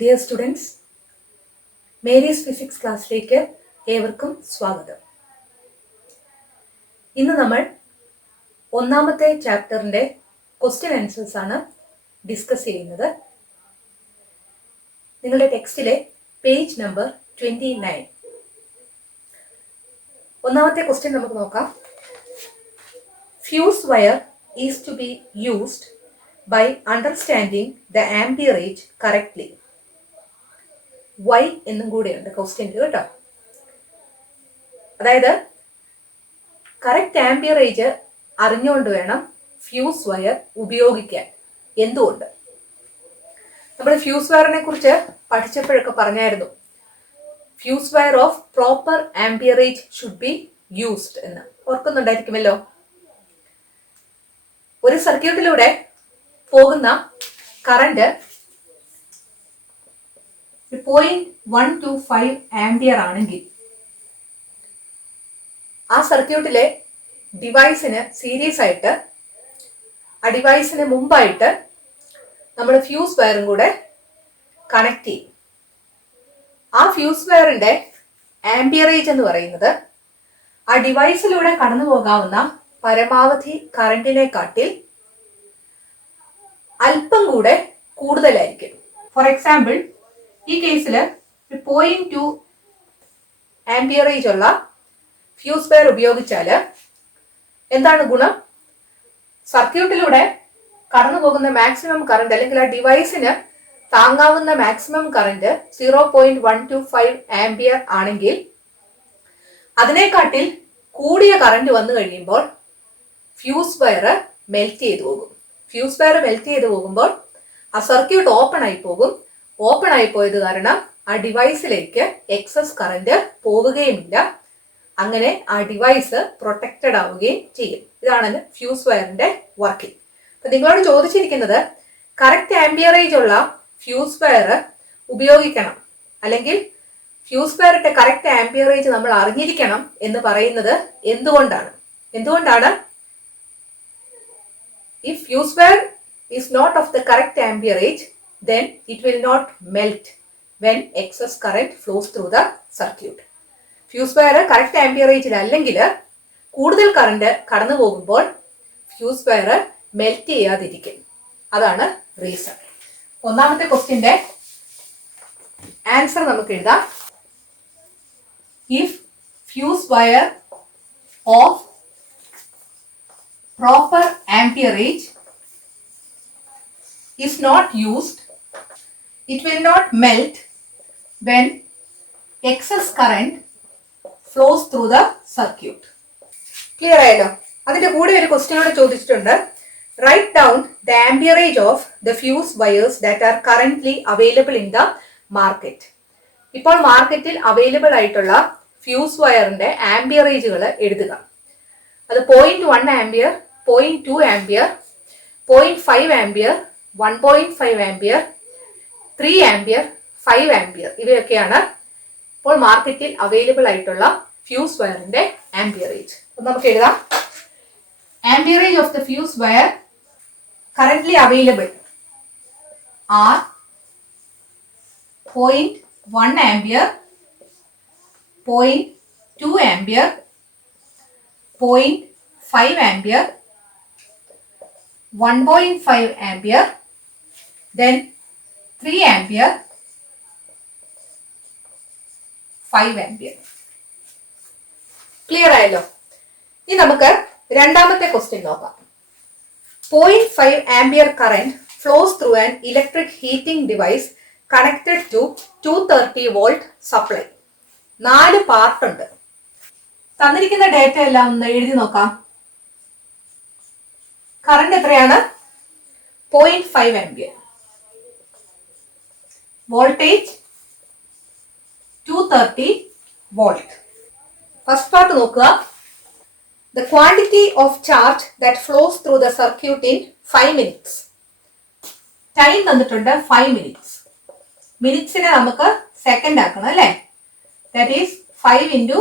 Dear students, Mary's physics ക്ലാസ്സിലേക്ക് ഏവർക്കും സ്വാഗതം. ഇന്ന് നമ്മൾ ഒന്നാമത്തെ ചാപ്റ്ററിൻ്റെ ക്വസ്റ്റ്യൻ ആൻസേഴ്സ് ആണ് ഡിസ്കസ് ചെയ്യുന്നത്. നിങ്ങളുടെ ടെക്സ്റ്റിലെ പേജ് നമ്പർ 29. ഒന്നാമത്തെ ക്വസ്റ്റ്യൻ നമുക്ക് നോക്കാം. Fuse wire is to be used by understanding the amperage correctly. Why എന്നും കൂടെയുണ്ട് ക്വസ്റ്റ്യനിൽ കേട്ടോ. അതായത് കറക്റ്റ് ആംപിയറേജ് അറിഞ്ഞുകൊണ്ട് വേണം ഫ്യൂസ് വയർ ഉപയോഗിക്കാൻ. എന്തുകൊണ്ട്? നമ്മൾ ഫ്യൂസ് വയറിനെ കുറിച്ച് പഠിച്ചപ്പോഴൊക്കെ പറഞ്ഞായിരുന്നു, fuse wire of proper amperage should be used എന്ന്. ഓർക്കുന്നുണ്ടായിരിക്കുമല്ലോ. ഒരു സർക്യൂട്ടിലൂടെ പോകുന്ന കറണ്ട് 0.125 ആംപിയർ ആണെങ്കിൽ ആ സർക്യൂട്ടിലെ ഡിവൈസിന് സീരീസ് ആയിട്ട് ആ ഡിവൈസിന് മുമ്പായിട്ട് നമ്മൾ ഫ്യൂസ് വയറും കൂടെ കണക്ട് ചെയ്യും. ആ ഫ്യൂസ് വയറിന്റെ ആംപിയറേജ് എന്ന് പറയുന്നത് ആ ഡിവൈസിലൂടെ കടന്നു പോകാവുന്ന പരമാവധി കറണ്ടിനെക്കാട്ടിൽ അല്പം കൂടെ കൂടുതലായിരിക്കും. ഫോർ എക്സാമ്പിൾ, ഈ കേസിൽ 0.2 ആംപിയറേജ് ഉള്ള ഫ്യൂസ് വയർ ഉപയോഗിച്ചാൽ എന്താണ് ഗുണം? സർക്യൂട്ടിലൂടെ കടന്നു പോകുന്ന മാക്സിമം കറണ്ട് അല്ലെങ്കിൽ ആ ഡിവൈസിന് താങ്ങാവുന്ന മാക്സിമം കറണ്ട് 0.125 ആംപിയർ ആണെങ്കിൽ അതിനെക്കാട്ടിൽ കൂടിയ കറണ്ട് വന്നു കഴിയുമ്പോൾ ഫ്യൂസ് വയർ മെൽറ്റ് ചെയ്തു പോകും. ഫ്യൂസ് വയർ മെൽറ്റ് ചെയ്ത് പോകുമ്പോൾ ആ സർക്യൂട്ട് ഓപ്പൺ ആയി പോകും. ഓപ്പൺ ആയി പോയത് കാരണം ആ ഡിവൈസിലേക്ക് എക്സസ് കറന്റ് പോവുകയുമില്ല. അങ്ങനെ ആ ഡിവൈസ് പ്രൊട്ടക്റ്റഡ് ആവുകയും ചെയ്യും. ഇതാണ് ഫ്യൂസ് വയറിന്റെ വർക്കിംഗ്. അപ്പൊ നിങ്ങളോട് ചോദിച്ചിരിക്കുന്നത് കറക്റ്റ് ആംപിയറേജ് ഉള്ള ഫ്യൂസ് വയർ ഉപയോഗിക്കണം, അല്ലെങ്കിൽ ഫ്യൂസ് വയറിന്റെ കറക്റ്റ് ആംപിയറേജ് നമ്മൾ അറിഞ്ഞിരിക്കണം എന്ന് പറയുന്നത് എന്തുകൊണ്ടാണ്? If fuse wire is not of the correct amperage, then it will not melt when excess current flows through the circuit. Fuse wire correct amperage അല്ലെങ്കിൽ കൂടുതൽ കറണ്ട് കടന്നു പോകുമ്പോൾ ഫ്യൂസ് വയർ മെൽറ്റ് ചെയ്യാതിരിക്കും. അതാണ് റീസൺ. ഒന്നാമത്തെ ക്വസ്റ്റ്യന്റെ ആൻസർ നമുക്ക് എഴുതാം. If fuse wire of proper amperage is not used, it will not melt when excess current flows through the circuit. Clear ആയല്ലോ? അതിന്റെ കൂടെ ഒരു ക്വസ്റ്റ്യനോട് ചോദിച്ചിട്ടുണ്ട്. Write down the amperage of the fuse wires that are currently available in the market. ഇപ്പോൾ മാർക്കറ്റിൽ available ആയിട്ടുള്ള fuse വയറിന്റെ ആംപിയറേജുകൾ എഴുതുക. അത് 0.1 ampere, 0.2 ampere, 0.5 ampere, 1.5 ampere, 3 ampere, 5 ampere, ഇവയൊക്കെയാണ് ഇപ്പോൾ മാർക്കറ്റിൽ അവൈലബിൾ ആയിട്ടുള്ള ഫ്യൂസ് വയറിന്റെ ആംപിയറേജ്. നമുക്ക് എഴുതാം. Amperage of the fuse wire currently available are 0.1 ampere, 0.2 ampere, 0.5 ampere, 1.5 ampere, then 3 ampere, 5 ampere. Clear ആയല്ലോ? ഇനി നമുക്ക് രണ്ടാമത്തെ ക്വസ്റ്റ്യൻ നോക്കാം. 0.5 ampere current flows through an electric heating device connected to 230 volt supply. 4 part ഉണ്ട്. തന്നിരിക്കുന്ന data എല്ലാം ഒന്ന് എഴുതി നോക്കാം. കറണ്ട് എത്രയാണ്? 0.5 ampere. Voltage 230 volt. First part നോക്കുക. The quantity of charge that flows through the circuit in 5 minutes. Time തന്നിട്ടുണ്ട് 5 minutes. മിനിറ്റ്സിനെ നമുക്ക് സെക്കൻഡ് ആക്കണം അല്ലേ? That is 5 into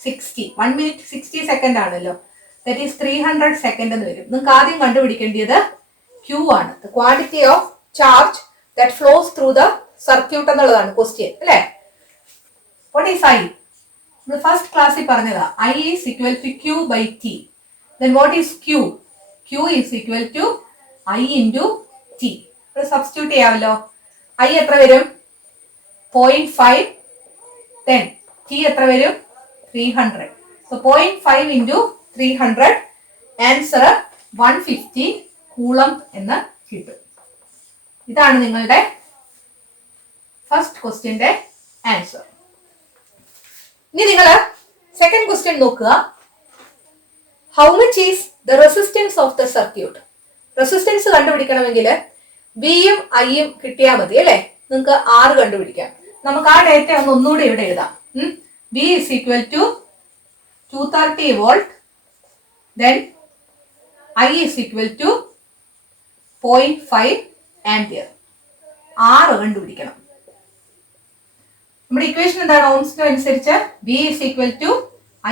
60. 1 minute 60 second ആണല്ലോ. ദാറ്റ് ഈസ് 300 സെക്കൻഡ് എന്ന് വരും. നിങ്ങൾക്ക് ആദ്യം കണ്ടുപിടിക്കേണ്ടത് Q ആണ്. The quantity of charge that flows through the circuit എന്നുള്ളതാണ് ക്വസ്റ്റ്യൻ അല്ലേ. What is I? നമ്മൾ ഫസ്റ്റ് ക്ലാസ്സിൽ പറഞ്ഞതാ I is equal to Q by T. Then what is Q? Q is equal to I into T. Substitute ചെയ്യാമല്ലോ. I എത്ര വരും? 0.5. Then T എത്ര വരും? 300. So 0.5 into 300. ആൻസർ 150 കൂളംബ് എന്ന് കിട്ടും. ഇതാണ് നിങ്ങളുടെ ഫസ്റ്റ് ക്വസ്റ്റ്യന്റെ ആൻസർ. ഇനി നിങ്ങൾ സെക്കൻഡ് ക്വസ്റ്റ്യൻ നോക്കുക. How much is the resistance of the circuit? Resistance കണ്ടുപിടിക്കണമെങ്കിൽ ബിയും ഐയും കിട്ടിയാൽ മതി അല്ലേ. നിങ്ങൾക്ക് R കണ്ടുപിടിക്കാം. നമുക്ക് ആ ഡേറ്റ ഒന്നുകൂടി ഇവിടെ എഴുതാം. B is equal to 230 volt. Then I is equal to 0.5 ampere. R കണ്ടുപിടിക്കണം. നമ്മുടെ ഇക്വേഷൻ എന്താണ്? ഓംസ് ലോ അനുസരിച്ച് B is equal to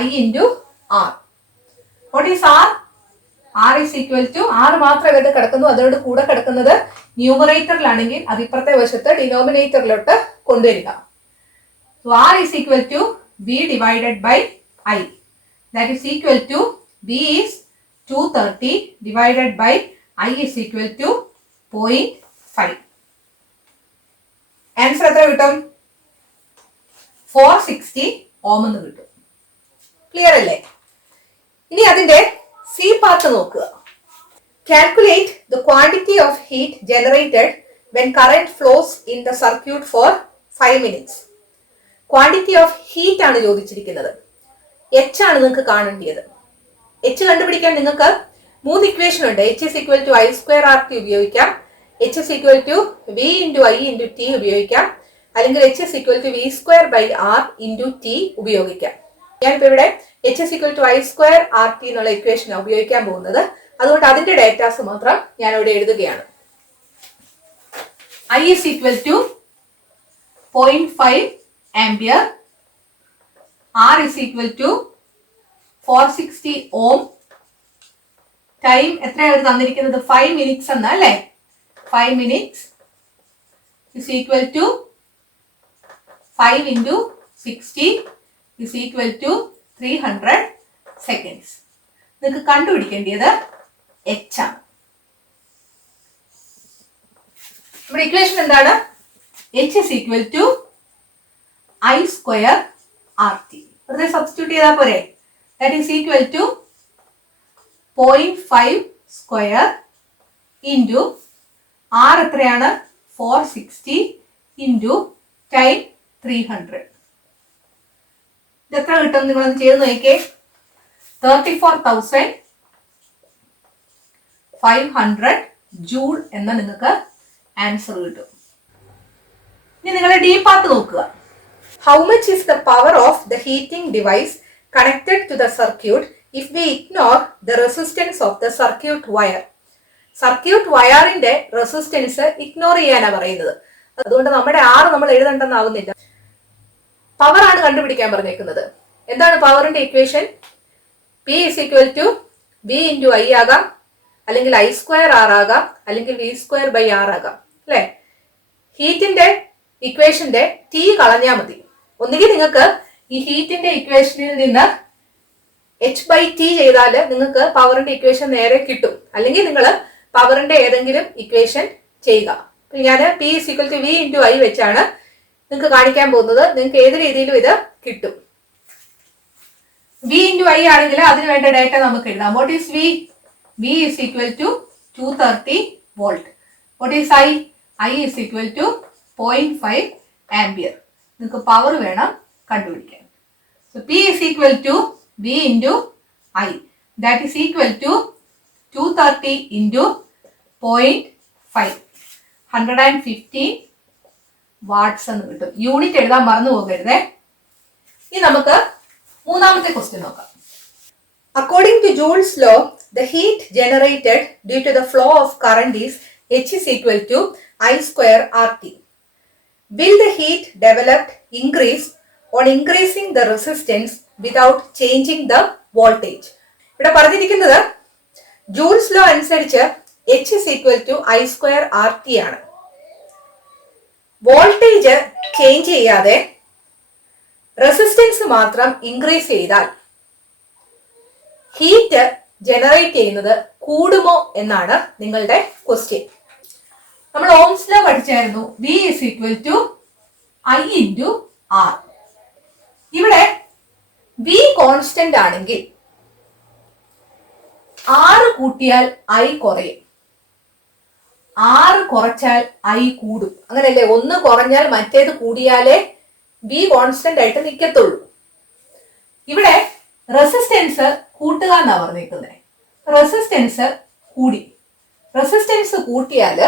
I into R. What is R? R is equal to R മാത്രം ഇവിടെ കിടക്കുന്നു. അതോട് കൂടെ കിടക്കുന്നത് ന്യൂമറേറ്ററിലാണെങ്കിൽ അത് ഇപ്പുറത്തെ വശത്ത് ഡിനോമിനേറ്ററിലോട്ട് കൊണ്ടുവരിക. So R is equal to B divided by I. That is equal to B is 230 divided by I is equal to 0.5. Answer എത്ര കിട്ടും? 460 ഓം എന്ന് കിട്ടും. ക്ലിയർ അല്ലേ? ഇനി അതിന്റെ സി പാർട്ട് നോക്കുക. Calculate the quantity of heat generated when current flows in the circuit for 5 minutes. Quantity of heat ആണ് ചോദിച്ചിരിക്കുന്നത്. H ആണ് നിങ്ങൾക്ക് കാണേണ്ടത്. എച്ച് കണ്ടുപിടിക്കാൻ നിങ്ങൾക്ക് 3 ഇക്വേഷൻ ഉണ്ട്. H is equal to I square RT ഉപയോഗിക്കാം, H is equal to V into I into T ഉപയോഗിക്കാം, അല്ലെങ്കിൽ H is equal to V square by R into T ഉപയോഗിക്കാം. ഞാനിപ്പോ ഇവിടെ H is equal to I square RT എന്നുള്ള ഇക്വേഷനാണ് ഉപയോഗിക്കാൻ പോകുന്നത്. അതുകൊണ്ട് അതിന്റെ ഡേറ്റാസ് മാത്രം ഞാൻ ഇവിടെ എഴുതുകയാണ്. I is equal to 0.5 ampere, R is equal to 460 ohm. Time എത്രയാണ് തന്നിരിക്കുന്നത്? 5 minutes എന്ന അല്ലേ. 5 minutes is equal to 5 into 60 is equal to 300 seconds. നിങ്ങൾക്ക് കണ്ടുപിടിക്കേണ്ടത് H ആണ്. നമ്മുടെ ഇക്വേഷൻ എന്താണ്? H is equal to I square RT. വെറുതെ സബ്സ്റ്റിറ്റ്യൂട്ട് ചെയ്താൽ പോരെ. That is equal to 0.5 square into R എത്രയാണ്? 460 into time 300. ഇത് എത്ര കിട്ടും? നിങ്ങളൊന്ന് ചെയ്ത് നോക്കിയേ. 34,500 ജൂൾ എന്ന നിങ്ങൾക്ക് ആൻസർ കിട്ടും. ഇനി നിങ്ങളുടെ ഡി പാർട്ട് നോക്കുക. How much is the power of the heating device connected to the circuit if we ignore the resistance of the circuit wire? Circuit വയറിന്റെ റെസിസ്റ്റൻസ് ഇഗ്നോർ ചെയ്യാനാണ് പറയുന്നത്. അതുകൊണ്ട് നമ്മുടെ R നമ്മൾ എഴുതണ്ടെന്നാവുന്നില്ല. പവർ ആണ് കണ്ടുപിടിക്കാൻ പറഞ്ഞേക്കുന്നത്. എന്താണ് പവറിന്റെ equation? P is equal to V into I ആകാം, അല്ലെങ്കിൽ I square R ആകാം, അല്ലെങ്കിൽ V square by R ആകാം അല്ലെ. ഹീറ്റിന്റെ ഇക്വേഷന്റെ T കളഞ്ഞാൽ മതി. ഒന്നുകിൽ നിങ്ങൾക്ക് ഈ ഹീറ്റിന്റെ ഇക്വേഷനിൽ നിന്ന് H/T ചെയ്താൽ നിങ്ങൾക്ക് പവറിന്റെ ഇക്വേഷൻ നേരെ കിട്ടും. അല്ലെങ്കിൽ നിങ്ങൾ പവറിന്റെ ഏതെങ്കിലും ഇക്വേഷൻ ചെയ്യുക. ഞാൻ P is equal to V into I വെച്ചാണ് നിങ്ങൾക്ക് കാണിക്കാൻ പോകുന്നത്. നിങ്ങൾക്ക് ഏത് രീതിയിലും ഇത് കിട്ടും. V into I ആണെങ്കിൽ അതിന് വേണ്ട ഡേറ്റ നമുക്ക് എഴുതാം. What is V? V is equal to 230 volt. What is I? I is equal to 0.5 ampere. നിങ്ങൾക്ക് പവർ വേണം കണ്ടുപിടിക്കാൻ. So P is equal to V into I. That is equal to 230 into 0.5. 150 watts എന്ന് കിട്ടും. Unit എഴുതാൻ മറന്നു പോകരുതേ. ഇനി നമുക്ക് മൂന്നാമത്തെ ക്വസ്റ്റ്യൻ നോക്കാം. According to Joule's law, the heat generated due to the flow of current is H is equal to I square RT. Will the heat developed increase on increasing the resistance without changing the voltage? ഇവിടെ പറഞ്ഞിരിക്കുന്നത് Joule's law അനുസരിച്ച് H is equal to I square RT ആണ്. Voltage change ചെയ്യാതെ resistance മാത്രം increase ചെയ്താൽ heat generate ചെയ്യുന്നത് കൂടുമോ എന്നാണ് നിങ്ങളുടെ ക്വസ്റ്റ്യൻ. നമ്മൾ ഓംസ് ലോ പഠിച്ചായിരുന്നു, V is equal to I into R. ഇവിടെ V കോൺസ്റ്റന്റ് ആണെങ്കിൽ R കൂട്ടിയാൽ I കുറയും, R കുറച്ചാൽ I കൂടും. അങ്ങനെയല്ലേ? ഒന്ന് കുറഞ്ഞാൽ മറ്റേത് കൂടിയാലേ V കോൺസ്റ്റന്റ് ആയിട്ട് നിൽക്കത്തുള്ളൂ. ഇവിടെ റെസിസ്റ്റൻസ് കൂട്ടുക എന്നാ പറഞ്ഞേക്കുന്നത്. റെസിസ്റ്റൻസ് കൂടി, റെസിസ്റ്റൻസ് കൂട്ടിയാല്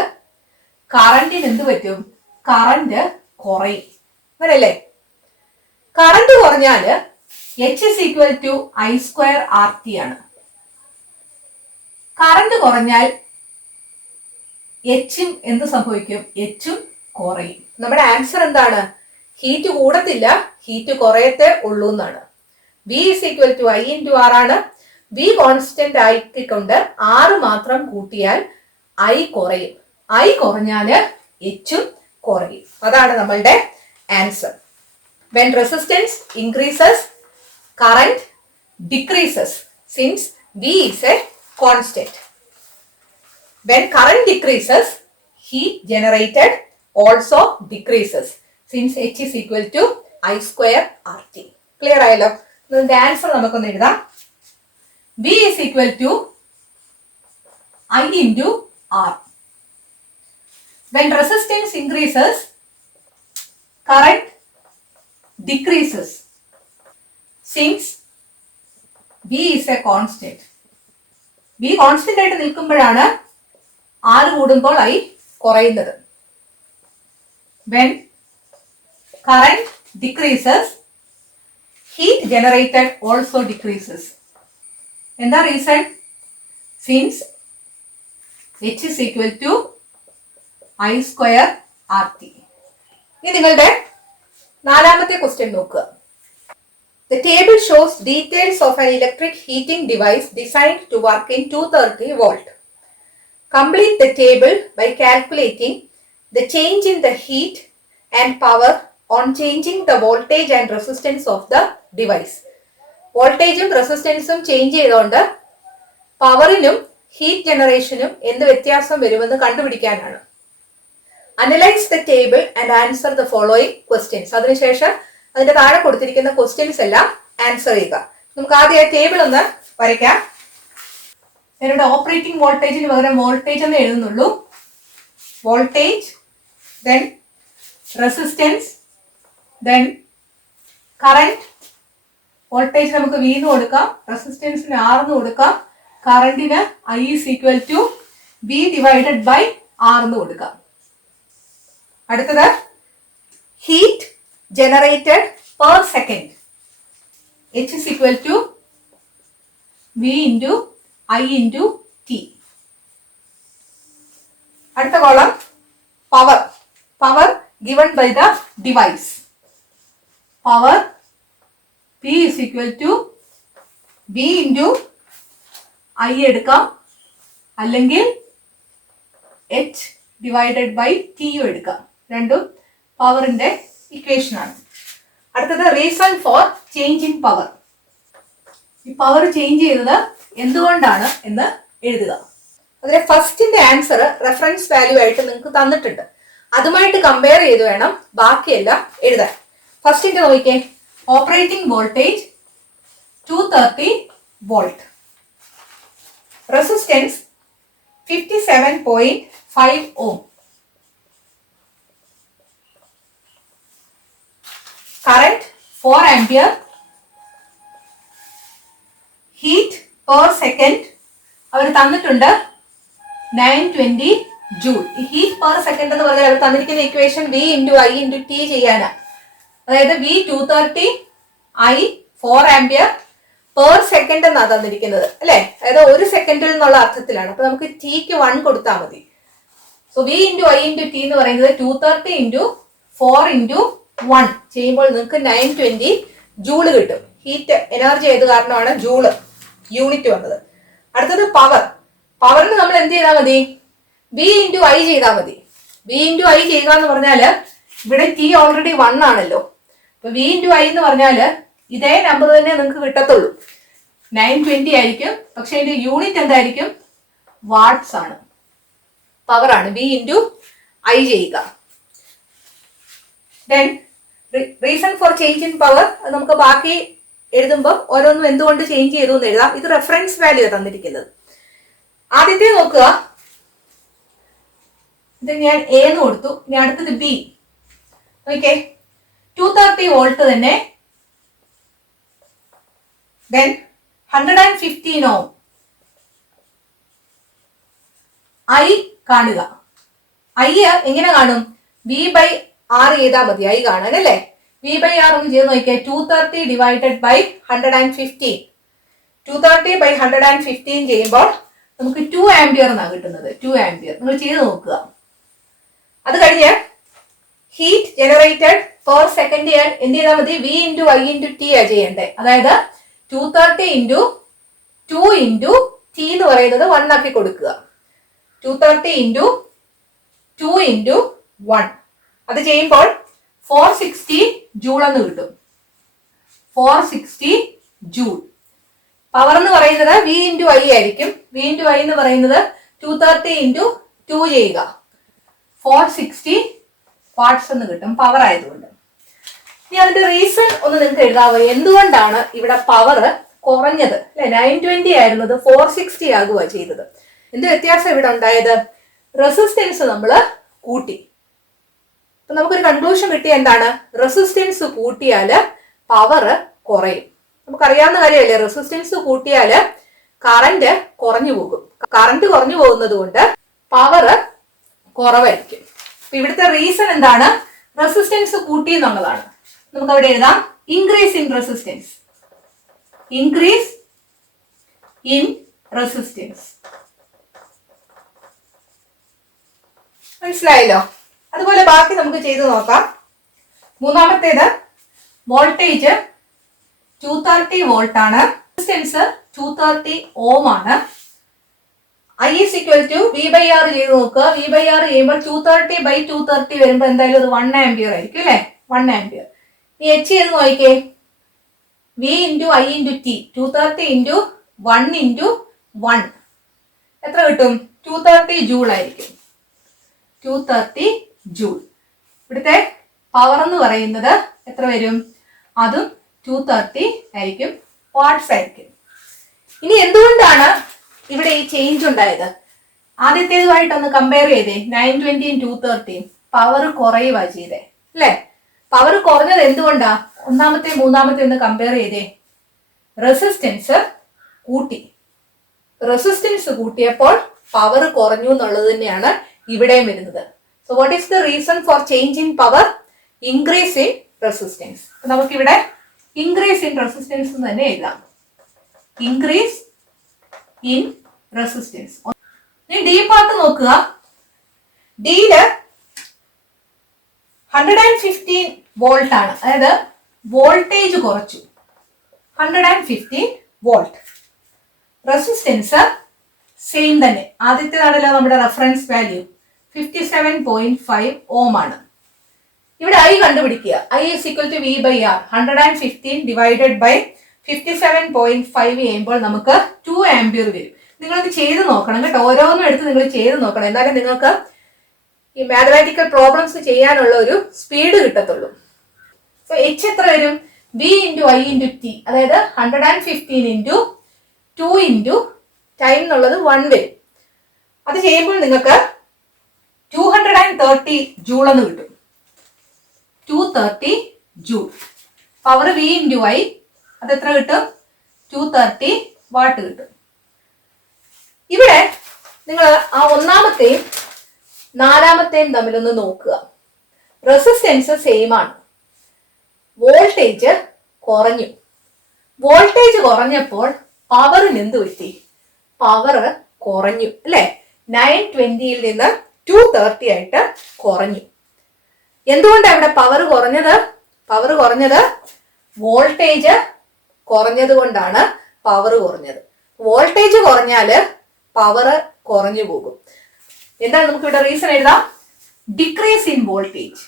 കറന്റിന് എന്ത് പറ്റും? കറന്റ് കുറയും. അങ്ങനെയല്ലേ? കറന്റ് കുറഞ്ഞാല് H is equal to I square RT ആണ്. കറന്റ് കുറഞ്ഞാൽ എച്ചും എന്ത് സംഭവിക്കും? എച്ചും കുറയും. നമ്മുടെ ആൻസർ എന്താണ്? ഹീറ്റ് കൂടത്തില്ല, ഹീറ്റ് കുറയത്തേ ഉള്ളൂ എന്നാണ്. V is equal to I into R ആണ്. V കോൺസ്റ്റന്റ് ആയിക്കൊണ്ട് R മാത്രം കൂട്ടിയാൽ I കുറയും, I കുറഞ്ഞാല് എച്ചും കുറയും. അതാണ് നമ്മളുടെ answer. When resistance increases, current decreases since V is a constant. When current decreases, heat generated also decreases since H is equal to I square RT. Clear ആയല്ലോ? ഇതിന്റെ answer നമുക്കൊന്ന് എഴുതാം. V is equal to I into R. When resistance increases, current decreases since V is a constant. V constant ആയിട്ട് നിൽക്കുമ്പോഴാണ് R കൂടുമ്പോൾ I കുറയുന്നത്. When current decreases, heat generated also decreases. എന്താ reason? Since H is equal to I square RT. ഇനി നിങ്ങളുടെ നാലാമത്തെ question നോക്കുക. The table shows details of an electric heating device designed to work in 230 volt. Complete the table by calculating the change in the heat and power on changing the voltage and resistance of the device. വോൾട്ടേജും റെസിസ്റ്റൻസും change ചെയ്തുകൊണ്ട് പവറിനും heat ജനറേഷനും എന്ത് വ്യത്യാസം വരുമെന്ന് കണ്ടുപിടിക്കാനാണ്. Analyse the table and answer the following questions. അതിനുശേഷം അതിന്റെ താഴെ കൊടുത്തിരിക്കുന്ന ക്വസ്റ്റ്യൻസ് എല്ലാം ആൻസർ ചെയ്യുക. നമുക്ക് ആദ്യം ആ ടേബിൾ ഒന്ന് വരയ്ക്കാം. ഞാനിവിടെ ഓപ്പറേറ്റിംഗ് വോൾട്ടേജിന് പകരം വോൾട്ടേജ് എന്ന് എഴുതുന്നുള്ളൂ. Voltage, then resistance, then current. Voltage നമുക്ക് V എന്ന് കൊടുക്കാം, റെസിസ്റ്റൻസിന് R എന്ന് കൊടുക്കാം, കറന്റിന് I is equal to V divided by R എന്ന് കൊടുക്കാം. അടുത്തത് heat generated per second. H is equal to V into I into T. അടുത്ത column power. Power given by the device. Power P is equal to V into I എടുക്കാം, അല്ലെങ്കിൽ H divided by T എടുക്കാം. രണ്ടും പവറിന്റെ equation ആണ്. അടുത്തത് reason for change in power. ഈ power change ചെയ്തത് എന്തുകൊണ്ടാണ് എന്ന് എഴുതുക. അതിലെ ഫസ്റ്റിന്റെ ആൻസർ റെഫറൻസ് വാല്യൂ ആയിട്ട് നിങ്ങൾക്ക് തന്നിട്ടുണ്ട്. അതുമായിട്ട് കമ്പയർ ചെയ്ത് വേണം ബാക്കിയെല്ലാം എഴുതാൻ. ഫസ്റ്റിന്റെ നോക്കിക്കേ, operating voltage 230 volt, resistance 57.5 ohm, current 4 ampere, heat per second അവർ തന്നിട്ടുണ്ട് 920 ജൂൾ. ഈ ഹീറ്റ് പെർ സെക്കൻഡ് എന്ന് പറഞ്ഞാൽ അവർ തന്നിരിക്കുന്ന equation V into I into T ചെയ്യാനാ. അതായത് V 230, I 4 ampere per second എന്നാണ് തന്നിരിക്കുന്നത് അല്ലെ. അതായത് ഒരു സെക്കൻഡിൽ എന്നുള്ള അർത്ഥത്തിലാണ്. അപ്പൊ നമുക്ക് Tക്ക് 1 കൊടുത്താൽ മതി. So V into I into T എന്ന് പറയുന്നത് 230 into 4 into 1 ചെയ്യുമ്പോൾ നിങ്ങൾക്ക് 920 ജൂള് കിട്ടും. ഹീറ്റ് എനർജി ഏത് കാരണമാണ് ജൂള് യൂണിറ്റ് വന്നത്. അടുത്തത് പവർ. പവറിന് നമ്മൾ എന്ത് ചെയ്താൽ മതി? V into I ചെയ്താൽ മതി. V into I ചെയ്യുക എന്ന് പറഞ്ഞാല് ഇവിടെ ടി ഓൾറെഡി 1 ആണല്ലോ. അപ്പൊ വി ഇൻറ്റു ഐ എന്ന് പറഞ്ഞാല് ഇതേ നമ്പർ തന്നെ നിങ്ങൾക്ക് കിട്ടത്തുള്ളൂ. 920 ആയിരിക്കും. പക്ഷെ അതിന്റെ യൂണിറ്റ് എന്തായിരിക്കും? വാട്ട്സ് ആണ്, പവർ ആണ്. വി ഇൻറ്റു ഐ ചെയ്യുക. Then reason for change in power നമുക്ക് ബാക്കി എഴുതുമ്പോൾ ഓരോന്നും എന്തുകൊണ്ട് ചേഞ്ച് ചെയ്തു എന്ന് എഴുതാം. ഇത് റെഫറൻസ് വാല്യൂ തന്നിരിക്കുന്നത്. ആദ്യത്തെ നോക്കുക, ഇത് ഞാൻ എ എന്ന് കൊടുത്തു. ഇനി അടുത്തത് ബി. ഓക്കെ, 230 വോൾട്ട് തന്നെ. Then 115 ohm. ഐ കാണുക. ഐ എങ്ങനെ കാണും? വി ബൈ ആർ ചെയ്താൽ മതി ഐ കാണാൻ അല്ലേ. വി ബൈ ആർ ഒന്ന് ചെയ്ത് നോക്കിയാൽ 230 ഡിവൈഡഡ് ബൈ 115. 230 ബൈ 115 ചെയ്യുമ്പോൾ നമുക്ക് 2 ആംപിയർ എന്നാണ് കിട്ടുന്നത്. 2 ആംപിയർ നിങ്ങൾ ചെയ്ത് നോക്കുക. അത് കഴിഞ്ഞ് ഹീറ്റ് ജനറേറ്റഡ് പെർ സെക്കൻഡ് ചെയ്യാൻ എന്ത് ചെയ്താൽ മതി? V into I into T ആ ചെയ്യേണ്ടത്. അതായത് 230 ഇൻറ്റു 2 ഇൻറ്റു ടി എന്ന് പറയുന്നത് 1 ആക്കി കൊടുക്കുക. 230 ഇൻറ്റു 2 ഇൻറ്റു 1 അത് ചെയ്യുമ്പോൾ 460 ജൂൾ എന്ന് കിട്ടും. 460 ജൂൾ. പവർ എന്ന് പറയുന്നത് വി ഇൻറ്റു ഐ ആയിരിക്കും. വി ഇൻറ്റു ഐ എന്ന് പറയുന്നത് 230 ഇൻറ്റു 2 ചെയ്യുക, 460 വാട്ട്സ് എന്ന് കിട്ടും, പവർ ആയതുകൊണ്ട്. ഇനി അതിന്റെ റീസൺ ഒന്ന് നിങ്ങൾക്ക് എഴുതാവോ? എന്തുകൊണ്ടാണ് ഇവിടെ പവർ കുറഞ്ഞത്? അല്ലെ, 920 ആയിരുന്നത് 460 ആകുക ചെയ്തത്. എന്ത് വ്യത്യാസം ഇവിടെ ഉണ്ടായത്? റെസിസ്റ്റൻസ് നമ്മൾ കൂട്ടി. അപ്പൊ നമുക്കൊരു കൺക്ലൂഷൻ കിട്ടിയ എന്താണ്? റെസിസ്റ്റൻസ് കൂട്ടിയാല് പവർ കുറയും. നമുക്കറിയാവുന്ന കാര്യമല്ലേ, റെസിസ്റ്റൻസ് കൂട്ടിയാല് കറന്റ് കുറഞ്ഞു പോകും. കറന്റ് കുറഞ്ഞു പോകുന്നത് കൊണ്ട് പവർ കുറവായിരിക്കും. അപ്പൊ ഇവിടുത്തെ റീസൺ എന്താണ്? റെസിസ്റ്റൻസ് കൂട്ടി എന്നുള്ളതാണ്. നമുക്ക് അവിടെ എഴുതാം increase in resistance. Increase in resistance. മനസ്സിലായല്ലോ? അതുപോലെ ബാക്കി നമുക്ക് ചെയ്തു നോക്കാം. മൂന്നാമത്തേത് വോൾട്ടേജ് 230 വോൾട്ട് ആണ്. റെസിസ്റ്റൻസ് 230 ഓം ആണ്. I is equal to V by R ചെയ്ത് നോക്കുക. വി ബൈ ആർ ചെയ്യുമ്പോൾ 230 ബൈ 230 വരുമ്പോൾ എന്തായാലും അത് 1 ആംപിയർ ആയിരിക്കും അല്ലെ, 1 ആംപിയർ. ഇനി എച്ച് ചെയ്ത് നോക്കിക്കേ, V into I into T. 230 into 1 into 1 എത്ര കിട്ടും? 230 ജൂൾ ആയിരിക്കും. 230 ജൂൾ. ഇവിടുത്തെ പവർ എന്ന് പറയുന്നത് എത്ര വരും? അതും 230 ആയിരിക്കും, വാട്ട്സ് ആയിരിക്കും. ഇനി എന്തുകൊണ്ടാണ് ഇവിടെ ഈ ചേഞ്ച് ഉണ്ടായത്? ആദ്യത്തേതുമായിട്ടൊന്ന് കമ്പയർ ചെയ്തേ. 920 230 പവർ കുറയുക ചെയ്തേ അല്ലെ. പവർ കുറഞ്ഞത് എന്തുകൊണ്ടാ? ഒന്നാമത്തെ മൂന്നാമത്തെ ഒന്ന് കമ്പയർ ചെയ്തേ. റെസിസ്റ്റൻസ് കൂട്ടി. റെസിസ്റ്റൻസ് കൂട്ടിയപ്പോൾ പവർ കുറഞ്ഞു എന്നുള്ളത് തന്നെയാണ് ഇവിടെയും വരുന്നത്. So what is the reason for change in power? Increase in resistance. നമുക്കിവിടെ ഇൻക്രീസ് ഇൻ റെസിസ്റ്റൻസ് തന്നെ എഴുതാം. Increase in resistance. ഇനി ഡി പാർട്ട് നോക്കുക. ഡിയില് 115 വോൾട്ട് ആണ്. അതായത് വോൾട്ടേജ് കുറച്ചു, 115 വോൾട്ട്. റെസിസ്റ്റൻസ് സെയിം തന്നെ. ആദ്യത്തേതാണല്ലോ നമ്മുടെ റെഫറൻസ് വാല്യൂ, 57.5 ഓം ആണ്. ഇവിടെ ഐ കണ്ടുപിടിക്കുക. I is equal to V by R. 115 divided by 57.5 ചെയ്യുമ്പോൾ നമുക്ക് 2 ആംപിയർ വരും. നിങ്ങളത് ചെയ്ത് നോക്കണം കേട്ടോ. ഓരോന്നും എടുത്ത് നിങ്ങൾ ചെയ്ത് നോക്കണം. എന്നാലും നിങ്ങൾക്ക് ഈ മാത്തമാറ്റിക്കൽ പ്രോബ്ലംസ് ചെയ്യാനുള്ള ഒരു സ്പീഡ് കിട്ടത്തുള്ളൂ. സോ എച്ച് എത്ര വരും? V into I into T. അതായത് 115 ഇൻറ്റു 2 ഇൻറ്റു ടൈം എന്നുള്ളത് 1 വരും. അത് ചെയ്യുമ്പോൾ നിങ്ങൾക്ക് 230 ജൂൾ എന്ന് കിട്ടും. 230 joule. Power V into I അത് എത്ര കിട്ടും? 230 വാട്ട് കിട്ടും. ഇവിടെ നിങ്ങൾ ആ ഒന്നാമത്തെയും നാലാമത്തെയും തമ്മിലൊന്ന് നോക്കുക. റെസിസ്റ്റൻസ് സെയിം ആണ്. വോൾട്ടേജ് കുറഞ്ഞു. വോൾട്ടേജ് കുറഞ്ഞപ്പോൾ പവറിന് എന്ത് പറ്റി? പവർ കുറഞ്ഞു അല്ലെ. 920യിൽ നിന്ന് 230 ആയിട്ട് കുറഞ്ഞു. എന്തുകൊണ്ടാണ് ഇവിടെ പവർ കുറഞ്ഞത്? പവർ കുറഞ്ഞത് വോൾട്ടേജ് കുറഞ്ഞത് കൊണ്ടാണ് പവർ കുറഞ്ഞത്. വോൾട്ടേജ് കുറഞ്ഞാല് പവർ കുറഞ്ഞു പോകും. എന്താണ് നമുക്ക് ഇവിടെ റീസൺ എഴുതാം? Decrease in voltage.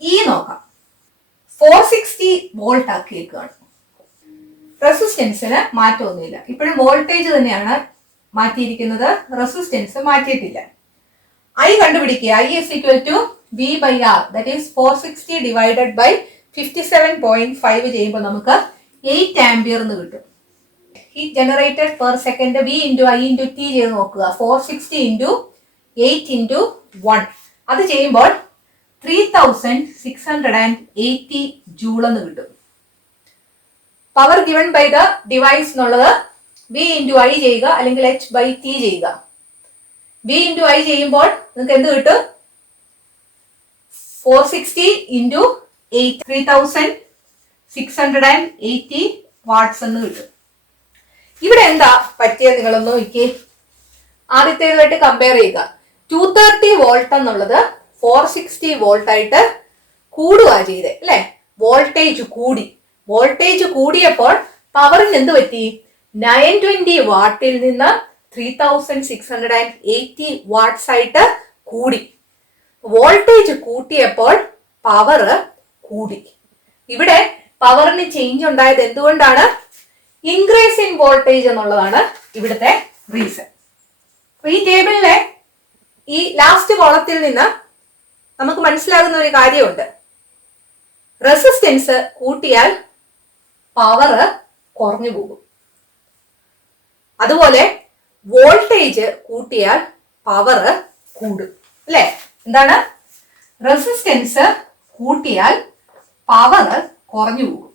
ഈ നോക്കാം. 460 വോൾട്ട് ആക്കിയേക്കാണ്. റെസിസ്റ്റൻസിന് മാറ്റമൊന്നുമില്ല. ഇപ്പോഴും വോൾട്ടേജ് തന്നെയാണ് മാറ്റിയിരിക്കുന്നത്, റെസിസ്റ്റൻസ് മാറ്റിയിട്ടില്ല. ഐ കണ്ടുപിടിക്കുക. I is equal to V by R, that is 460 divided by 57.5 ചെയ്യുമ്പോൾ നമുക്ക് 8 ആംപിയർ എന്ന് കിട്ടും. Heat generated per second V into I into T ചെയ്ത് നോക്കുക. 460 ഇൻറ്റു 8 ഇൻറ്റു 1, അത് ചെയ്യുമ്പോൾ 3680 ജൂൾ എന്ന് കിട്ടും. Power given by the device എന്നുള്ളത് വി ഇൻറ്റു ഐ ചെയ്യുക, അല്ലെങ്കിൽ എച്ച് ബൈ ടി ചെയ്യുക. വി ഇൻറ്റു ഐ ചെയ്യുമ്പോൾ നിങ്ങൾക്ക് എന്ത് കിട്ടും? 460 ഇൻറ്റു 8, 3680 വാട്ട്സ് എന്ന് കിട്ടും. ഇവിടെ എന്താ പറ്റിയത് നിങ്ങളൊന്ന് നോക്കി. ആദ്യത്തേതുമായിട്ട് കമ്പയർ ചെയ്യുക. 230 വോൾട്ട് എന്നുള്ളത് 460 വോൾട്ട് ആയിട്ട് കൂടുക ചെയ്തേ അല്ലെ. വോൾട്ടേജ് കൂടി. വോൾട്ടേജ് കൂടിയപ്പോൾ പവറിന് എന്ത് പറ്റി? 920 വാട്ടിൽ നിന്ന് 3680 വാട്ട്സ് ആയിട്ട് കൂടി. വോൾട്ടേജ് കൂട്ടിയപ്പോൾ പവർ കൂടി. ഇവിടെ പവറിന് ചേഞ്ച് ഉണ്ടായത് എന്തുകൊണ്ടാണ്? ഇൻക്രീസ് ഇൻ വോൾട്ടേജ് എന്നുള്ളതാണ് ഇവിടുത്തെ റീസൺ. അപ്പൊ ഈ ടേബിളിലെ ഈ ലാസ്റ്റ് കോളത്തിൽ നിന്ന് നമുക്ക് മനസ്സിലാകുന്ന ഒരു കാര്യമുണ്ട്. റെസിസ്റ്റൻസ് കൂട്ടിയാൽ പവർ കുറഞ്ഞു പോകും. അതുപോലെ വോൾട്ടേജ് കൂട്ടിയാൽ പവർ കൂടും അല്ലെ. എന്താണ്? റെസിസ്റ്റൻസ് കൂട്ടിയാൽ പവർ കുറഞ്ഞു പോകും.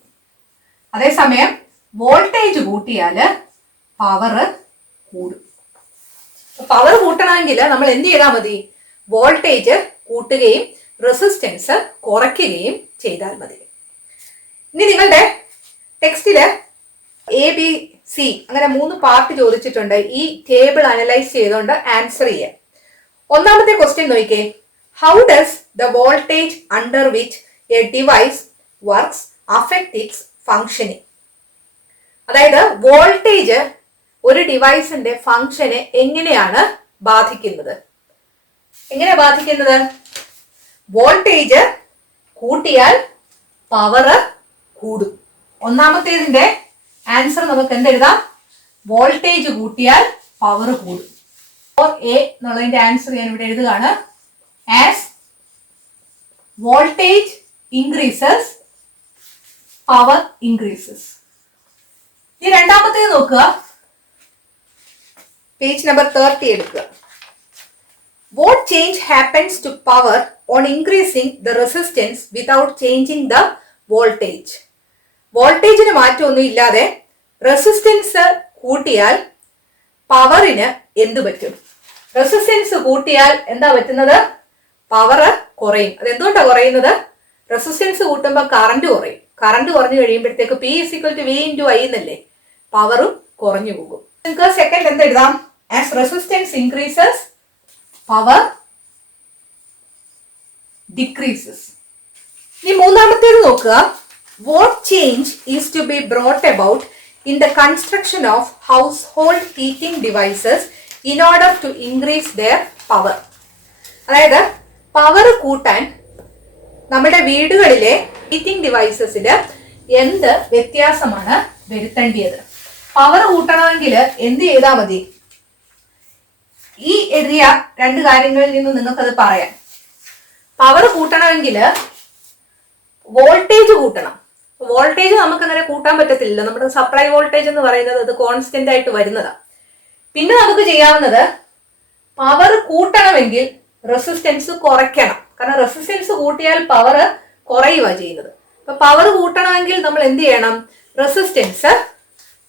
അതേസമയം വോൾട്ടേജ് കൂട്ടിയാൽ പവർ കൂടും. പവർ കൂട്ടണമെങ്കിൽ നമ്മൾ എന്ത് ചെയ്താൽ മതി? വോൾട്ടേജ് കൂട്ടുകയും റെസിസ്റ്റൻസ് കുറയ്ക്കുകയും ചെയ്താൽ മതി. ഇനി നിങ്ങളുടെ ടെക്സ്റ്റില് ABC അങ്ങനെ 3 പാർട്ട് ചോദിച്ചിട്ടുണ്ട്. ഈ ടേബിൾ അനലൈസ് ചെയ്തുകൊണ്ട് ആൻസർ ചെയ്യാം. ഒന്നാമത്തെ ക്വസ്റ്റ്യൻ നോക്കിക്കേ. How does the voltage under which A device works affect it's functioning? അതായത് വോൾട്ടേജ് ഒരു ഡിവൈസിന്റെ ഫങ്ഷനെ എങ്ങനെയാണ് ബാധിക്കുന്നത്? എങ്ങനെ ബാധിക്കുന്നത്? വോൾട്ടേജ് കൂട്ടിയാൽ പവർ കൂടും. ഒന്നാമത്തേതിന്റെ ആൻസർ നമുക്ക് എന്തെഴുതാം? വോൾട്ടേജ് കൂട്ടിയാൽ പവർ കൂടും. എ എന്നുള്ളതിന്റെ ആൻസർ ഞാൻ ഇവിടെ എഴുതുകയാണ്. As voltage increases power increases. ഈ രണ്ടാമത്തേത് നോക്കുക. പേജ് നമ്പർ 30 എടുക്കുക. What change happens to power on increasing the resistance without changing the voltage? വോൾട്ടേജിന് മാറ്റമൊന്നും ഇല്ലാതെ റെസിസ്റ്റൻസ് കൂട്ടിയാൽ പവറിന് എന്ത് പറ്റും? റെസിസ്റ്റൻസ് കൂട്ടിയാൽ എന്താ പറ്റുന്നത്? പവർ കുറയും. അതെന്തുകൊണ്ടാണ് കുറയുന്നത്? റെസിസ്റ്റൻസ് കൂട്ടുമ്പോൾ കറണ്ട് കുറയും. കറണ്ട് കുറഞ്ഞു കഴിയുമ്പോഴത്തേക്ക് P = V × I എന്നല്ലേ, പവറും കുറഞ്ഞു പോകും. നിങ്ങൾക്ക് സെക്കൻഡ് എന്ത് എഴുതാം? As resistance increases power decreases. ഇനി മൂന്നാമത്തേത് നോക്കുക. What change is to be brought about in the construction of household heating devices in order to increase their power? അതായത് പവർ കൂട്ടാൻ നമ്മുടെ വീടുകളിലെ ഹീറ്റിംഗ് ഡിവൈസസിൽ എന്ത് വ്യത്യാസമാണ് വരുത്തേണ്ടത്? പവർ കൂട്ടണമെങ്കിൽ എന്ത് ചെയ്താൽ മതി? ഈ എഴുതിയ 2 കാര്യങ്ങളിൽ നിന്ന് നിങ്ങൾക്കത് പറയാം. പവർ കൂട്ടണമെങ്കിൽ വോൾട്ടേജ് കൂട്ടണം. വോൾട്ടേജ് നമുക്ക് അങ്ങനെ കൂട്ടാൻ പറ്റത്തില്ല. നമ്മുടെ സപ്ലൈ വോൾട്ടേജ് എന്ന് പറയുന്നത് അത് കോൺസ്റ്റന്റ് ആയിട്ട് വരുന്നതാണ്. പിന്നെ നമുക്ക് ചെയ്യാവുന്നത് പവർ കൂട്ടണമെങ്കിൽ റെസിസ്റ്റൻസ് കുറയ്ക്കണം. കാരണം റെസിസ്റ്റൻസ് കൂട്ടിയാൽ പവർ കുറയുക ചെയ്യുന്നത്. അപ്പൊ പവർ കൂട്ടണമെങ്കിൽ നമ്മൾ എന്ത് ചെയ്യണം? റെസിസ്റ്റൻസ്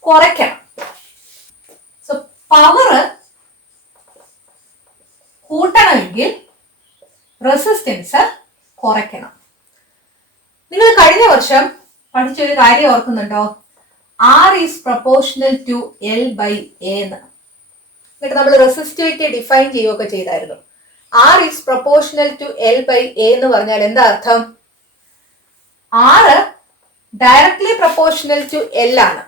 കുറയ്ക്കണം. സോ പവർ കൂട്ടണമെങ്കിൽ റെസിസ്റ്റൻസ് കുറയ്ക്കണം. നിങ്ങൾ കഴിഞ്ഞ വർഷം പഠിച്ചൊരു കാര്യം ഓർക്കുന്നുണ്ടോ? R is proportional to L/A എന്ന്. എന്നിട്ട് നമ്മൾ റെസിസ്റ്റിവിറ്റി ഡിഫൈൻ ചെയ്യുകയൊക്കെ ചെയ്തായിരുന്നു. R is proportional to L/A എന്ന് പറഞ്ഞാൽ എന്താ അർത്ഥം? R directly proportional to L ആണ്.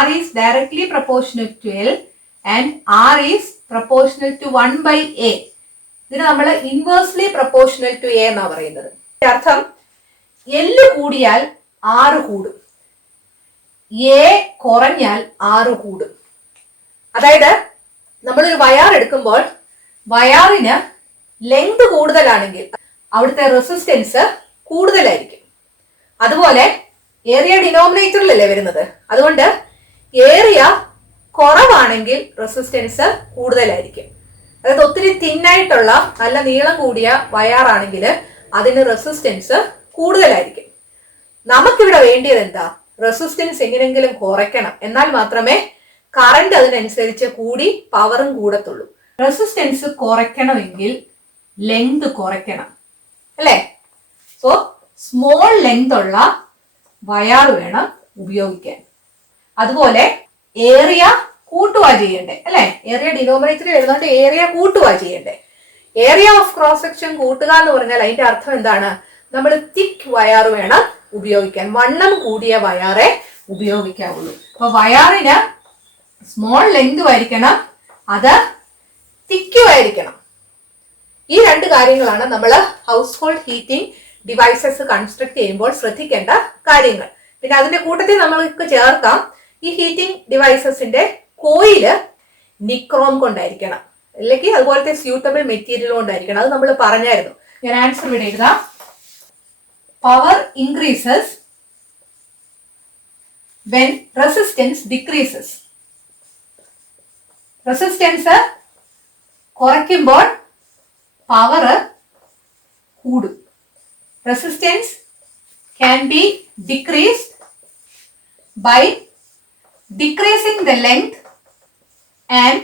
R is directly proportional to L and R is proportional to 1/A. ഇതിന് നമ്മൾ ഇൻവേഴ്സ്ലി പ്രൊപ്പോർഷണൽ ടു A എന്നാ പറയുന്നത്. അർത്ഥം എല്ല് കൂടിയാൽ 6 കൂടും, എ കുറഞ്ഞാൽ 6 കൂടും. അതായത് നമ്മളൊരു വയർ എടുക്കുമ്പോൾ വയറിന് ലെങ്ത് കൂടുതലാണെങ്കിൽ അവിടുത്തെ റെസിസ്റ്റൻസ് കൂടുതലായിരിക്കും. അതുപോലെ ഏരിയ ഡിനോമിനേറ്ററിലല്ലേ വരുന്നത്, അതുകൊണ്ട് ഏരിയ കുറവാണെങ്കിൽ റെസിസ്റ്റൻസ് കൂടുതലായിരിക്കും. അതായത് ഒത്തിരി തിന്നായിട്ടുള്ള നല്ല നീളം കൂടിയ വയറാണെങ്കിൽ അതിന് റെസിസ്റ്റൻസ് കൂടുതലായിരിക്കും. നമുക്കിവിടെ വേണ്ടിയത് എന്താ? റെസിസ്റ്റൻസ് എങ്ങനെയെങ്കിലും കുറയ്ക്കണം, എന്നാൽ മാത്രമേ കറണ്ട് അതിനനുസരിച്ച് കൂടി പവറും കൂടത്തുള്ളൂ. റെസിസ്റ്റൻസ് കുറയ്ക്കണമെങ്കിൽ ലെങ്ത് കുറയ്ക്കണം, അല്ലേ? സോ സ്മോൾ ലെങ്ത് ഉള്ള വയർ വേണം ഉപയോഗിക്കാൻ. അതുപോലെ ഏരിയ കൂട്ടുക ചെയ്യണ്ടേ, അല്ലെ? ഏരിയ ഡിനോമിനേറ്ററിൽ എഴുതുകൊണ്ട് ഏരിയ കൂട്ടുക ചെയ്യണ്ടേ. ഏരിയ ഓഫ് ക്രോസ് സെക്ഷൻ കൂട്ടുക എന്ന് പറഞ്ഞാൽ അതിന്റെ അർത്ഥം എന്താണ്? നമ്മൾ തിക്ക് വയർ വേണം ഉപയോഗിക്കാൻ, വണ്ണം കൂടിയ വയറെ ഉപയോഗിക്കാവുള്ളൂ. അപ്പൊ വയറിന് സ്മോൾ ലെങ്ത് ആയിരിക്കണം, അത് തിക്കും ആയിരിക്കണം. ഈ 2 കാര്യങ്ങളാണ് നമ്മൾ house hold heating devices construct ചെയ്യുമ്പോൾ ശ്രദ്ധിക്കേണ്ട കാര്യങ്ങൾ. പിന്നെ അതിന്റെ കൂട്ടത്തിൽ നമ്മൾക്ക് ചേർക്കാം, ഈ ഹീറ്റിംഗ് ഡിവൈസസിന്റെ കോയില് നിക്രോം കൊണ്ടായിരിക്കണം, അല്ലെങ്കിൽ അതുപോലത്തെ സ്യൂട്ടബിൾ മെറ്റീരിയൽ കൊണ്ടായിരിക്കണം. അത് നമ്മൾ പറഞ്ഞായിരുന്നു. ഞാൻ ആൻസർ ഇവിടെ എഴുതാം. Power increases when resistance decreases. Resistance കുറയ്ക്കുമ്പോൾ പവർ കൂടും. Resistance can be decreased by decreasing the length and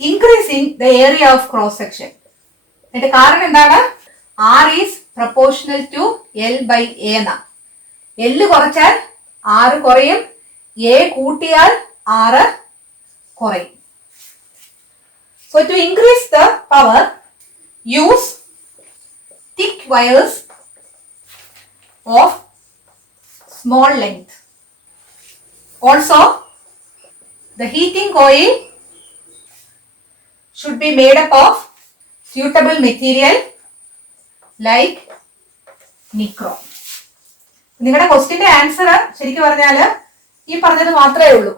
increasing the area of cross section. ഇതിന്റെ കാരണം എന്താണ്? R is proportional to L by A എന്ന. L കുറച്ചാൽ R കുറയും, A കൂട്ടിയാൽ R കുറയും. So to increase the power, use thick wires of small length. Also, the heating coil should be made up of suitable material like nichrome. നിങ്ങളുടെ ക്വസ്റ്റിന്റെ answer ശരിക്കും പറഞ്ഞാൽ ഈ പറഞ്ഞത് മാത്രമേ ഉള്ളൂ.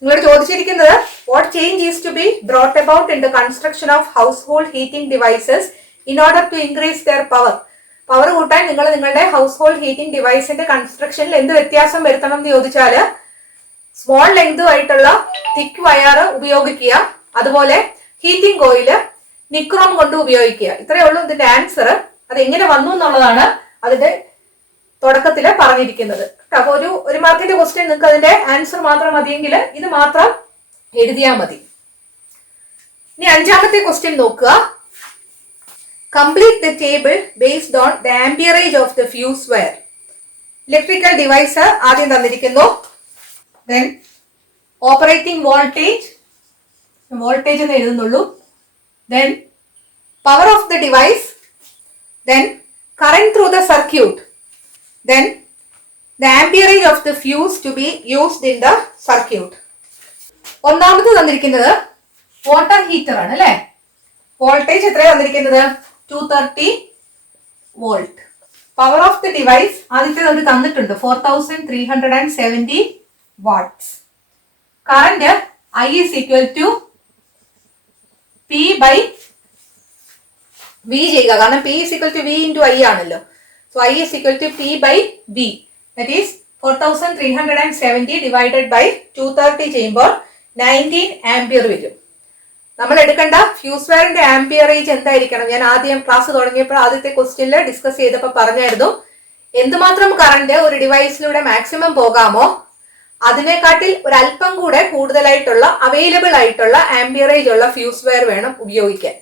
നിങ്ങളോട് ചോദിച്ചിരിക്കുന്നത് what change is to be brought about in the construction of household heating devices in order to increase their power. Power കൂട്ടാൻ നിങ്ങൾ നിങ്ങളുടെ ഹൗസ് ഹോൾഡ് ഹീറ്റിംഗ് ഡിവൈസിന്റെ കൺസ്ട്രക്ഷനിൽ എന്ത് വ്യത്യാസം വരുത്തണം എന്ന് ചോദിച്ചാൽ സ്മോൾ ലെങ്ത് ആയിട്ടുള്ള തിക്ക് വയർ ഉപയോഗിക്കുക, അതുപോലെ ഹീറ്റിംഗ് കോയില് നിക്രോം കൊണ്ട് ഉപയോഗിക്കുക. ഇത്രയേ ഉള്ളൂ ഇതിന്റെ ആൻസർ. അത് എങ്ങനെ വന്നു എന്നുള്ളതാണ് അതിന്റെ തുടക്കത്തിൽ പറഞ്ഞിരിക്കുന്നത്. അപ്പൊ ഒരു മാർക്കിന്റെ ക്വസ്റ്റ്യൻ നിങ്ങൾക്ക് അതിന്റെ ആൻസർ മാത്രം മതിയെങ്കിൽ ഇത് മാത്രം എഴുതിയാൽ മതി. ഇനി 5ാമത്തെ ക്വസ്റ്റ്യൻ നോക്കുക. Complete the table based on the amperage of the fuse wire. Electrical device ആദ്യം തന്നിരിക്കുന്നു. Then operating voltage എന്ന് എഴുതുന്നുള്ളൂ. Then power of the device. Then current through the circuit. Then the amperage of the fuse to be used in the circuit. ഒന്നാമത് തന്നിരിക്കുന്നത് water heater ആണ്, അല്ലെ? Voltage എത്രയാണ് തന്നിരിക്കുന്നത്? 230 volt. Power of the device ആദ്യത്തെ ഒരു തന്നിട്ടുണ്ട് 4370 watts. Current I is equal to P by V ചെയ്യുക, കാരണം P is equal to V into I ആണല്ലോ. So I is equal to P by V. That is 4370 divided by 230 ചെയ്യുമ്പോൾ 19 ampere വരും. നമ്മൾ എടുക്കേണ്ട ഫ്യൂസ് വയറിന്റെ ആംപിയറേജ് എന്തായിരിക്കണം? ഞാൻ ആദ്യം ക്ലാസ് തുടങ്ങിയപ്പോൾ ആദ്യത്തെ ക്വസ്റ്റ്യനിൽ ഡിസ്കസ് ചെയ്തപ്പോൾ പറഞ്ഞായിരുന്നു, എന്തുമാത്രം കറണ്ട് ഒരു ഡിവൈസിലൂടെ മാക്സിമം പോകാമോ അതിനെക്കാട്ടിൽ ഒരല്പം കൂടെ കൂടുതലായിട്ടുള്ള അവൈലബിൾ ആയിട്ടുള്ള ആംപിയറേജ് ഉള്ള ഫ്യൂസ് വയർ വേണം ഉപയോഗിക്കാൻ.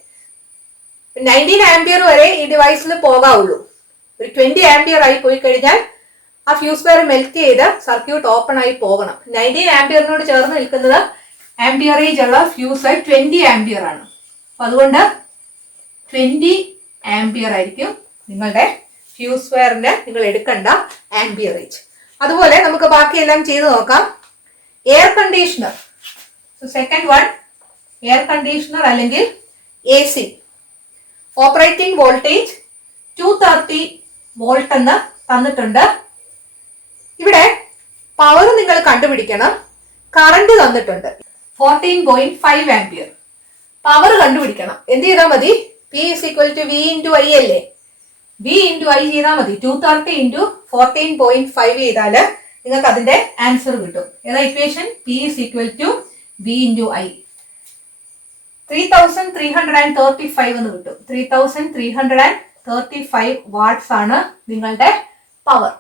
19 ആംപിയർ വരെ ഈ ഡിവൈസിൽ പോകാവുള്ളൂ. ഒരു 20 ആംപിയർ ആയി പോയി കഴിഞ്ഞാൽ ആ ഫ്യൂസ് വയർ മെൽറ്റ് ചെയ്ത് സർക്യൂട്ട് ഓപ്പൺ ആയി പോകണം. 19 ആംപിയറിനോട് ചേർന്ന് നിൽക്കുന്നത് ആംപിയറേജ് ഉള്ള ഫ്യൂസ് 20 ആംപിയർ ആണ്. അപ്പൊ അതുകൊണ്ട് 20 ആംപിയർ ആയിരിക്കും നിങ്ങളുടെ ഫ്യൂസ് വയറിന് നിങ്ങൾ എടുക്കേണ്ട ആംപിയറേജ്. അതുപോലെ നമുക്ക് ബാക്കിയെല്ലാം ചെയ്ത് നോക്കാം. Air conditioner, second one air conditioner അല്ലെങ്കിൽ AC. ഓപ്പറേറ്റിംഗ് വോൾട്ടേജ് 230 വോൾട്ട് എന്ന് തന്നിട്ടുണ്ട്. ഇവിടെ പവർ നിങ്ങൾ കണ്ടുപിടിക്കണം. കറണ്ട് തന്നിട്ടുണ്ട് 14.5 ആംപിയർ. പവർ കണ്ടുപിടിക്കണം. എന്ത് ചെയ്താൽ മതി? P is equal to V into I അല്ലേ? V into I ചെയ്താൽ മതി. 230 into 14.5 ചെയ്താൽ നിങ്ങൾക്ക് അതിന്റെ ആൻസർ കിട്ടും. ഏതാ equation? P is equal to V into I. 3335 എന്ന് കിട്ടും. 3335 വാട്ട്സ് ആണ് നിങ്ങളുടെ പവർ.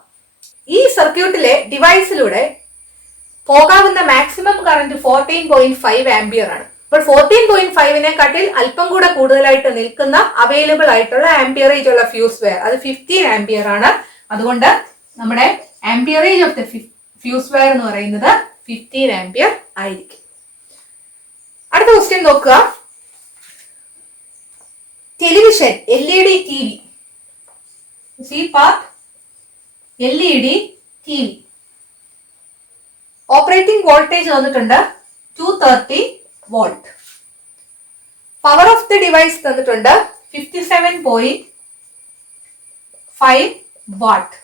ഈ സർക്യൂട്ടിലെ ഡിവൈസിലൂടെ പോകാവുന്ന മാക്സിമം കറന്റ് 14.5 ആംപിയർ ആണ്. അപ്പോൾ 14.5-നെക്കാട്ടിൽ അല്പം കൂടെ കൂടുതലായിട്ട് നിൽക്കുന്ന അവൈലബിൾ ആയിട്ടുള്ള ആംപിയറേജ് ഉള്ള ഫ്യൂസ് വെയർ അത് 15 ആംപിയർ ആണ്. അതുകൊണ്ട് നമ്മുടെ amperage of the fuse wear എന്ന് പറയുന്നത് 15 ആംപിയർ ആയിരിക്കും. അടുത്ത ക്വസ്റ്റ്യൻ നോക്കുക. Television LED TV. C part LED TV. Operating voltage തന്നിട്ടുണ്ട് 230 volt. Power of the device തന്നിട്ടുണ്ട് 57.5 വാട്ട്.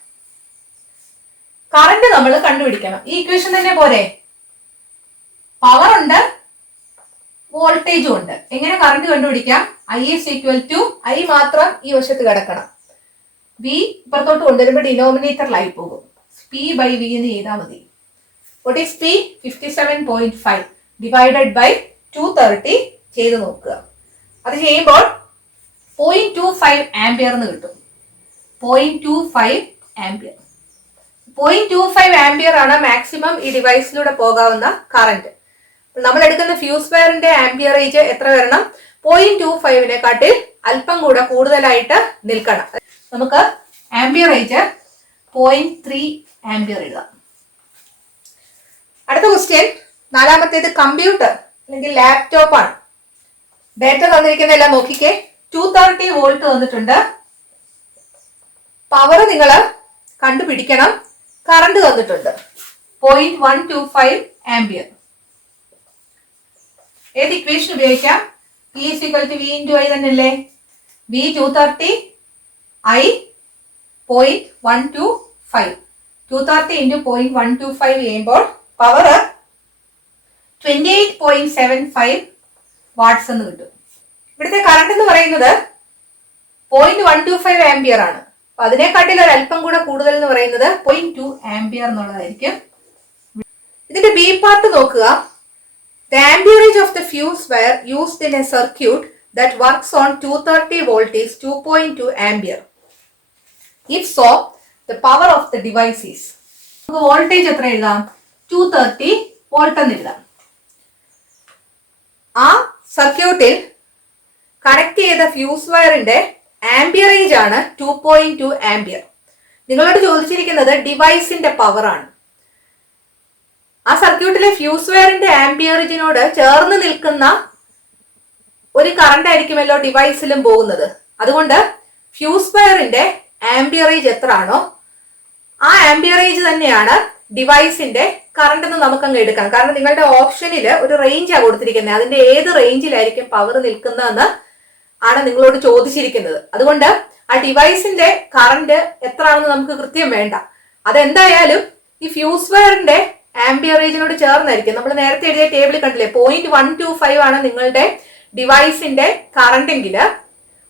കറണ്ട് നമ്മൾ കണ്ടുപിടിക്കണം. ഈ ഇക്വേഷൻ തന്നെ പോരെ? പവർ ഉണ്ട്, വോൾട്ടേജും ഉണ്ട്. എങ്ങനെ കറണ്ട് കണ്ടുപിടിക്കാം? I is equal to I മാത്രം ഈ വശത്ത് കിടക്കണം. V ഇപ്പുറത്തോട്ട് കൊണ്ടുവരുമ്പോൾ ഡിനോമിനേറ്ററിലായി പോകും. P by V എന്ന് ചെയ്താൽ മതി. What is P? 57.5 divided by 230 ചെയ്ത് നോക്കുക. അത് ചെയ്യുമ്പോൾ 0.25 ആംപിയർ എന്ന് കിട്ടും. 0.25 ആംപിയർ. 0.25 ആംപിയർ ആണ് മാക്സിമം ഈ ഡിവൈസിലൂടെ പോകാവുന്ന കറന്റ്. നമ്മൾ എടുക്കുന്ന ഫ്യൂസ് വെയറിന്റെ ആംപിയറേജ് എത്ര വരണം? 0.25-നെക്കാട്ടിൽ അല്പം കൂടെ കൂടുതലായിട്ട് നിൽക്കണം. നമുക്ക് ആംപിയറേജ് 0.3 ആംപിയർ എഴുതാം. അടുത്ത ക്വസ്റ്റ്യൻ, നാലാമത്തേത് കമ്പ്യൂട്ടർ അല്ലെങ്കിൽ ലാപ്ടോപ്പ് ആണ്. ഡേറ്റ തന്നിരിക്കുന്നതെല്ലാം നോക്കിക്കേ. 230 വോൾട്ട് തന്നിട്ടുണ്ട്. പവർ നിങ്ങൾ കണ്ടുപിടിക്കണം. കറണ്ട് തന്നിട്ടുണ്ട് 0.125 ആംപിയർ. ഏത് ഇക്വേഷൻ ഉപയോഗിക്കാം? P is equal to V into I തന്നെയല്ലേ? V 230 I 0.125. 230 into 0.125 ചെയ്യുമ്പോൾ പവർ 28.75 വാട്ട്സ് എന്ന് കിട്ടും. ഇവിടുത്തെ കറണ്ട് എന്ന് പറയുന്നത് 0.125 ആംപിയർ ആണ്. അപ്പൊ അതിനെക്കാട്ടിൽ ഒരു അല്പം കൂടെ കൂടുതൽ എന്ന് പറയുന്നത് 0.2 ആംപിയർ എന്നുള്ളതായിരിക്കും. ഇതിന്റെ ബി പാർട്ട് നോക്കുക. The amperage of the fuse wire used in a circuit that works on 230 volt is 2.2 ampere. If so, the power of the device is. നമുക്ക് വോൾട്ടേജ് എത്ര എഴുതാം? 230 വോൾട്ട് എന്ന് എഴുതാം. ആ സർക്യൂട്ടിൽ കണക്ട് ചെയ്ത ഫ്യൂസ് വയറിന്റെ ആംപിയറേജ് ആണ് 2.2 ആംപിയർ. നിങ്ങളോട് ചോദിച്ചിരിക്കുന്നത് ഡിവൈസിന്റെ പവർ ആണ്. ആ സർക്യൂട്ടിലെ ഫ്യൂസ് വയറിന്റെ ആംപിയറേജിനോട് ചേർന്ന് നിൽക്കുന്ന ഒരു കറണ്ട് ആയിരിക്കുമല്ലോ ഡിവൈസിലും പോകുന്നത്. അതുകൊണ്ട് ഫ്യൂസ് വയറിന്റെ ആംപിയറേജ് എത്ര ആണോ ആ ആംപിയറേജ് തന്നെയാണ് ഡിവൈസിന്റെ കറണ്ട് എന്ന് നമുക്കങ്ങ് എടുക്കാം. കാരണം നിങ്ങളുടെ ഓപ്ഷനിൽ ഒരു റേഞ്ചാണ് കൊടുത്തിരിക്കുന്നത്. അതിന്റെ ഏത് റേഞ്ചിലായിരിക്കും പവർ നിൽക്കുന്നതെന്ന് ആണ് നിങ്ങളോട് ചോദിച്ചിരിക്കുന്നത്. അതുകൊണ്ട് ആ ഡിവൈസിന്റെ കറണ്ട് എത്ര ആണെന്ന് നമുക്ക് കൃത്യം വേണ്ട. അതെന്തായാലും ഈ ഫ്യൂസ് വയറിന്റെ ആംപിയറേജിനോട് ചേർന്നായിരിക്കും. നമ്മൾ നേരത്തെ എഴുതിയ ടേബിളിൽ കണ്ടില്ലേ, 0.125 ആണ് നിങ്ങളുടെ ഡിവൈസിന്റെ കറണ്ട് എങ്കിൽ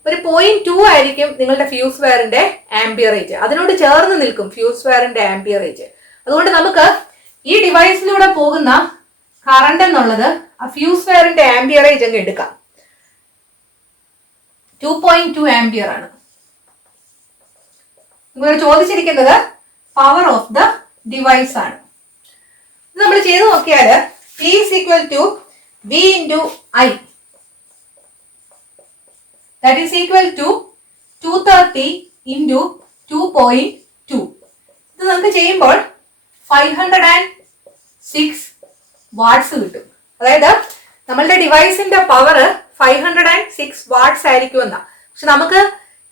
ഒരു 0.2 ആയിരിക്കും നിങ്ങളുടെ ഫ്യൂസ് വയറിന്റെ ആംപിയറേജ്. അതിനോട് ചേർന്ന് നിൽക്കും ഫ്യൂസ് വയറിന്റെ ആംപിയറേജ്. അതുകൊണ്ട് നമുക്ക് ഈ ഡിവൈസിലൂടെ പോകുന്ന കറണ്ട് എന്നുള്ളത് ആ ഫ്യൂസ് വയറിന്റെ ആംപിയറേജ് അങ്ങ് എടുക്കാം. 2.2 ആംപിയർ ആണ്. ഇവിടെ ചോദിച്ചിരിക്കുന്നത് പവർ ഓഫ് ദ ഡിവൈസ് ആണ്. ഇത് നമ്മൾ ചെയ്ത് നോക്കിയാൽ P is equal to V into I. That is equal to 230 into 2.2. ഇത് നമുക്ക് ചെയ്യുമ്പോൾ 506 വാട്ട്സ് കിട്ടും. അതായത് നമ്മളുടെ ഡിവൈസിന്റെ പവർ 506 വാട്ട്സ് ആയിരിക്കുമെന്നാ. പക്ഷെ നമുക്ക്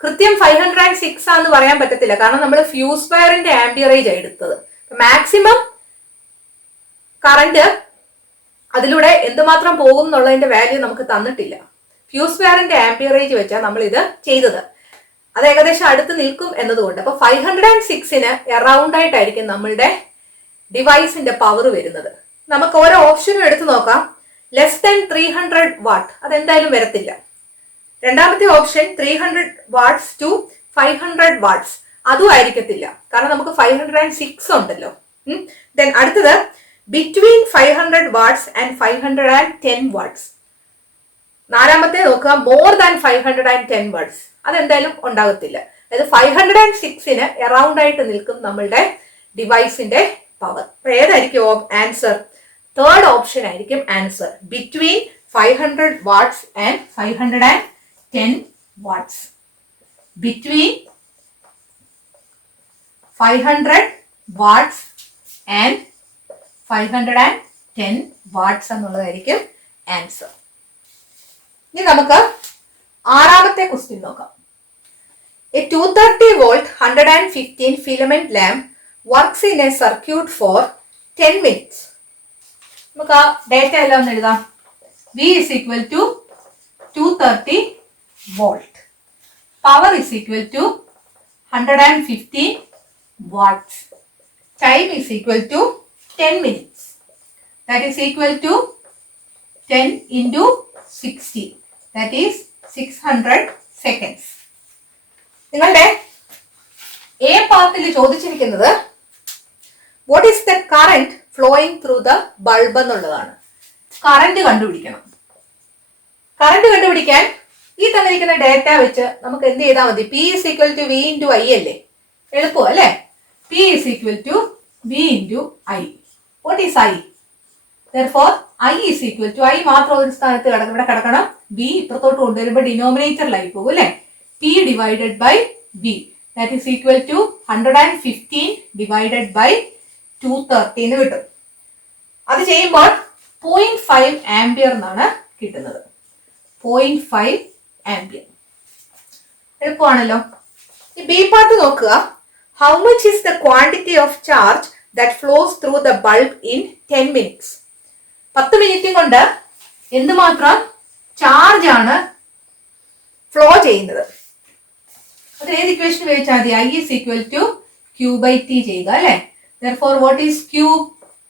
കൃത്യം 506 ആണെന്ന് പറയാൻ പറ്റത്തില്ല. കാരണം നമ്മൾ ഫ്യൂസ് വയറിന്റെ ആംപിയറേജ് എടുത്തത്. മാക്സിമം കറണ്ട് അതിലൂടെ എന്തുമാത്രം പോകും എന്നുള്ളതിന്റെ വാല്യൂ നമുക്ക് തന്നിട്ടില്ല. ഫ്യൂസ് വയറിന്റെ ആംപിയറേജ് വെച്ചാണ് നമ്മൾ ഇത് ചെയ്തത്. അത് ഏകദേശം അടുത്ത് നിൽക്കും എന്നതുകൊണ്ട്. അപ്പൊ 506ന് അറൗണ്ട് ആയിട്ടായിരിക്കും നമ്മളുടെ ഡിവൈസിന്റെ പവർ വരുന്നത്. നമുക്ക് ഓരോ ഓപ്ഷനും എടുത്തു നോക്കാം. ലെസ് ദാൻ 300 വാട്ട് അതെന്തായാലും വരത്തില്ല. രണ്ടാമത്തെ ഓപ്ഷൻ 300 വാട്ട്സ് ടു 500 വാട്ട്സ് അതും ആയിരിക്കത്തില്ല, കാരണം നമുക്ക് 506 ഉണ്ടല്ലോ. ദെൻ അടുത്തത് ബിറ്റ്വീൻ 500 വാട്ട്സ് ആൻഡ് 510 വാട്ട്സ്. നാലാമത്തെ നോക്കുക മോർ ദാൻ 510 വാട്ട്സ് അതെന്തായാലും ഉണ്ടാകത്തില്ല. അതായത് 506ന് അറൗണ്ട് ആയിട്ട് നിൽക്കും നമ്മളുടെ ഡിവൈസിന്റെ പവർ. അപ്പൊ ഏതായിരിക്കും ആൻസർ? തേർഡ് ഓപ്ഷൻ ആയിരിക്കും answer, between 500 watts and 510 watts. Between 500 watts and 510 watts എന്നുള്ളതായിരിക്കും ആൻസർ. ഇനി നമുക്ക് ആറാമത്തെ ക്വസ്റ്റ്യൻ നോക്കാം. A 230 volt 115 filament lamp works in a circuit for 10 minutes. നമുക്ക് ആ ഡേറ്റ എല്ലാം ഒന്ന് എഴുതാം. V is equal to 230 volt. Power is equal to 115 watts. Time is equal to 10 minutes. That is equal to 10 into 60. That is 600 seconds. നിങ്ങളുടെ A പാർട്ടിൽ ചോദിച്ചിരിക്കുന്നത് what is the current flowing through the bulb എന്നുള്ളതാണ്. Current കണ്ടുപിടിക്കണം. Current കണ്ടുപിടിക്കാൻ ഈ തന്നിരിക്കുന്ന data വെച്ച് നമുക്ക് എന്ത് ചെയ്താൽ മതി? P is equal to V into I അല്ലേ? എളുപ്പം അല്ലേ? P is equal to V into I. What is I? therefore I is equal to I മാത്രം ഒരു സ്ഥാനത്ത് ഇവിടെ കിടക്കണം. ബി ഇപ്പുറത്തോട്ട് കൊണ്ടുവരുമ്പോൾ ഡിനോമിനേറ്ററിലായി പോകും അല്ലെ? P divided by V. That is equal to 115 divided by 230 എന്ന് കിട്ടും. അത് ചെയ്യുമ്പോൾ 0.5 ആംപിയർ എന്നാണ് കിട്ടുന്നത്. 0.5 ആംപിയർ. എളുപ്പമാണല്ലോ. ഈ ബി പാർട്ട് നോക്കുക. How much is the quantity of charge that flows through the bulb in 10 minutes? 10 minute കൊണ്ട് എന്തുമാത്രം ചാർജ് ആണ് ഫ്ലോ ചെയ്യുന്നത്? അത് ഏത് ഇക്വേഷൻ ഉപയോഗിച്ചാൽ മതി? I is equal to Q by T ചെയ്യുക അല്ലെ? therefore what is q?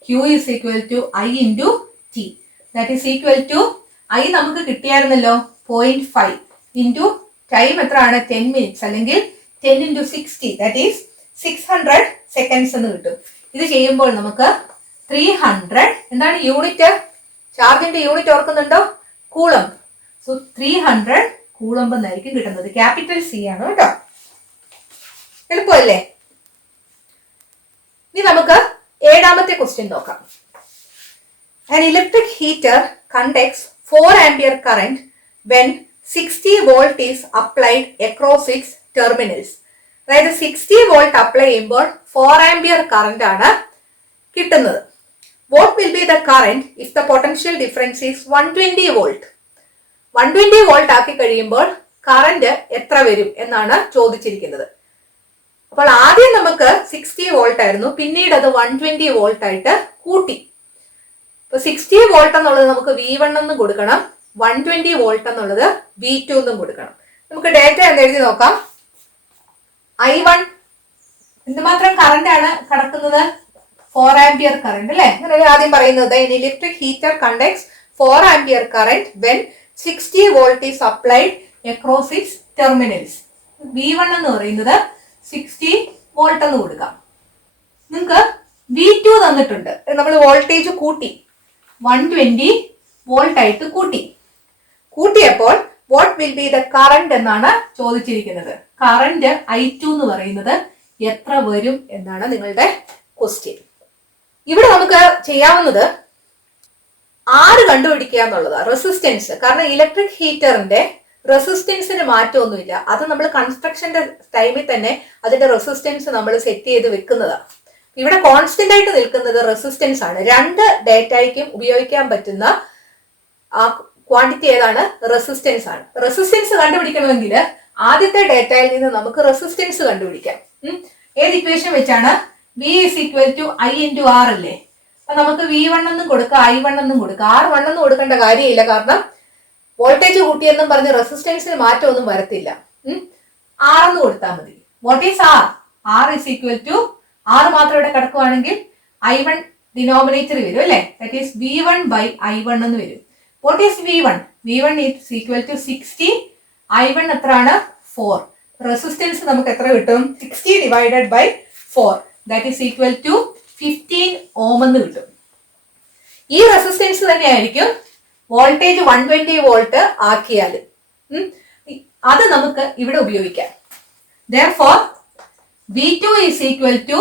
q is equal to I into t. that is equal to I നമുക്ക് കിട്ടിയായിരുന്നല്ലോ 0.5 into ടൈം എത്രയാണ്? 10 മിനിറ്റ്സ് അല്ലെങ്കിൽ 10 into 60 that is 600 seconds എന്ന് കിട്ടും. ഇത് ചെയ്യുമ്പോൾ നമുക്ക് 300 എന്താണ് യൂണിറ്റ്? ചാർജിന്റെ യൂണിറ്റ് ഓർക്കുന്നുണ്ടോ? കൂളംബ്. സോ 300 കൂളംബ് എന്നായിരിക്കും കിട്ടുന്നത്. ക്യാപിറ്റൽ സി ആണ് കേട്ടോ. എളുപ്പമല്ലേ? ഇനി നമുക്ക് ഏഴാമത്തെ ക്വസ്റ്റ്യൻ നോക്കാം. An electric heater conducts 4 ampere current when 60 volt is applied across its terminals. അതായത് 60 വോൾട്ട് അപ്ലൈ ചെയ്യുമ്പോൾ 4 ആംപിയർ കറന്റ് ആണ് കിട്ടുന്നത്. What will be the current if the potential difference is 120 volt? 120 volt ആക്കി കഴിയുമ്പോൾ കറന്റ് എത്ര വരും എന്നാണ് ചോദിച്ചിരിക്കുന്നത്. അപ്പോൾ ആദ്യം നമുക്ക് 60 വോൾട്ട് ആയിരുന്നു, പിന്നീട് അത് 120 വോൾട്ട് ആയിട്ട് കൂട്ടി. ഇപ്പൊ 60 വോൾട്ട് എന്നുള്ളത് നമുക്ക് V1 എന്നും കൊടുക്കണം, 120 വോൾട്ട് എന്നുള്ളത് V2 എന്നും കൊടുക്കണം. നമുക്ക് ഡേറ്റ എന്ന് എഴുതി നോക്കാം. I1 എന്തുമാത്രം കറന്റ് ആണ് കടക്കുന്നത്? 4 ആംപിയർ കറന്റ് അല്ലെ? അങ്ങനെ ആദ്യം പറയുന്നത് electric heater conducts 4 ampere current when 60 volt is applied across it's terminals. V1 എന്ന് പറയുന്നത് 60 വോൾട്ട് എന്ന് കൊടുക്കാം. നിങ്ങൾക്ക് V2 തന്നിട്ടുണ്ട്, നമ്മൾ വോൾട്ടേജ് കൂട്ടി 120 വോൾട്ട് ആയിട്ട് കൂട്ടിയപ്പോൾ what will be the current എന്നാണ് ചോദിച്ചിരിക്കുന്നത്. കറന്റ് I2 എന്ന് പറയുന്നത് എത്ര വരും എന്നാണ് നിങ്ങളുടെ ക്വസ്റ്റ്യൻ. ഇവിടെ നമുക്ക് ചെയ്യാവുന്നത് R കണ്ടുപിടിക്കുക എന്നുള്ളതാണ്, റെസിസ്റ്റൻസ്. കാരണം ഇലക്ട്രിക് ഹീറ്ററിന്റെ റെസിസ്റ്റൻസിന് മാറ്റമൊന്നുമില്ല. അത് നമ്മൾ കൺസ്ട്രക്ഷന്റെ ടൈമിൽ തന്നെ അതിന്റെ റെസിസ്റ്റൻസ് നമ്മൾ സെറ്റ് ചെയ്ത് വെക്കുന്നതാണ്. ഇവിടെ കോൺസ്റ്റന്റ് ആയിട്ട് നിൽക്കുന്നത് റെസിസ്റ്റൻസ് ആണ്. രണ്ട് ഡേറ്റയ്ക്കും ഉപയോഗിക്കാൻ പറ്റുന്ന ആ ക്വാണ്ടിറ്റി ഏതാണ്? റെസിസ്റ്റൻസ് ആണ്. റെസിസ്റ്റൻസ് കണ്ടുപിടിക്കണമെങ്കിൽ ആദ്യത്തെ ഡേറ്റയിൽ നിന്ന് നമുക്ക് റെസിസ്റ്റൻസ് കണ്ടുപിടിക്കാം. ഏത് ഇക്വേഷൻ വെച്ചാണ്? V is equal to I into R അല്ലേ? അപ്പൊ നമുക്ക് V1 എന്നും കൊടുക്കാം, I1 എന്നും കൊടുക്കാം. R1 എന്നും കൊടുക്കേണ്ട കാര്യമില്ല, കാരണം വോൾട്ടേജ് കൂട്ടിയെന്നും പറഞ്ഞ് റെസിസ്റ്റൻസിന് മാറ്റമൊന്നും വരത്തില്ല. ആർ എന്ന് കൊടുത്താൽ മതി. What is R? R is equal to R മാത്രം ഇവിടെ കിടക്കുവാണെങ്കിൽ I1 ഡിനോമിനേറ്റർ വരും അല്ലെ. That is V1 by I1 എന്ന് വരും. What is V1? V1 is equal to 60. I1 എത്രയാണ്? 4. റെസിസ്റ്റൻസ് നമുക്ക് എത്ര കിട്ടും? 60 divided by 4 that is equal to 15 ohm എന്ന് കിട്ടും. ഈ റെസിസ്റ്റൻസ് തന്നെയായിരിക്കും വോൾട്ടേജ് 120 വോൾട്ട് ആക്കിയാൽ അത് നമുക്ക് ഇവിടെ ഉപയോഗിക്കാം. Therefore, V2 is equal to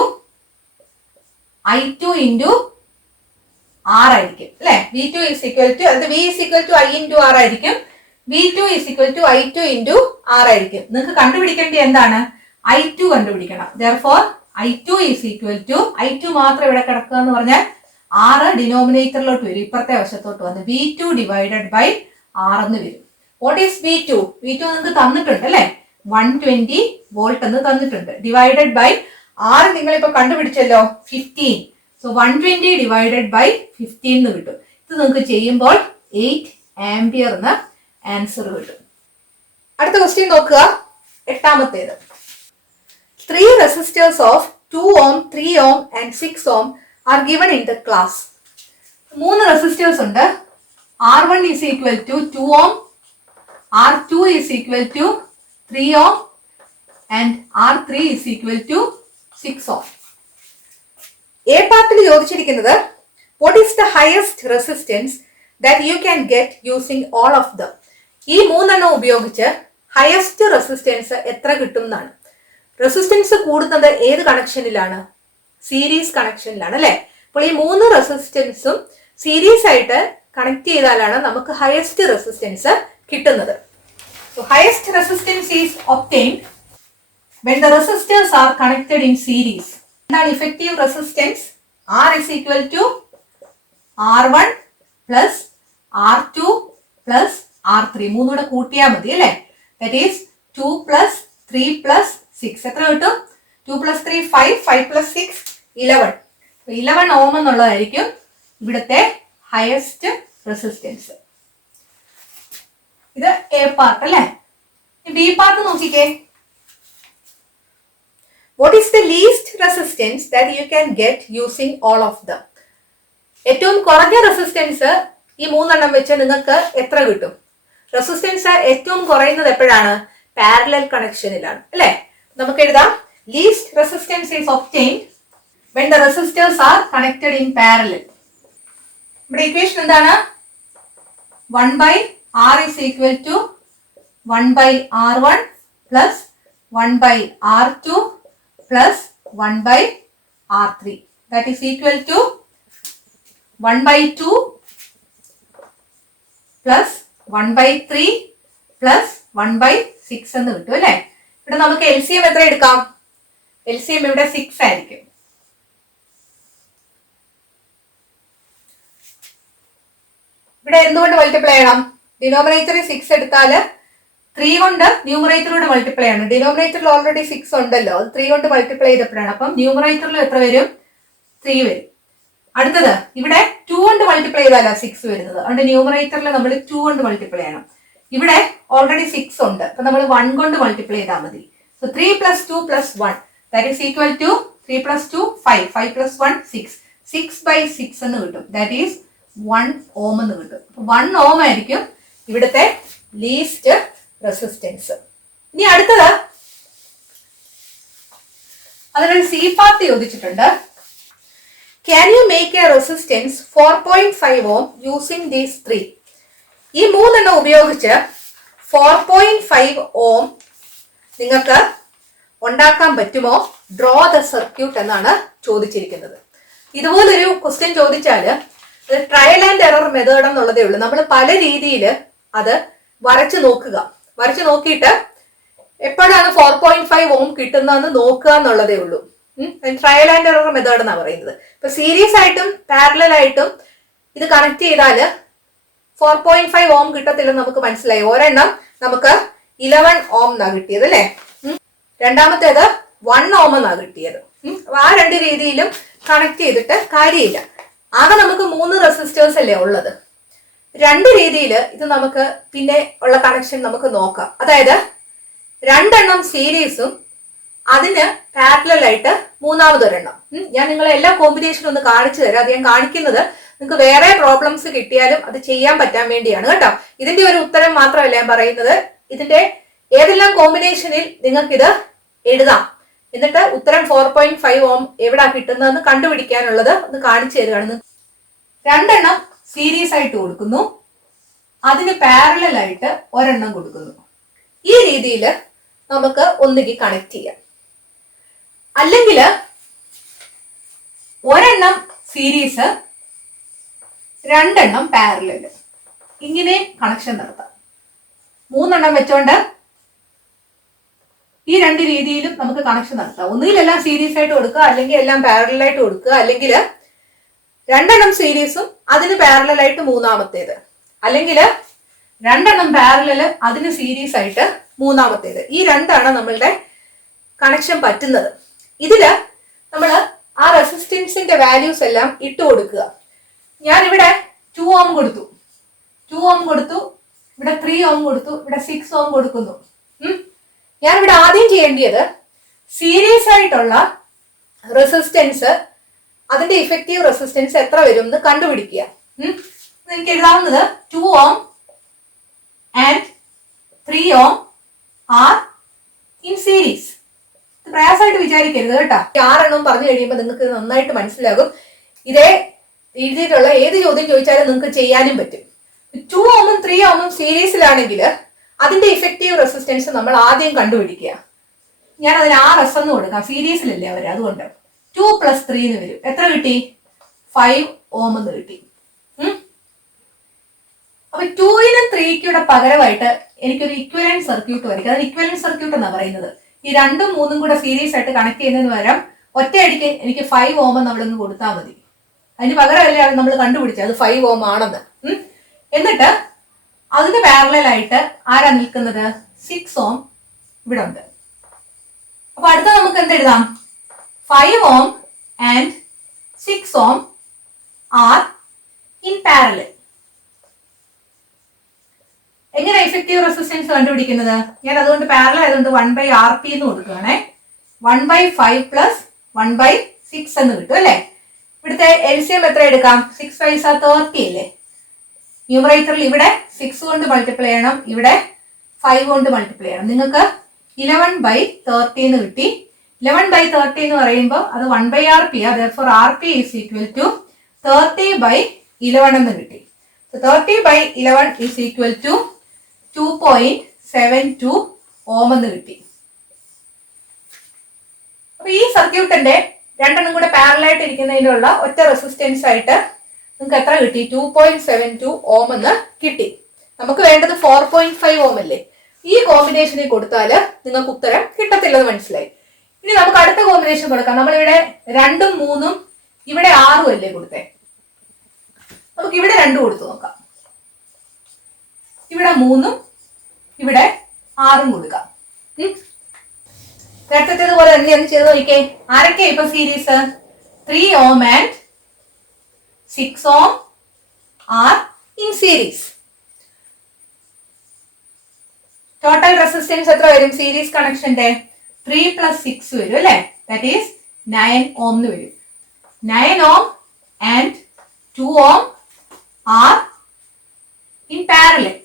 I2 into R ആയിരിക്കും അല്ലെ. V2 is equal to അത് V is equal to I into R ആയിരിക്കും. V2 is equal to I2 into R ആയിരിക്കും. നിങ്ങൾക്ക് കണ്ടുപിടിക്കേണ്ടത് എന്താണ്? I2 കണ്ടുപിടിക്കണം. Therefore, I2 is equal to I2 മാത്രം ഇവിടെ കിടക്കുക എന്ന് പറഞ്ഞാൽ R ഡിനോമിനേറ്ററിലോട്ട് വരും, ഇപ്പുറത്തെ വശത്തോട്ട് വന്ന് V2 ഡിവൈഡഡ് ബൈ R എന്ന് വരും. What is V2? V2 നിങ്ങൾക്ക് തന്നിട്ടുണ്ട് അല്ലെ, 120 വോൾട്ട് എന്ന് തന്നിട്ടുണ്ട്. ഡിവൈഡഡ് ബൈ R നിങ്ങളിപ്പോ കണ്ടുപിടിച്ചല്ലോ 15. സോ 120 ഡിവൈഡഡ് ബൈ 15 എന്ന് കിട്ടും. ഇത് നിങ്ങൾക്ക് ചെയ്യുമ്പോൾ 8 ആംപിയർ എന്ന ആൻസർ കിട്ടും. അടുത്ത ക്വസ്റ്റ്യൻ നോക്കുക, എട്ടാമത്തേത്. 3 resistors of 2 ohm, 3 ohm and 6 ohm are given in the class. 3 resistors ഉണ്ട്. R1 is equal to 2 ohm, R2 is equal to 3 ohm and R3 is equal to 6 ohm. A പാർട്ടിൽ ചോദിച്ചിരിക്കുന്നത് what is the highest resistance that you can get using all of them. ഈ മൂന്നെണ്ണം ഉപയോഗിച്ച് highest resistance എത്ര കിട്ടും എന്നാണ്. Resistance കൂടുന്നത് ഏത് കണക്ഷനിലാണ്? സീരീസ് കണക്ഷനിലാണ് അല്ലെ. അപ്പോൾ ഈ 3 റെസിസ്റ്റൻസും സീരീസ് ആയിട്ട് കണക്ട് ചെയ്താലാണ് നമുക്ക് ഹയസ്റ്റ് റെസിസ്റ്റൻസ് കിട്ടുന്നത്. So highest resistance is obtained when the resistors are connected in series. എന്താണ് effective resistance? R is equal to R1 plus R2 plus R3. മൂന്നൂടെ കൂട്ടിയാൽ മതി അല്ലേ. That is 2 plus 3 plus 6. എത്ര കിട്ടും? 2 plus 3 5, 5 plus 6 11. 11 ഓം എന്നുള്ളതായിരിക്കും ഇവിടുത്തെ highest resistance. ഇത് A part അല്ലേ. ബി പാർട്ട് നോക്കിക്കേ. What is the least resistance that you can get using all of them? ഏറ്റവും കുറഞ്ഞ റെസിസ്റ്റൻസ് ഈ മൂന്നെണ്ണം വെച്ച് നിങ്ങൾക്ക് എത്ര കിട്ടും? റെസിസ്റ്റൻസ് ഏറ്റവും കുറയുന്നത് എപ്പോഴാണ്? പാരലൽ കണക്ഷനിലാണ് അല്ലെ. നമുക്ക് എഴുതാം least resistance is obtained when the resistors are connected in parallel. ഇവിടെ ഇക്വേഷൻ എന്താണ്? 1 by R is equal to 1 by R1 plus 1 by R2 plus 1 by R3. That is equal to 1 by 2 plus 1 by 3 plus 1 by 6 എന്ന് കിട്ടും അല്ലെ. ഇവിടെ നമുക്ക് LCM എത്ര എടുക്കാം? LCM ഇവിടെ 6 ആയിരിക്കും. ഇവിടെ എന്തുകൊണ്ട് മൾട്ടിപ്ലൈ ചെയ്യണം? ഡിനോമിനേറ്ററിൽ 6 എടുത്താൽ 3 കൊണ്ട് ന്യൂമറേറ്ററോട് മൾട്ടിപ്ലൈ ആണ്. ഡിനോമിനേറ്ററിൽ ഓൾറെഡി 6 ഉണ്ടല്ലോ, അത് 3 കൊണ്ട് മൾട്ടിപ്ലൈ ചെയ്തപ്പോഴാണ്. അപ്പം ന്യൂമറേറ്ററിൽ എത്ര വരും? 3 വരും. അടുത്തത് ഇവിടെ 2 കൊണ്ട് മൾട്ടിപ്ലൈ ചെയ്താലാ 6 വരുന്നത്. അതുകൊണ്ട് ന്യൂമറേറ്ററിൽ നമ്മൾ 2 കൊണ്ട് മൾട്ടിപ്ലൈ ചെയ്യണം. ഇവിടെ ഓൾറെഡി 6 ഉണ്ട്, അപ്പൊ നമ്മൾ 1 കൊണ്ട് മൾട്ടിപ്ലൈ ചെയ്താൽ മതി. So 3 plus 2 plus 1 that is equal to 3 plus 2 5, 5 plus 1 6, 6 by 6 എന്ന് കിട്ടും. That is 1 ohm എന്ന് കിട്ടും. 1 ohm ആയിരിക്കും ഇവിടുത്തെ ലീസ്റ്റ് റെസിസ്റ്റൻസ്. ഇനി അടുത്തത് അതിനൊരു സി പാർട്ട് ചോദിച്ചിട്ടുണ്ട്. Can you make a resistance 4.5 ohm using these 3? ഈ മൂന്നെണ്ണം ഉപയോഗിച്ച് 4.5 ohm നിങ്ങൾക്ക് ഉണ്ടാക്കാൻ പറ്റുമോ? ഡ്രോ ദ സർക്യൂട്ട് എന്നാണ് ചോദിച്ചിരിക്കുന്നത്. ഇതുപോലൊരു ക്വസ്റ്റ്യൻ ചോദിച്ചാല് ട്രയൽ ആൻഡ് എറർ മെത്തേഡ് എന്നുള്ളതേ ഉള്ളൂ. നമ്മൾ പല രീതിയിൽ അത് വരച്ചു നോക്കുക, വരച്ചു നോക്കിയിട്ട് എപ്പോഴാണ് 4.5 ohm കിട്ടുന്നതെന്ന് നോക്കുക എന്നുള്ളതേ ഉള്ളൂ. ട്രയൽ ആൻഡ് എറർ മെത്തേഡ് എന്നാണ് പറയുന്നത്. ഇപ്പൊ സീരീസ് ആയിട്ടും പാരലൽ ആയിട്ടും ഇത് കണക്ട് ചെയ്താല് 4.5 ohm കിട്ടത്തില്ലെന്ന് നമുക്ക് മനസ്സിലായി. ഒരെണ്ണം നമുക്ക് 11 ohm എന്നാ കിട്ടിയത് അല്ലെ. രണ്ടാമത്തേത് 1 ohm എന്നാ കിട്ടിയത്. ആ രണ്ട് രീതിയിലും കണക്ട് ചെയ്തിട്ട് കാര്യമില്ല. ആകെ നമുക്ക് 3 റെസിസ്റ്റേഴ്സ് അല്ലേ ഉള്ളത്. രണ്ട് രീതിയിൽ ഇത് നമുക്ക് പിന്നെ ഉള്ള കണക്ഷൻ നമുക്ക് നോക്കാം. അതായത് രണ്ടെണ്ണം സീരീസും അതിന് പാരലൽ ആയിട്ട് മൂന്നാമതൊരെണ്ണം. ഞാൻ നിങ്ങളെ എല്ലാ കോമ്പിനേഷനും ഒന്ന് കാണിച്ചു തരാം. അത് ഞാൻ കാണിക്കുന്നത് നിങ്ങൾക്ക് വേറെ പ്രോബ്ലംസ് കിട്ടിയാലും അത് ചെയ്യാൻ പറ്റാൻ വേണ്ടിയാണ് കേട്ടോ. ഇതിന്റെ ഒരു ഉത്തരം മാത്രമല്ല ഞാൻ പറയുന്നത്, ഇതിന്റെ ഏതെല്ലാം കോമ്പിനേഷനിൽ നിങ്ങൾക്ക് ഇത് എഴുതാം, എന്നിട്ട് ഉത്തരം 4.5 ഓം എവിടാ കിട്ടുന്നതെന്ന് കണ്ടുപിടിക്കാനുള്ളത് ഒന്ന് കാണിച്ചു തരുകയാണ്. രണ്ടെണ്ണം സീരീസ് ആയിട്ട് കൊടുക്കുന്നു, അതിന് പാരലൽ ആയിട്ട് ഒരെണ്ണം കൊടുക്കുന്നു. ഈ രീതിയിൽ നമുക്ക് ഒന്നുകിൽ കണക്ട് ചെയ്യാം, അല്ലെങ്കിൽ ഒരെണ്ണം സീരീസ് രണ്ടെണ്ണം പാരലൽ, ഇങ്ങനെ കണക്ഷൻ നടത്താം. മൂന്നെണ്ണം വെച്ചോണ്ട് ഈ രണ്ട് രീതിയിലും നമുക്ക് കണക്ഷൻ നടത്താം. ഒന്നുകിൽ എല്ലാം സീരീസ് ആയിട്ട് കൊടുക്കുക, അല്ലെങ്കിൽ എല്ലാം പാരലൽ ആയിട്ട് കൊടുക്കുക, അല്ലെങ്കിൽ രണ്ടെണ്ണം സീരീസും അതിന് പാരലൽ ആയിട്ട് മൂന്നാമത്തേത്, അല്ലെങ്കിൽ രണ്ടെണ്ണം പാരലൽ അതിന് സീരീസ് ആയിട്ട് മൂന്നാമത്തേത്. ഈ രണ്ടാണ് നമ്മളുടെ കണക്ഷൻ പറ്റുന്നത്. ഇതില് നമ്മൾ ആ റെസിസ്റ്റൻസിന്റെ വാല്യൂസ് എല്ലാം ഇട്ട് കൊടുക്കുക. ഞാനിവിടെ 2 ഓം കൊടുത്തു, 2 ഓം കൊടുത്തു, ഇവിടെ 3 ഓം കൊടുത്തു, ഇവിടെ 6 ഓം കൊടുക്കുന്നു. ഞാനിവിടെ ആദ്യം ചെയ്യേണ്ടത് സീരീസ് ആയിട്ടുള്ള റെസിസ്റ്റൻസ്, അതിന്റെ ഇഫക്റ്റീവ് റെസിസ്റ്റൻസ് എത്ര വരും എന്ന് കണ്ടുപിടിക്കുക. എനിക്ക് എഴുതാവുന്നത് 2 ohm and 3 ohm are in series. പ്രയാസമായിട്ട് വിചാരിക്കരുത് കേട്ടോ. 6 എണ്ണം പറഞ്ഞു കഴിയുമ്പോൾ നിങ്ങൾക്ക് നന്നായിട്ട് മനസ്സിലാകും. ഇതേ എഴുതിയിട്ടുള്ള ഏത് ചോദ്യം ചോദിച്ചാലും നിങ്ങൾക്ക് ചെയ്യാനും പറ്റും. 2 ഓമും 3 ഓമും സീരീസിലാണെങ്കിൽ അതിന്റെ ഇഫക്റ്റീവ് റെസിസ്റ്റൻസ് നമ്മൾ ആദ്യം കണ്ടുപിടിക്കുക. ഞാൻ അതിന് RS എന്ന് കൊടുക്കാം, സീരീസിലല്ലേ അവർ, അതുകൊണ്ട് 2 + 3 എന്ന് വരും. എത്ര കിട്ടി? 5 ഓം എന്ന് കിട്ടി. അപ്പൊ 2നും 3ക്കും പകരമായിട്ട് എനിക്കൊരു ഇക്വലന്റ് സർക്യൂട്ട് വരയ്ക്കും. അത് ഇക്വലന്റ് സർക്യൂട്ട് എന്നാണ് പറയുന്നത്. ഈ 2ഉം 3ഉം കൂടെ സീരീസ് ആയിട്ട് കണക്ട് ചെയ്യുന്നതിന് പകരം ഒറ്റയടിക്ക് എനിക്ക് 5 ഓം നമ്മളൊന്ന് കൊടുത്താൽ മതി. അതിന് പകരമല്ലേ അത് നമ്മൾ കണ്ടുപിടിച്ചത് അത് 5 ഓം ആണെന്ന്. എന്നിട്ട് അതിന് പാരലൽ ആയിട്ട് ആരാ നിൽക്കുന്നത്? 6 ഓം ഇവിടെ ഉണ്ട്. അപ്പൊ അടുത്ത നമുക്ക് എന്ത് എഴുതാം? 5 ohm and 6 ohm are in parallel. എങ്ങനെ ഇഫക്റ്റീവ് റെസിസ്റ്റൻസ് കണ്ടുപിടിക്കുന്നത്? ഞാൻ അതുകൊണ്ട് പാരലൽ ആയതുകൊണ്ട് 1/RP എന്ന് കൊടുക്കുകയാണേ. 1/5 + 1/6 എന്ന് കിട്ടും അല്ലെ. ഇവിടുത്തെ LCM എത്ര എടുക്കാം? 6 5 30 അല്ലേ. ന്യൂമറേറ്ററിൽ ഇവിടെ 6 കൊണ്ട് മൾട്ടിപ്ലൈ ചെയ്യണം, ഇവിടെ 5 കൊണ്ട് മൾട്ടിപ്ലൈ ചെയ്യണം. നിങ്ങൾക്ക് 11/30 എന്ന് കിട്ടി. 11/30 എന്ന് പറയുമ്പോൾ അത് 1/RP, therefore RP is equal to 30/11 എന്ന് കിട്ടി. 30/11 is equal to 2.72 ഓം എന്ന് കിട്ടി. അപ്പൊ ഈ സർക്യൂട്ടിന്റെ രണ്ടെണ്ണം കൂടെ പാരലൽ ആയിട്ട് ഇരിക്കുന്നതിനുള്ള ഒറ്റ റെസിസ്റ്റൻസ് ആയിട്ട് നിങ്ങൾക്ക് എത്ര കിട്ടി? 2.72 ഓം എന്ന് കിട്ടി. നമുക്ക് വേണ്ടത് 4.5 ഓം അല്ലേ. ഈ കോമ്പിനേഷനിൽ കൊടുത്താൽ നിങ്ങൾക്ക് ഉത്തരം കിട്ടത്തില്ലെന്ന് മനസ്സിലായി. ഇനി നമുക്ക് അടുത്ത കോമ്പിനേഷൻ കൊടുക്കാം. നമ്മളിവിടെ 2ഉം 3ഉം ഇവിടെ 6ഉം അല്ലേ കൊടുത്തേ. നമുക്ക് ഇവിടെ 2 കൊടുത്തു നോക്കാം. ഇവിടെ 3ഉം ഇവിടെ 6ഉം കൊടുക്കാം. നേരത്തേതുപോലെ തന്നെ ഒന്ന് ചെയ്ത് നോക്കിക്കേ. ആരൊക്കെയാ ഇപ്പൊ series? 3 ohm and 6 ohm are in series. Total resistance എത്ര വരും സീരീസ് കണക്ഷന്റെ? 3 + 6 വരും അല്ലെ. ദാറ്റ് ഈസ് 9 ഓം എന്ന് വരും. 9 ohm and 2 ohm are in parallel.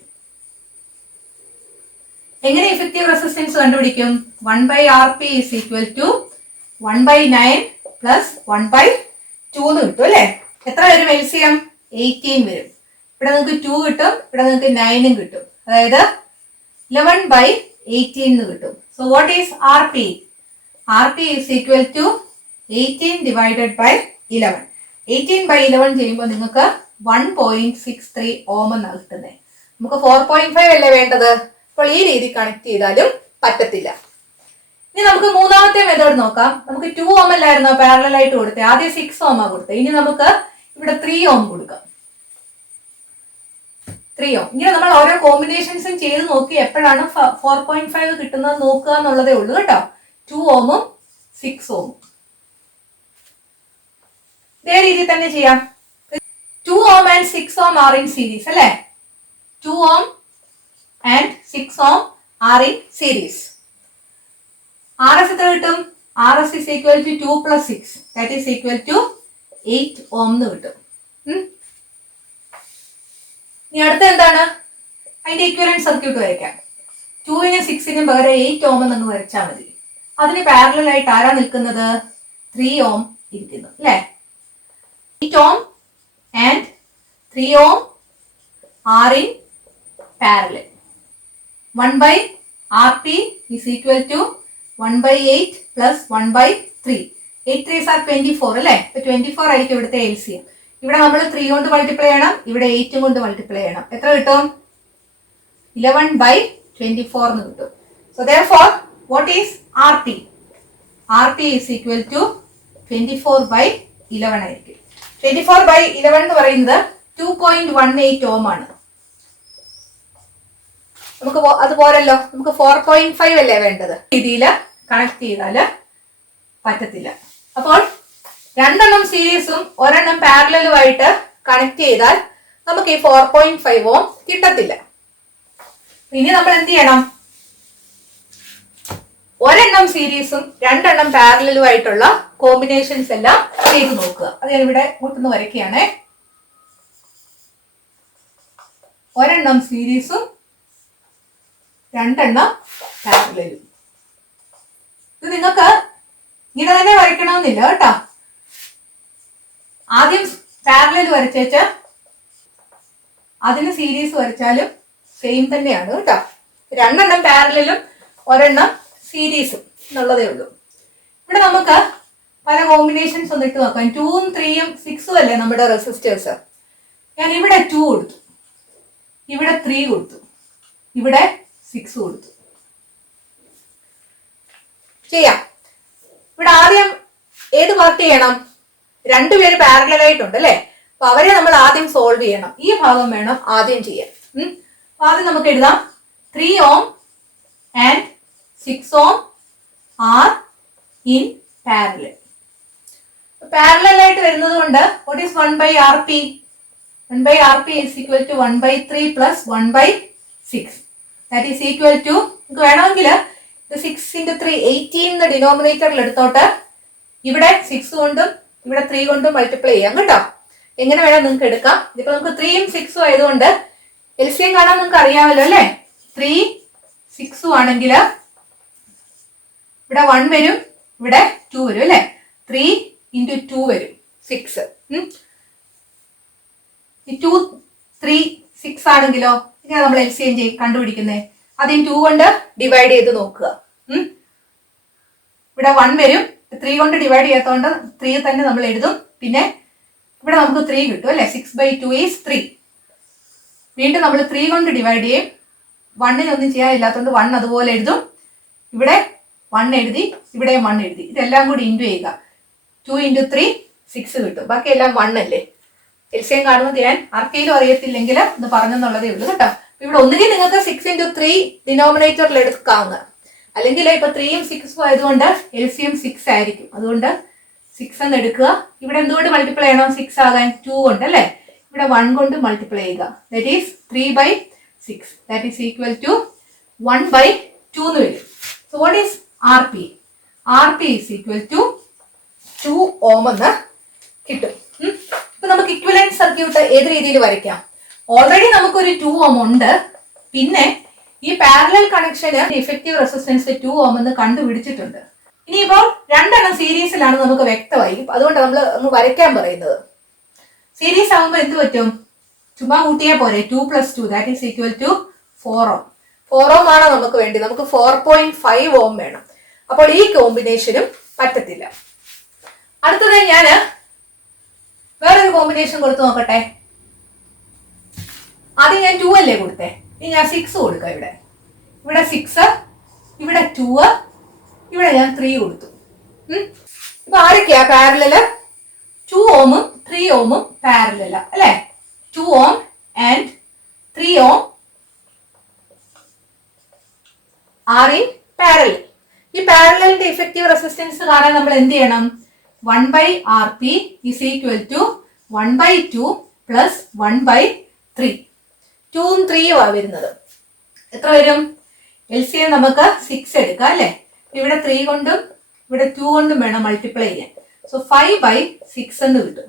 എങ്ങനെ ഇഫക്റ്റീവ് റെസിസ്റ്റൻസ് കണ്ടുപിടിക്കും? 1/RP is equal to 1/9 + 1/2 എന്ന് കിട്ടും അല്ലെ. എത്ര വരും LCM? 18 വരും. ഇവിടെ നിങ്ങൾക്ക് 2 കിട്ടും, ഇവിടെ നിങ്ങൾക്ക് 9ഉം കിട്ടും. അതായത് 11/18 എന്ന് കിട്ടും. So what is RP? RP is equal to 18 divided by 11. 18/11 ചെയ്യുമ്പോൾ നിങ്ങൾക്ക് 1.63 ഓം എന്നാണ് കിട്ടുന്നത്. നമുക്ക് 4.5 അല്ലേ വേണ്ടത്. അപ്പോൾ ഈ രീതി കണക്ട് ചെയ്താലും പറ്റത്തില്ല. ഇനി നമുക്ക് മൂന്നാമത്തെ മെത്തേഡ് നോക്കാം. നമുക്ക് 2 ഓം അല്ലായിരുന്നോ പാരലൽ ആയിട്ട് കൊടുത്തേ. ആദ്യം 6 ഓമാ കൊടുത്തത്. ഇനി നമുക്ക് ഇവിടെ 3 ഓം കൊടുക്കാം. 3 ഓം. ഇങ്ങനെ നമ്മൾ ഓരോ കോമ്പിനേഷൻസും ചെയ്ത് നോക്കി എപ്പോഴാണ് 4.5 കിട്ടുന്നത് നോക്കുക എന്നുള്ളതേ ഉള്ളൂ കേട്ടോ. 2 ഓമും 6 ഓമും ഇതേ രീതിയിൽ തന്നെ ചെയ്യാം. 2 ohm and 6 ohm are in series അല്ലേ. 2 ohm and 6 ohm are in series. R S എത്ര കിട്ടും? R S is equal to 2 plus 6 that is equal to 8 ohm എന്ന് കിട്ടും. ഇനി അടുത്ത എന്താണ്? അതിന്റെ ഇക്വലന്റ് സർക്യൂട്ട് വരയ്ക്കാം. 2നും 6നും പകരം 8 ഓം എന്നങ്ങ് വരച്ചാൽ മതി. അതിന് പാരലൽ ആയിട്ട് ആരാ നിൽക്കുന്നത്? 3 ഓം ഇരിക്കുന്നു അല്ലേ? 8 ohm and 3 ohm are in parallel. 1 by RP is equal to 1 by 8 plus 1 by 3. 8 3s are 24 അല്ലേ? ഇപ്പൊ 24 ആയിരിക്കും ഇവിടുത്തെ LCM. ഇവിടെ നമ്മൾ 3 കൊണ്ട് മൾട്ടിപ്ലൈ ചെയ്യണം, ഇവിടെ 8 കൊണ്ട് മൾട്ടിപ്ലൈ ചെയ്യണം. എത്ര കിട്ടും? 11 by 24 എന്ന് കിട്ടും. So therefore what is RP? RP is equal to 24 by 11 ആയിരിക്കും. 24 by 11 എന്ന് പറയുന്നത് 2.18 ഓം ആണ്. നമുക്ക് അത് പോരല്ലോ, നമുക്ക് 4.5 അല്ലേ വേണ്ടത്. രീതിയിൽ കണക്ട് ചെയ്താൽ പറ്റത്തില്ല. അപ്പോൾ രണ്ടെണ്ണം സീരീസും ഒരെണ്ണം പാരലലുമായിട്ട് കണക്ട് ചെയ്താൽ നമുക്ക് ഈ 4.5 ഓം കിട്ടത്തില്ല. ഇനി നമ്മൾ എന്ത് ചെയ്യണം? ഒരെണ്ണം സീരീസും രണ്ടെണ്ണം പാരലലുമായിട്ടുള്ള കോമ്പിനേഷൻസ് എല്ലാം ചെയ്ത് നോക്കുക. അത് ഞാൻ ഇവിടെ കൂട്ടുന്ന വരയ്ക്കുകയാണ്. ഒരെണ്ണം സീരീസും രണ്ടെണ്ണം പാരലലും. ഇത് നിങ്ങൾക്ക് ഇങ്ങനെ തന്നെ വരയ്ക്കണമെന്നില്ല കേട്ടോ. ആദ്യം പാരലൽ വരച്ചേച്ച് അതിന് സീരീസ് വരച്ചാലും സെയിം തന്നെയാണ് കേട്ടോ. രണ്ടെണ്ണം പാരലലും ഒരെണ്ണം സീരീസും എന്നുള്ളതേ ഉള്ളൂ. ഇവിടെ നമുക്ക് പല കോമ്പിനേഷൻസ് ഒന്ന് ഇട്ട് നോക്കാം. 2ഉം 3ഉം 6ഉം അല്ലേ നമ്മുടെ റെസിസ്റ്റേഴ്സ്. ഞാൻ ഇവിടെ 2 കൊടുത്തു, ഇവിടെ 3 കൊടുത്തു, ഇവിടെ 6 കൊടുത്തു. ചെയ്യാം. ഇവിടെ ആദ്യം ഏത് പാർട്ട് ചെയ്യണം? രണ്ടുപേര് പാരലൽ ആയിട്ടുണ്ട് അല്ലെ? അപ്പൊ അവരെ നമ്മൾ ആദ്യം സോൾവ് ചെയ്യണം. ഈ ഭാഗം വേണം ആദ്യം ചെയ്യാൻ. അപ്പൊ ആദ്യം നമുക്ക് എഴുതാം 3 ohm and 6 ohm are in parallel. Parallel ആയിട്ട് വരുന്നത് കൊണ്ട് what is 1 by RP? 1 by RP is equal to 1 by 3 plus 1 by 6. That is equal to, നമുക്ക് വേണമെങ്കിൽ 6 into 3 18 ഡിനോമിനേറ്ററിൽ എടുത്തോട്ട് ഇവിടെ 6 കൊണ്ടും ഇവിടെ 3 കൊണ്ടും മൾട്ടിപ്ലൈ ചെയ്യാം കേട്ടോ. എങ്ങനെ വേണം നിങ്ങൾക്ക് എടുക്കാം. ഇതിപ്പോ നമുക്ക് 3ഉം 6ഉം ആയതുകൊണ്ട് LCM കാണാൻ നിങ്ങൾക്ക് അറിയാമല്ലോ അല്ലെ? 3 6ഉം ആണെങ്കിൽ ഇവിടെ 1 വരും, ഇവിടെ 2 വരും അല്ലെ? 3 into 2 വരും 6. 2 3 6 ആണെങ്കിലോ ഇങ്ങനെ നമ്മൾ LCM കണ്ടുപിടിക്കുന്നത് ആദ്യം 2 കൊണ്ട് ഡിവൈഡ് ചെയ്ത് നോക്കുക. ഇവിടെ 1 വരും, 3 കൊണ്ട് ഡിവൈഡ് ചെയ്യാത്തതുകൊണ്ട് 3 തന്നെ നമ്മൾ എഴുതും. പിന്നെ ഇവിടെ നമുക്ക് 3 കിട്ടും അല്ലെ? 6 by 2 is 3. വീണ്ടും നമ്മൾ 3 കൊണ്ട് ഡിവൈഡ് ചെയ്യും. 1ന് ഒന്നും ചെയ്യാനില്ലാത്തതുകൊണ്ട് 1 അതുപോലെ എഴുതും. ഇവിടെ 1 എഴുതി, ഇവിടെ 1 എഴുതി. ഇതെല്ലാം കൂടി ഇൻറ്റു ചെയ്യുക. 2 into 3 6 കിട്ടും. ബാക്കി എല്ലാം 1 അല്ലേ? LCM കാണുന്നത് ഞാൻ ആർക്കെങ്കിലും അറിയത്തില്ലെങ്കിൽ ഒന്ന് പറഞ്ഞെന്നുള്ളതേ ഉള്ളൂ കേട്ടോ. ഇവിടെ ഒന്നുകിൽ നിങ്ങൾക്ക് 6 into 3 ഡിനോമിനേറ്ററിൽ എടുക്കാവുന്ന, അല്ലെങ്കിൽ ഇപ്പൊ 3ഉം 6ഉം ആയതുകൊണ്ട് LCM 6 ആയിരിക്കും. അതുകൊണ്ട് 6 എന്ന് എടുക്കുക. ഇവിടെ എന്തുകൊണ്ട് മൾട്ടിപ്ലൈ ചെയ്യണം? 6 ആകാൻ 2 കൊണ്ട് അല്ലേ? ഇവിടെ 1 കൊണ്ട് മൾട്ടിപ്ലൈ ചെയ്യുക. That is 3 by 6. That is equal to 1 by 2 എന്ന് വരും. So what is RP? RP is equal to 2 ohm എന്ന് കിട്ടും. ഇപ്പൊ നമുക്ക് ഇക്വലന്റ് സർക്യൂട്ട് ഏത് രീതിയിൽ വരയ്ക്കാം? ഓൾറെഡി നമുക്കൊരു 2 ഓം ഉണ്ട്. പിന്നെ ഈ പാരലൽ കണക്ഷന് ഇഫക്റ്റീവ് റെസിസ്റ്റൻസ് 2 ഓം എന്ന് കണ്ടുപിടിച്ചിട്ടുണ്ട്. ഇനിയിപ്പോൾ രണ്ടെണ്ണം സീരീസിലാണ് നമുക്ക് വ്യക്തമായി. അതുകൊണ്ട് നമ്മൾ അങ്ങ് വരയ്ക്കാൻ പറയുന്നത്. സീരീസ് ആകുമ്പോൾ എന്ത് പറ്റും? ചുമ്മാ കൂട്ടിയാൽ പോരെ. 2 plus 2 that is equal to 4 ohm. 4 ohm ആണോ നമുക്ക് വേണ്ടി? നമുക്ക് 4.5 ഓം വേണം. അപ്പോൾ ഈ കോമ്പിനേഷനും പറ്റത്തില്ല. അടുത്തത് ഞാൻ വേറൊരു കോമ്പിനേഷൻ കൊടുത്തു നോക്കട്ടെ. ആദ്യം ഞാൻ 2 അല്ലേ കൊടുത്തേ? ഇനി ഞാൻ 6 കൊടുക്കാം. ഇവിടെ 6, ഇവിടെ 2, ഇവിടെ ഞാൻ 3 കൊടുത്തു. ഇപ്പൊ ആരൊക്കെയാ പാരലല്? 2 ഓമും 3 ഓമും പാരലല അല്ലെ? 2 ohm and 3 ohm are in parallel. ഈ പാരലലിന്റെ ഇഫക്റ്റീവ് റെസിസ്റ്റൻസ് കാണാൻ നമ്മൾ എന്ത് ചെയ്യണം? 1 by RP is equal to 1 by 2 plus 1 by 3. 2 ഉം 3 ഉം വരുന്നത് എത്ര വരും? LCM നമുക്ക് 6 എടുക്കാം അല്ലെ? ഇവിടെ 3 കൊണ്ടും ഇവിടെ 2 കൊണ്ടും വേണം മൾട്ടിപ്ലൈ ചെയ്യാൻ. സോ 5/6 എന്ന് കിട്ടും.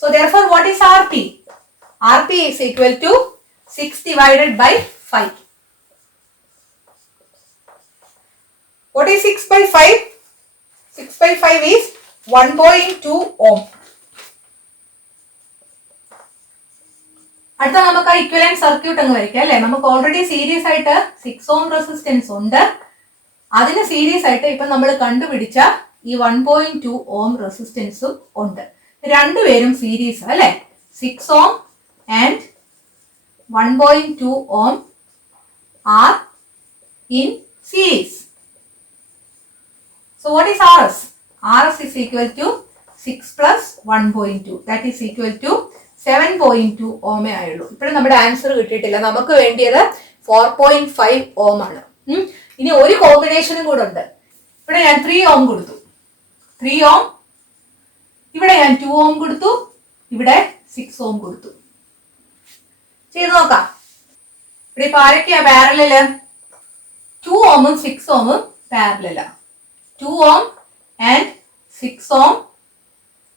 So therefore what is RP? RP is equal to 6 divided by 5. What is 6 by 5? 6 by 5 is 1.2 ohm. അടുത്ത നമുക്ക് ഇക്വലന്റ് സർക്യൂട്ട് അങ്ങ് വരയ്ക്കാം അല്ലെ. നമുക്ക് ഓൾറെഡി സീരീസ് ആയിട്ട് 6 ഓം റെസിസ്റ്റൻസ് ഉണ്ട്. അതിന് സീരീസ് ആയിട്ട് ഇപ്പൊ നമ്മൾ കണ്ടുപിടിച്ച ഈ 1.2 ഓം റെസിസ്റ്റൻസും ഉണ്ട്. രണ്ടുപേരും സീരീസ് അല്ലെ. 6 ohm and 1.2 ohm are in series. So what is RS? RS is equal to 6 plus 1.2. That is equal to 7.2 ohm ആയുള്ളൂ. ഇപ്പോഴും നമ്മുടെ ആൻസർ കിട്ടിയിട്ടില്ല. നമുക്ക് വേണ്ടിയത് 4.5 ഓം ആണ്. ഇനി ഒരു കോമ്പിനേഷനും കൂടെ ഉണ്ട്. ഇവിടെ ഞാൻ 3 ഓം കൊടുത്തു, 3 ഓം. ഇവിടെ ഞാൻ 2 ഓം കൊടുത്തു, ഇവിടെ 6 ഓം കൊടുത്തു. ചെയ്ത് നോക്കാം. ഇവിടെ ഇപ്പൊ ആരൊക്കെയാ parallel? 2 ഓമും 6 ഓമും പാരലലാ. 2 ohm and 6 ohm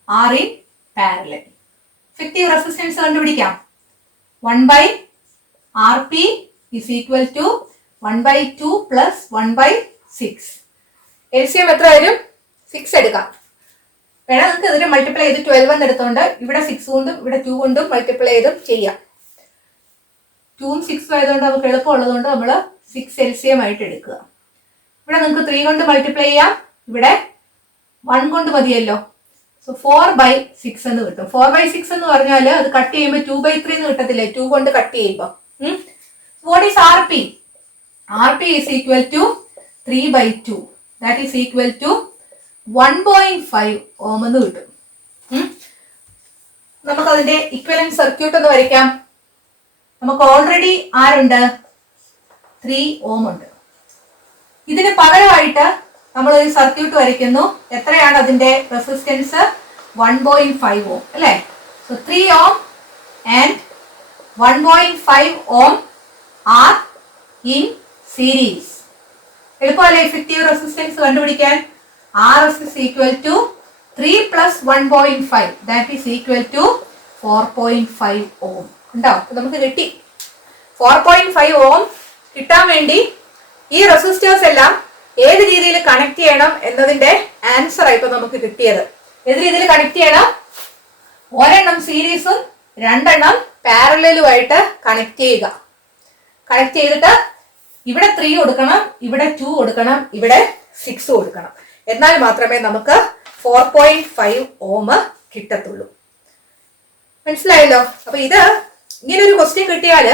are in parallel. Effective resistance കണ്ടുപിടിക്കാം. 1/RP is equal to 1/2 plus 1/6. LCM എത്ര വരും? 6 എടുക്കാം. വേണം നമുക്ക് ഇതിനെ മൾട്ടിപ്ലൈ ചെയ്ത് 12 എന്ന് എടുത്തോണ്ട് ഇവിടെ 6 കൊണ്ടും ഇവിടെ 2 കൊണ്ടും മൾട്ടിപ്ലൈ ചെയ്തും ചെയ്യാം. 2 ഉം 6 ആയതുകൊണ്ട് നമുക്ക് എളുപ്പമുള്ളതുകൊണ്ട് നമ്മൾ 6 LCM ആയിട്ട് എടുക്കുക. ഇവിടെ നിങ്ങൾക്ക് 3 കൊണ്ട് മൾട്ടിപ്ലൈ ചെയ്യാം, ഇവിടെ 1 കൊണ്ട് മതിയല്ലോ. സോ 4/6 എന്ന് കിട്ടും. 4/6 എന്ന് പറഞ്ഞാൽ അത് കട്ട് ചെയ്യുമ്പോൾ 2/3 എന്ന് കിട്ടത്തില്ലേ, 2 കൊണ്ട് കട്ട് ചെയ്യുമ്പോൾ. What is RP? RP is equal to 3/2. That is equal to 1.5 ohm എന്ന് കിട്ടും. നമുക്കതിന്റെ ഇക്വലന്റ് സർക്യൂട്ട് ഒന്ന് വരയ്ക്കാം. നമുക്ക് ഓൾറെഡി ആരുണ്ട്? 3 ഓം ഉണ്ട്. ഇതിന് പകരമായിട്ട് നമ്മൾ ഒരു സർക്യൂട്ട് വരയ്ക്കുന്നു. എത്രയാണ് അതിന്റെ റെസിസ്റ്റൻസ്? 1.5 ഓം അല്ലേ. So 3 ohm and 1.5 ohm are in series. എളുപ്പമല്ലേ ഇഫക്റ്റീവ് റെസിസ്റ്റൻസ് കണ്ടുപിടിക്കാൻ? RS is equal to 3 plus 1.5. That is equal to 4.5 ohm. ഉണ്ടോ? നമുക്ക് കിട്ടി. 4.5 ഓം കിട്ടാൻ വേണ്ടി ഈ റെസിസ്റ്റേഴ്സ് എല്ലാം ഏത് രീതിയിൽ കണക്ട് ചെയ്യണം എന്നതിന്റെ ആൻസർ ആയിപ്പോ നമുക്ക് കിട്ടിയത്. ഏത് രീതിയിൽ കണക്ട് ചെയ്യണം? ഒരെണ്ണം സീരീസും 2 എണ്ണം പാരലലുമായിട്ട് കണക്ട് ചെയ്യുക. കണക്ട് ചെയ്തിട്ട് ഇവിടെ 3 കൊടുക്കണം, ഇവിടെ 2 കൊടുക്കണം, ഇവിടെ 6 കൊടുക്കണം. എന്നാൽ മാത്രമേ നമുക്ക് 4.5 ഓം കിട്ടത്തുള്ളൂ. മനസ്സിലായല്ലോ? അപ്പൊ ഇത് ഇങ്ങനെ ഒരു ക്വസ്റ്റ്യൻ കിട്ടിയാല്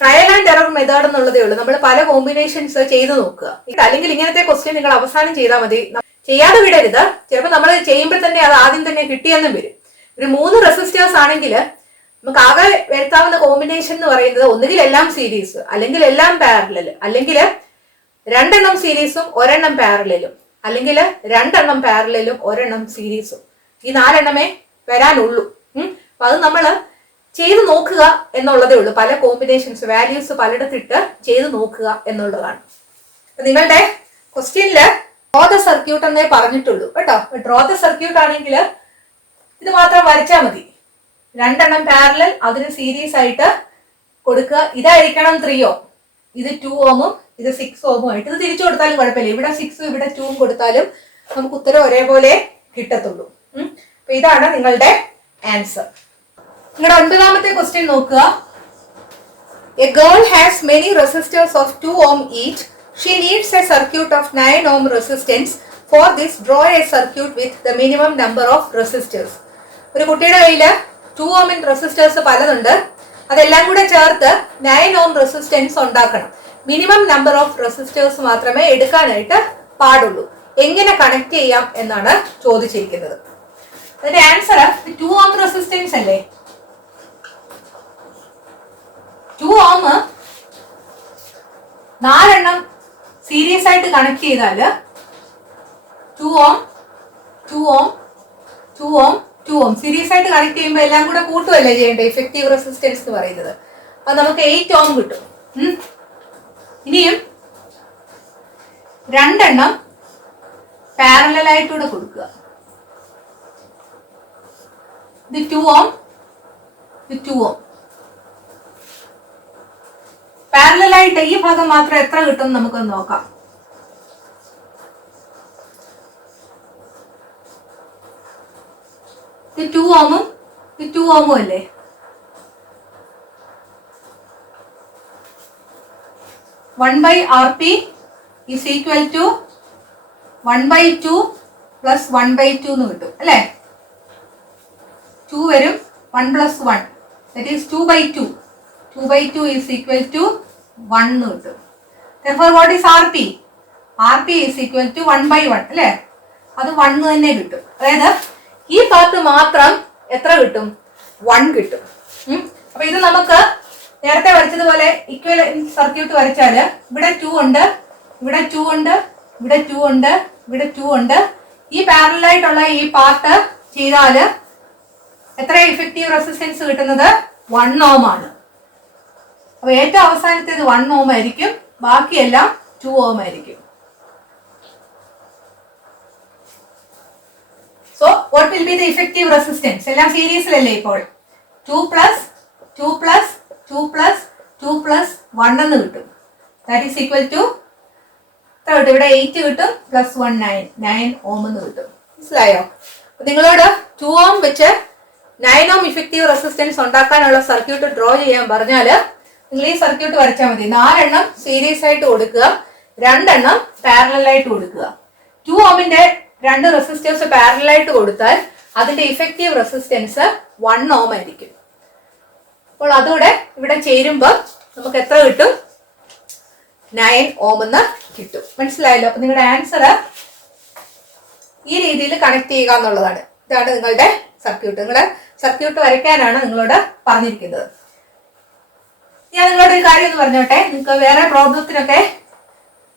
ട്രയൽ ആൻഡ് എറർ മെത്തേഡ് എന്നുള്ളതേ ഉള്ളൂ. നമ്മൾ പല കോമ്പിനേഷൻസ് ചെയ്ത് നോക്കുക. അല്ലെങ്കിൽ ഇങ്ങനത്തെ ക്വസ്റ്റ്യൻ നിങ്ങൾ അവസാനം ചെയ്താൽ മതി, ചെയ്യാതെ വിടരുത്. ചിലപ്പോൾ നമ്മൾ ചെയ്യുമ്പോൾ തന്നെ അത് ആദ്യം തന്നെ കിട്ടിയെന്നും വരും. ഒരു 3 റെസിസ്റ്റേഴ്സ് ആണെങ്കിൽ നമുക്ക് ആകെ വരുത്താവുന്ന കോമ്പിനേഷൻ എന്ന് പറയുന്നത് ഒന്നുകിൽ എല്ലാം സീരീസ്, അല്ലെങ്കിൽ എല്ലാം പാരലൽ, അല്ലെങ്കിൽ 2 എണ്ണം സീരീസും 1 എണ്ണം പാരലലും, അല്ലെങ്കിൽ 2 എണ്ണം പാരലലും 1 എണ്ണം സീരീസും. ഈ 4 എണ്ണമേ വരാനുള്ളൂ. അപ്പൊ അത് നമ്മൾ ചെയ്ത് നോക്കുക എന്നുള്ളതേ ഉള്ളൂ. പല കോമ്പിനേഷൻസ് വാല്യൂസ് പലയിടത്തിട്ട് ചെയ്ത് നോക്കുക എന്നുള്ളതാണ്. അപ്പൊ നിങ്ങളുടെ ക്വസ്റ്റ്യനില് ഡ്രോ ദ സർക്യൂട്ട് എന്നേ പറഞ്ഞിട്ടുള്ളൂ കേട്ടോ. ഡ്രോ ദ സർക്യൂട്ട് ആണെങ്കിൽ ഇത് മാത്രം വരച്ചാൽ മതി. 2 എണ്ണം പാരലൽ, അതിന് സീരീസ് ആയിട്ട് കൊടുക്കുക. ഇതായിരിക്കണം 3 ഓം, ഇത് 2 ഓമും ഇത് 6 ഓമും ആയിട്ട്. ഇത് തിരിച്ചു കൊടുത്താലും കുഴപ്പമില്ല. ഇവിടെ 6 ഇവിടെ 2 കൊടുത്താലും നമുക്ക് ഉത്തരം ഒരേപോലെ കിട്ടത്തുള്ളൂ. അപ്പൊ ഇതാണ് നിങ്ങളുടെ ആൻസർ. നിങ്ങളുടെ 9ാമത്തെ ക്വസ്റ്റ്യൻ നോക്കുക. A girl has many resistors of 2 ohm each. She needs a circuit of 9 ohm resistance. For this, draw a circuit with the minimum number of resistors. ഒരു കുട്ടിയുടെ കയ്യില് 2 ohm റെസിസ്റ്റേഴ്സ് പലതുണ്ട്. അതെല്ലാം കൂടെ ചേർത്ത് 9 ohm റെസിസ്റ്റൻസ് ഉണ്ടാക്കണം. Minimum number of resistors മാത്രമേ എടുക്കാനായിട്ട് പാടുള്ളൂ. എങ്ങനെ കണക്ട് ചെയ്യാം എന്നാണ് ചോദിച്ചിരിക്കുന്നത്. അതിന്റെ ആൻസർ 2 ohm റെസിസ്റ്റൻസ് അല്ലേ. 2 ohm 4 എണ്ണം സീരീസ് ആയിട്ട് കണക്ട് ചെയ്താല് 2 ohm 2 ohm 2 ohm 2 ohm series ആയിട്ട് കണക്ട് ചെയ്യുമ്പോൾ എല്ലാം കൂടെ കൂട്ടുമല്ലേ ചെയ്യേണ്ടത് ഇഫക്റ്റീവ് റെസിസ്റ്റൻസ് എന്ന് പറയുന്നത്. അത് നമുക്ക് 8 ohm കിട്ടും. ഇനിയും രണ്ടെണ്ണം പാരലൽ ആയിട്ടൂടെ കൊടുക്കുക. ഇത് 2 ohm, ഇത് 2 ohm. പാരലൽ ആയിട്ട് ഈ ഭാഗം മാത്രം എത്ര കിട്ടും നമുക്കൊന്ന് നോക്കാം. ഇത് 2 ohm ഉം ഇത് 2 ohm അല്ലേ? One by RP is equal to 1/2 plus 1/2 എന്ന് കിട്ടും അല്ലേ? 2 വരും, 1 plus 1 that is 2/2. 2/2 is equal to 1 എന്ന് കിട്ടും. Therefore what is RP? RP is equal to 1/1 അല്ലേ? അത് 1 തന്നെ കിട്ടും. അതായത് ഈ പാർട്ട് മാത്രം എത്ര കിട്ടും? 1 കിട്ടും. അപ്പൊ ഇത് നമുക്ക് നേരത്തെ വരച്ചതുപോലെ ഇക്വലന്റ് സർക്യൂട്ട് വരച്ചാല് ഇവിടെ 2 ഉണ്ട്, ഇവിടെ 2 ഉണ്ട്, ഇവിടെ 2 ഉണ്ട്, ഇവിടെ 2 ഉണ്ട്. ഈ പാരലൽ ആയിട്ടുള്ള ഈ പാർട്ട് ചെയ്താല് എത്ര ഇഫക്റ്റീവ് റെസിസ്റ്റൻസ് കിട്ടുന്നത്? 1 ohm ആണ്. അപ്പൊ ഏറ്റവും അവസാനത്തേത് 1 ohm ആയിരിക്കും, ബാക്കിയെല്ലാം 2 ohm ആയിരിക്കും. So what will be the effective resistance? എല്ലാം സീരീസിലല്ലേ ഇപ്പോൾ? 2 plus 2 plus 2 plus 2 plus 1 എന്ന് കിട്ടും. That is equal to ഇവിടെ 8 കിട്ടും പ്ലസ് 1 9 ohm എന്ന് കിട്ടും. മനസ്സിലായോ? നിങ്ങളോട് 2 ohm വെച്ച് 9 ohm ഇഫക്റ്റീവ് റെസിസ്റ്റൻസ് ഉണ്ടാക്കാനുള്ള സർക്യൂട്ട് ഡ്രോ ചെയ്യാൻ പറഞ്ഞാൽ നിങ്ങൾ ഈ സർക്യൂട്ട് വരച്ചാൽ മതി. 4 എണ്ണം സീരീസ് ആയിട്ട് കൊടുക്കുക, 2 എണ്ണം പാരലൽ ആയിട്ട് കൊടുക്കുക. 2 ohmന്റെ 2 റെസിസ്റ്റേഴ്സ് പാരലൽ ആയിട്ട് കൊടുത്താൽ അതിന്റെ ഇഫക്റ്റീവ് റെസിസ്റ്റൻസ് 1 ohm ആയിരിക്കും. അപ്പോൾ അതുകൂടെ ഇവിടെ ചേരുമ്പോൾ നമുക്ക് എത്ര കിട്ടും? 9 ohm എന്ന് കിട്ടും. മനസ്സിലായല്ലോ? അപ്പൊ നിങ്ങളുടെ ആൻസർ ഈ രീതിയിൽ കണക്ട് ചെയ്യുക എന്നുള്ളതാണ്. ഇതാണ് നിങ്ങളുടെ സർക്യൂട്ട്. നിങ്ങളുടെ സർക്യൂട്ട് വരയ്ക്കാനാണ് നിങ്ങളോട് പറഞ്ഞിരിക്കുന്നത്. ഞാൻ നിങ്ങളോട് ഒരു കാര്യം ഒന്ന് പറഞ്ഞോട്ടെ, നിങ്ങൾക്ക് വേറെ പ്രോബ്ലത്തിനൊക്കെ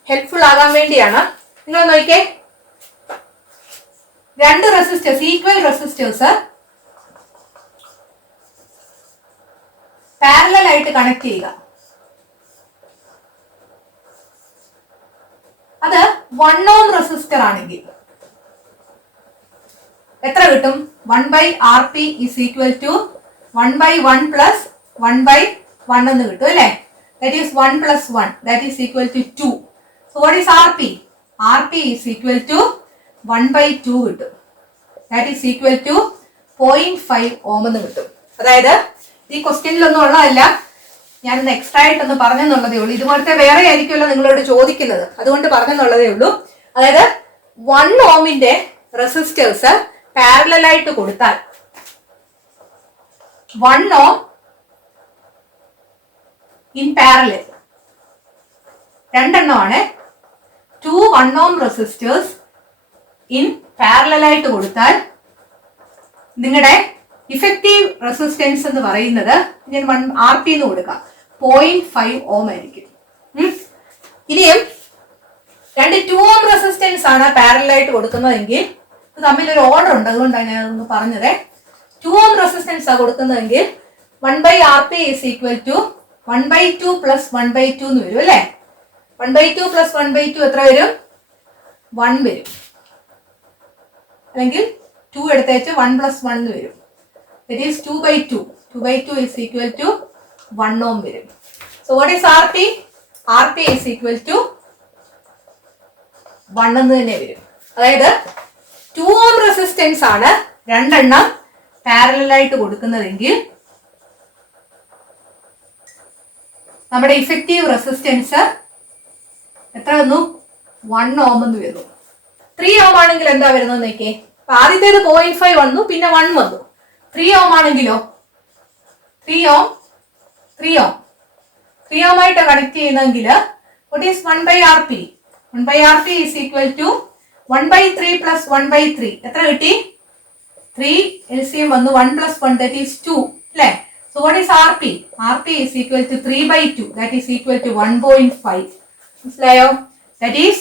ഹെൽപ്ഫുൾ ആകാൻ വേണ്ടിയാണ്. നിങ്ങൾ നോക്കിക്കേ, 2 റെസിസ്റ്റേഴ്സ്, ഈക്വൽ റെസിസ്റ്റേഴ്സ് പാരലൽ ആയിട്ട് കണക്ട് ചെയ്യുക. അത് 1 ohm റെസിസ്റ്റർ ആണെങ്കിൽ എത്ര കിട്ടും? 1/RP is equal to 1/1 plus 1/1 എന്ന് കിട്ടും അല്ലേ? That is 1 plus 1, that is equal to 2. So what is RP? RP is equal to 1/2 കിട്ടും. That is equal to 0.5 ohm എന്ന് കിട്ടും. അതായത് ഈ ക്വസ്റ്റ്യനിലൊന്നും ഉള്ളതല്ല, ഞാനൊന്ന് എക്സ്ട്രാ ആയിട്ടൊന്ന് പറഞ്ഞെന്നുള്ളതേ ഉള്ളൂ. ഇതുപോലത്തെ വേറെ ആയിരിക്കുമല്ലോ നിങ്ങളോട് ചോദിക്കുന്നത്, അതുകൊണ്ട് പറഞ്ഞെന്നുള്ളതേ ഉള്ളൂ. അതായത് 1 ohmന്റെ റെസിസ്റ്റേഴ്സ് പാരലൽ ആയിട്ട് കൊടുത്താൽ 1 ohm ഇൻ പാരലൽ, രണ്ടെണ്ണമാണ്. 2 1 ohm റെസിസ്റ്റേഴ്സ് ഇൻ പാരലൽ ആയിട്ട് കൊടുത്താൽ നിങ്ങളുടെ ഇഫക്റ്റീവ് റെസിസ്റ്റൻസ് എന്ന് പറയുന്നത്, ഞാൻ RP എന്ന് കൊടുക്കാം, 0.5 ohm ആയിരിക്കും. ഇനിയും 2 2 ohm റെസിസ്റ്റൻസ് ആണ് പാരലൽ ആയിട്ട് കൊടുക്കുന്നതെങ്കിൽ, ഇത് തമ്മിലൊരു ഓർഡർ ഉണ്ട്, അതുകൊണ്ടാണ് ഞാൻ അതൊന്ന് പറഞ്ഞത്. 2 ohm റെസിസ്റ്റൻസ് ആണ് കൊടുക്കുന്നതെങ്കിൽ 1/RP is equal to 1/2 plus 1/2 എന്ന് വരും അല്ലേ? 1/2 plus 1/2 എത്ര വരും? 1 വരും. അല്ലെങ്കിൽ 2 എടുത്തേച്ച് 1 plus 1 എന്ന് വരും. That is 2/2. 2/2 is equal to 1 ohm വരും. So what is RP? RP is equal to 1 എന്ന് തന്നെ വരും. അതായത് 2 ohm റെസിസ്റ്റൻസ് ആണ് രണ്ടെണ്ണം പാരലൽ ആയിട്ട് കൊടുക്കുന്നതെങ്കിൽ നമ്മുടെ ഇഫക്റ്റീവ് റെസിസ്റ്റൻസ് എത്ര വന്നു? 1 ohm എന്ന് വരുന്നു. 3 ohm ആണെങ്കിൽ എന്താ വരുന്നത് നോക്കിയേ. ആദ്യത്തേത് 0.5 വന്നു, പിന്നെ 1 വന്നു. 3 ohm ആണെങ്കിലോ 3 ohm ആയിട്ട് കണക്ട് ചെയ്യുന്നെങ്കിൽ what is 1/RP? 1/RP is equal to 1/3 plus 1/3 എത്ര കിട്ടി? 3 LCM വന്നു, 1 plus 1 that is 2 അല്ലേ? So what is RP? RP is equal to 3/2, that is equal to 1.5. മനസ്സിലായോ? That is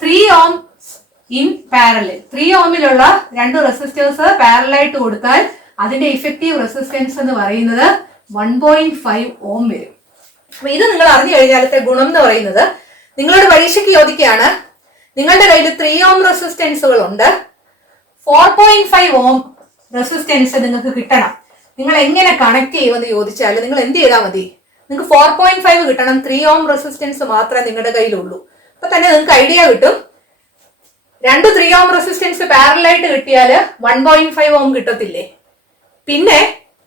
3 ohms in parallel. 3 ohmലുള്ള 2 resistors parallel ആയിട്ട് കൊടുത്താൽ അതിന്റെ effective resistance എന്ന് പറയുന്നത് 1.5 ohm വരും. അപ്പൊ ഇത് നിങ്ങൾ അറിഞ്ഞു കഴിഞ്ഞാലത്തെ ഗുണം എന്ന് പറയുന്നത് നിങ്ങളോട് പരീക്ഷയ്ക്ക് ചോദിക്കുകയാണ്, നിങ്ങളുടെ കയ്യിൽ 3 ഓം റെസിസ്റ്റൻസുകൾ ഉണ്ട്, 4.5 ഓം റെസിസ്റ്റൻസ് നിങ്ങൾക്ക് കിട്ടണം. നിങ്ങൾ എങ്ങനെ കണക്ട് ചെയ്യുമെന്ന് ചോദിച്ചാൽ നിങ്ങൾ എന്ത് ചെയ്താൽ മതി? നിങ്ങൾക്ക് 4.5 കിട്ടണം, 3 ഓം റെസിസ്റ്റൻസ് മാത്രമേ നിങ്ങളുടെ കയ്യിലുള്ളൂ. അപ്പൊ തന്നെ നിങ്ങൾക്ക് ഐഡിയ കിട്ടും. 2 3 ഓം റെസിസ്റ്റൻസ് പാരലായിട്ട് കിട്ടിയാൽ 1.5 ഓം കിട്ടത്തില്ലേ? പിന്നെ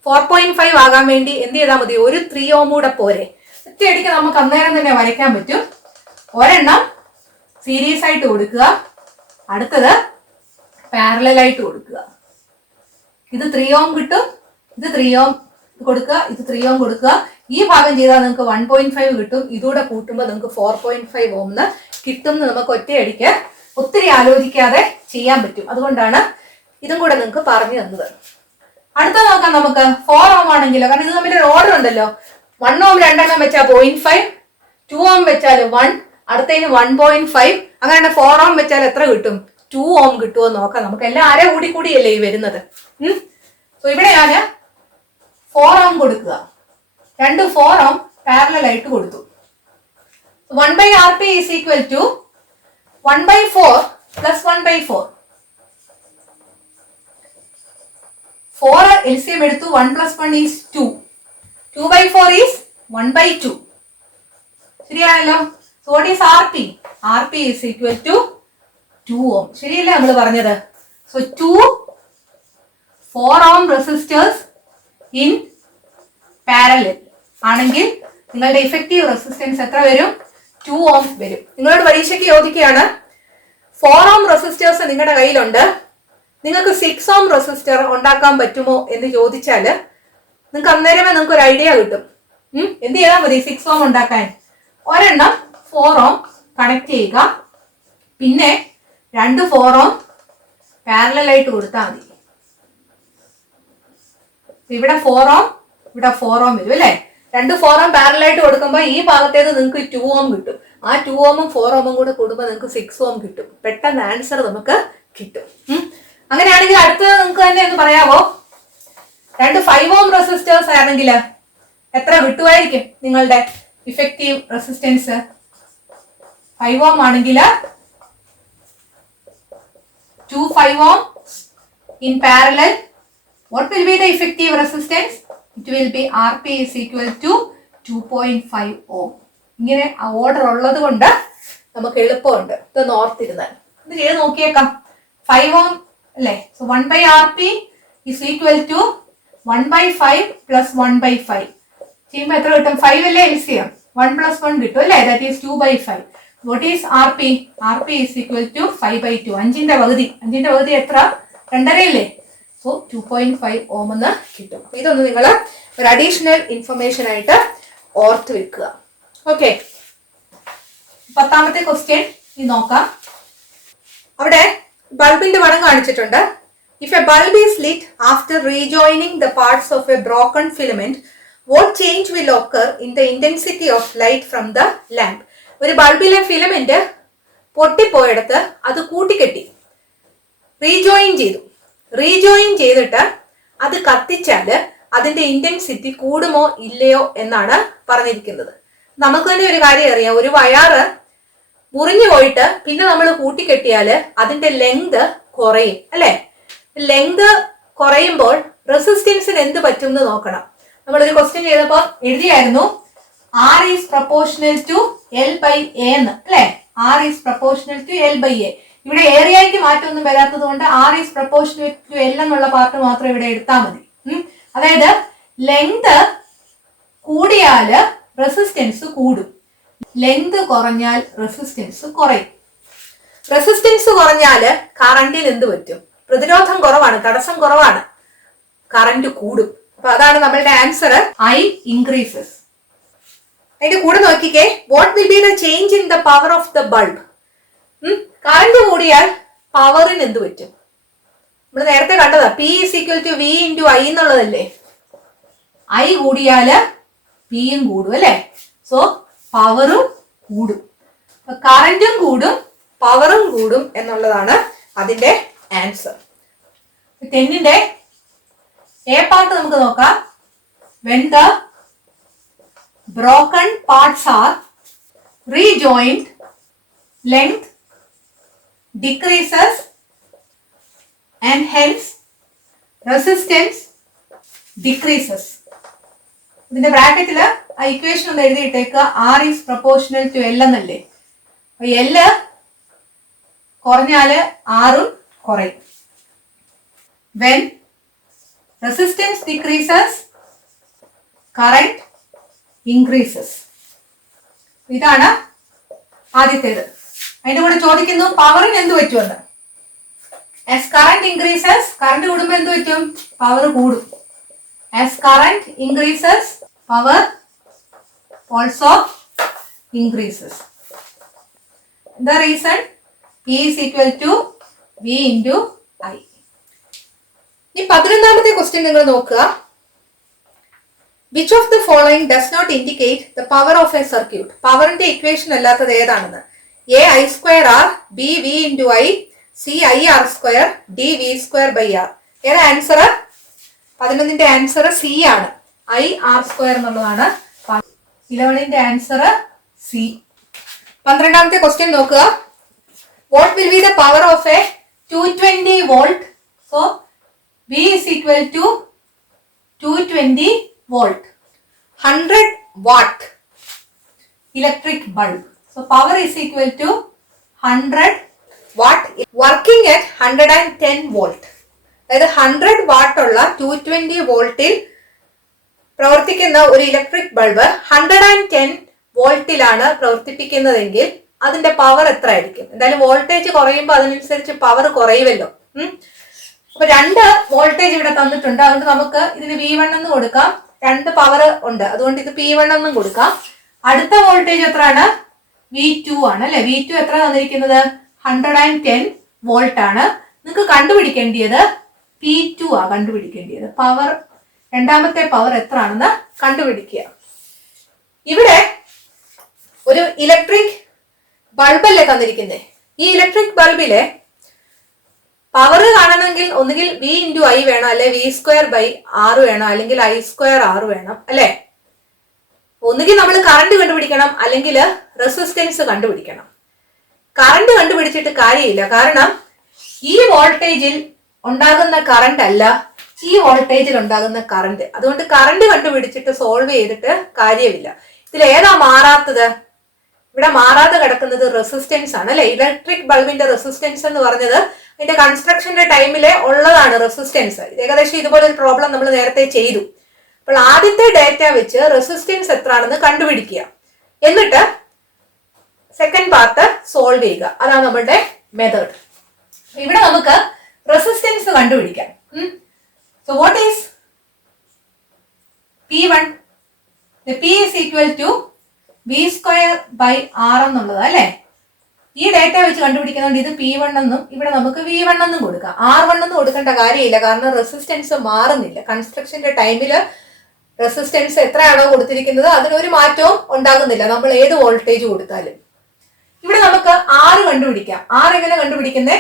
4.5 ആകാൻ വേണ്ടി എന്ത് ചെയ്താൽ മതി? ഒരു 3 ഓം കൂടെ പോരെ. ഒറ്റയടിക്ക് നമുക്ക് അന്നേരം തന്നെ വരയ്ക്കാൻ പറ്റും. ഒരെണ്ണം സീരീസ് ആയിട്ട് കൊടുക്കുക, അടുത്തത് പാരലായിട്ട് കൊടുക്കുക. ഇത് 3 ഓം കിട്ടും, ഇത് 3 ഓം കൊടുക്കുക, ഇത് 3 ഓം കൊടുക്കുക. ഈ ഭാഗം ചെയ്താൽ നിങ്ങൾക്ക് 1.5 കിട്ടും. ഇതൂടെ കൂട്ടുമ്പോൾ നിങ്ങൾക്ക് 4.5 ഓം കിട്ടും എന്ന് നമുക്ക് ഒറ്റയടിക്ക് ഒത്തിരി ആലോചിക്കാതെ ചെയ്യാൻ പറ്റും. അതുകൊണ്ടാണ് ഇതും കൂടെ നിങ്ങൾക്ക് പറഞ്ഞു തന്നത്. അടുത്ത നോക്കാം നമുക്ക്. 4 ഓം ആണെങ്കിലോ, കാരണം ഇത് തമ്മിൽ ഒരു ഓർഡർ ഉണ്ടല്ലോ. 1 ഓം 2 എണ്ണം വെച്ചാൽ 0.5, 2 ഓം വെച്ചാൽ 1, അടുത്തതിന് 1.5, അങ്ങനെ 4 ഓം വെച്ചാൽ എത്ര കിട്ടും? 2 ഓം കിട്ടുമോ നോക്കാം നമുക്ക്. എല്ലാം അര കൂടി കൂടിയല്ലേ ഈ വരുന്നത്. സോ ഇവിടെ ഞാൻ 4 ഓം കൊടുക്കുക, 2 4 ഓം പാരലായിട്ട് കൊടുത്തു. 1/RP is equal to 1/4 plus 1/4. 4 LCM എടുത്തു, 1 plus 1 is 2. 2/4 is 1/2. ശരിയാണല്ലോ. So what is RP? RP is equal to 2 ohm. ശരിയല്ലേ നമ്മൾ പറഞ്ഞത്? So 2 4 ohm resistors in parallel ആണെങ്കിൽ നിങ്ങളുടെ ഇഫക്റ്റീവ് റെസിസ്റ്റൻസ് എത്ര വരും? 2 ഓം വരും. നിങ്ങളോട് പരീക്ഷയ്ക്ക് ചോദിക്കുകയാണ്, 4 ഓം റെസിസ്റ്റേഴ്സ് നിങ്ങളുടെ കയ്യിലുണ്ട്, നിങ്ങൾക്ക് 6 ഓം റെസിസ്റ്റർ ഉണ്ടാക്കാൻ പറ്റുമോ എന്ന് ചോദിച്ചാൽ നിങ്ങൾക്ക് അന്നേരമേ നിങ്ങൾക്ക് ഒരു ഐഡിയ കിട്ടും. എന്ത് ചെയ്താൽ മതി 6 ഓം ഉണ്ടാക്കാൻ? ഒരെണ്ണം 4 ഓം കണക്ട് ചെയ്യുക, പിന്നെ 2 4 ഓം പാരലായിട്ട് കൊടുത്താൽ മതി. ഇവിടെ 4 ഓം, ഇവിടെ 4 ഓം വരും അല്ലേ? 2 4 ഓം പാരലായിട്ട് കൊടുക്കുമ്പോൾ ഈ ഭാഗത്തേത് നിങ്ങൾക്ക് 2 ഓം കിട്ടും. ആ 2 ഓമും 4 ഓമും കൂടെ കൂടുമ്പോൾ നിങ്ങൾക്ക് 6 ഓം കിട്ടും. പെട്ടെന്ന് ആൻസർ നമുക്ക് കിട്ടും. അങ്ങനെയാണെങ്കിൽ അടുത്തത് നിങ്ങൾക്ക് തന്നെ ഒന്ന് പറയാവോ? 2 5 ഓം റെസിസ്റ്റേഴ്സ് ആണെങ്കിൽ എത്ര കിട്ടുമായിരിക്കും നിങ്ങളുടെ ഇഫക്റ്റീവ് റെസിസ്റ്റൻസ്? 5 ഓം ആണെങ്കിൽ 2 5 ഓം in parallel, what will be the effective resistance? It will be RP is equal to 2.5 ohm. ഇങ്ങനെ ഓർഡർ ഉള്ളത് കൊണ്ട് നമുക്ക് എളുപ്പമുണ്ട്. ഇതൊന്ന് ഓർത്തിരുന്നാൽ ഇത് ചെയ്ത് നോക്കിയേക്കാം. 5 ഓം അല്ലേ? So 1/RP is equal to 1/5 plus 1/5. ചെയ്യുമ്പോൾ എത്ര കിട്ടും? 5 അല്ലേ LCM? 1 plus 1 കിട്ടും അല്ലേ? That is 2/5. What is RP? RP is equal to 5/2. 5ന്റെ പകുതി എത്ര? 2.5 അല്ലേ? സോ 2.5 ഓം എന്ന് കിട്ടും. ഇതൊന്ന് നിങ്ങൾ ഒരു അഡീഷണൽ ഇൻഫർമേഷൻ ആയിട്ട് ഓർത്ത് വെക്കുക. ഓക്കെ, 10ാമത്തെ ക്വസ്റ്റ്യൻ ഇനി നോക്കാം. അവിടെ ബൾബിന്റെ പടം കാണിച്ചിട്ടുണ്ട്. If A bulb is lit after rejoining the parts of A broken filament, what change will ochre in the intensity of light from the lamp? ഒരു ബൾബിലെ ഫിലമെന്റ് പൊട്ടിപ്പോയെടുത്ത് അത് കൂട്ടിക്കെട്ടി റീജോയിൻ ചെയ്തിട്ട് അത് കത്തിച്ചാൽ അതിന്റെ ഇന്റൻസിറ്റി കൂടുമോ ഇല്ലയോ എന്നാണ് പറഞ്ഞിരിക്കുന്നത്. നമുക്ക് തന്നെ ഒരു കാര്യം അറിയാം, ഒരു വയറ് മുറിഞ്ഞു പോയിട്ട് പിന്നെ നമ്മൾ കൂട്ടിക്കെട്ടിയാൽ അതിന്റെ ലെങ്ത് കുറയും അല്ലെ? ലെങ്ത് കുറയുമ്പോൾ റെസിസ്റ്റൻസിന് എന്ത് പറ്റും എന്ന് നോക്കണം. നമ്മളൊരു ക്വസ്റ്റ്യൻ ചെയ്തപ്പോൾ എഴുതിയായിരുന്നു R is proportional to L/A എന്ന് അല്ലെ? R is proportional to L/A. ഇവിടെ ഏരിയയ്ക്ക് മാറ്റമൊന്നും വരാത്തത് കൊണ്ട് R is proportional to L എന്നുള്ള പാർട്ട് മാത്രം ഇവിടെ എടുത്താൽ മതി. അതായത് ലെങ്ത് കൂടിയാല് റെസിസ്റ്റൻസ് കൂടും, ലെങ്ത് കുറഞ്ഞാൽ റെസിസ്റ്റൻസ് കുറയും. റെസിസ്റ്റൻസ് കുറഞ്ഞാല് കറണ്ടിന് എന്ത് പറ്റും? പ്രതിരോധം കുറവാണ്, തടസ്സം കുറവാണ്, കറന്റ് കൂടും. അപ്പൊ അതാണ് നമ്മളുടെ ആൻസർ, I increases. അതിന്റെ കൂടെ നോക്കിക്കേ, what will be the change in the power of the bulb? Current കൂടിയാൽ പവറിന് എന്ത് പറ്റും? നമ്മൾ നേരത്തെ കണ്ടതാ, P is equal to V into I എന്നുള്ളതല്ലേ? I കൂടിയാല് പിയും കൂടും അല്ലെ? സോ പവറും കൂടും, കറന്റും കൂടും, പവറും കൂടും എന്നുള്ളതാണ് അതിന്റെ ആൻസർ. 10ന്റെ എ പാർട്ട് നമുക്ക് നോക്കാം. When the broken parts are rejoined length decreases and hence resistance decreases. ഇതിന്റെ ബ്രാക്കറ്റിൽ ആ ഇക്വേഷൻ ഒന്ന് എഴുതിയിട്ടേക്ക് R is proportional to L എന്നല്ലേ. എല് കുറഞ്ഞാല് ആറും കുറയും. When resistance decreases current increases. ഇതാണ് ആദ്യത്തേത്. അതിന്റെ കൂടെ ചോദിക്കുന്നു പവറിന് എന്ത് പറ്റുമെന്ന്. as current increases, കറന്റ് കൂടുമ്പോൾ എന്ത് പറ്റും? പവർ കൂടും. as current increases, power also increases. The reason E is equal to V into I. ഈ 11ാമത്തെ ക്വസ്റ്റ്യൻ നിങ്ങൾ നോക്കുക. Which of the following does not indicate the power of a circuit? പവറിന്റെ equation അല്ലാത്തത് ഏതാണെന്ന്. A I square R, B V into I, C I R square, D V square by R. ഏതാ answer? 11ന്റെ answer C ആണ്. I R square എന്നുള്ളതാണ്. 11ന്റെ answer C. 12ാമത്തെ question നോക്കുക. What will be the power of a 220 volt? So V is equal to 220 volt. 100 watt electric bulb. So power is equal to 100 watt working at 110 volt. അതായത് 100 what ഉള്ള 220 വോൾട്ടിൽ പ്രവർത്തിക്കുന്ന ഒരു electric bulb 110 വോൾട്ടിലാണ് പ്രവർത്തിപ്പിക്കുന്നതെങ്കിൽ അതിന്റെ power എത്ര ആയിരിക്കും? എന്തായാലും വോൾട്ടേജ് കുറയുമ്പോൾ അതിനനുസരിച്ച് പവർ കുറയുമല്ലോ. അപ്പൊ 2 വോൾട്ടേജ് ഇവിടെ തന്നിട്ടുണ്ട്. അതുകൊണ്ട് നമുക്ക് ഇതിന് V1 എന്ന് കൊടുക്കാം. 2 പവർ ഉണ്ട്, അതുകൊണ്ട് ഇത് P1 എന്നും കൊടുക്കാം. അടുത്ത വോൾട്ടേജ് എത്രയാണ്? V2 ആണ് അല്ലെ. V2 എത്ര തന്നിരിക്കുന്നത്? 110 വോൾട്ട് ആണ്. നിങ്ങൾക്ക് കണ്ടുപിടിക്കേണ്ടത് P2 ആ കണ്ടുപിടിക്കേണ്ടത്. പവർ രണ്ടാമത്തെ പവർ എത്ര ആണെന്ന് കണ്ടുപിടിക്കുക. ഇവിടെ ഒരു ഇലക്ട്രിക് ബൾബല്ലേ തന്നിരിക്കുന്നത്. ഈ ഇലക്ട്രിക് ബൾബിലെ പവർ കാണണമെങ്കിൽ ഒന്നുകിൽ V ഇൻറ്റു I വേണം, അല്ലെ V സ്ക്വയർ ബൈ R വേണം, അല്ലെങ്കിൽ I സ്ക്വയർ R വേണം അല്ലെ. ഒന്നുകിൽ നമ്മൾ കറണ്ട് കണ്ടുപിടിക്കണം, അല്ലെങ്കിൽ റെസിസ്റ്റൻസ് കണ്ടുപിടിക്കണം. കറണ്ട് കണ്ടുപിടിച്ചിട്ട് കാര്യമില്ല, കാരണം ഈ വോൾട്ടേജിൽ ഉണ്ടാകുന്ന കറണ്ട് അല്ല ഈ വോൾട്ടേജിൽ ഉണ്ടാകുന്ന കറണ്ട്. അതുകൊണ്ട് കറണ്ട് കണ്ടുപിടിച്ചിട്ട് സോൾവ് ചെയ്തിട്ട് കാര്യമില്ല. ഇതിൽ ഏതാ മാറാത്തത്? ഇവിടെ മാറാതെ കിടക്കുന്നത് റെസിസ്റ്റൻസ് ആണ് അല്ലെ. ഇലക്ട്രിക് ബൾബിന്റെ റെസിസ്റ്റൻസ് എന്ന് പറഞ്ഞത് അതിന്റെ കൺസ്ട്രക്ഷന്റെ ടൈമിലെ ഉള്ളതാണ് റെസിസ്റ്റൻസ്. ഏകദേശം ഇതുപോലെ ഒരു പ്രോബ്ലം നമ്മൾ നേരത്തെ ചെയ്തു. അപ്പോൾ ആദ്യത്തെ ഡേറ്റ വെച്ച് റെസിസ്റ്റൻസ് എത്ര ആണെന്ന് കണ്ടുപിടിക്കുക, എന്നിട്ട് സെക്കൻഡ് പാർട്ട് സോൾവ് ചെയ്യുക. അതാണ് നമ്മുടെ മെത്തേഡ്. ഇവിടെ നമുക്ക് റെസിസ്റ്റൻസ് കണ്ടുപിടിക്കാം. So what is P1? P is equal to V square by R എന്നുള്ളത് അല്ലെ. ഈ ഡേറ്റ വെച്ച് കണ്ടുപിടിക്കുന്നതുകൊണ്ട് ഇത് P1 എന്നും ഇവിടെ നമുക്ക് V1 എന്നും കൊടുക്കാം. R1 എന്ന് കൊടുക്കേണ്ട കാര്യമില്ല, കാരണം റെസിസ്റ്റൻസ് മാറുന്നില്ല. കൺസ്ട്രക്ഷന്റെ ടൈമില് റെസിസ്റ്റൻസ് എത്രയാണോ കൊടുത്തിരിക്കുന്നത് അതിനൊരു മാറ്റവും ഉണ്ടാകുന്നില്ല നമ്മൾ ഏത് വോൾട്ടേജ് കൊടുത്താലും. ഇവിടെ നമുക്ക് R കണ്ടുപിടിക്കാം. R എങ്ങനെ കണ്ടുപിടിക്കുന്നേ?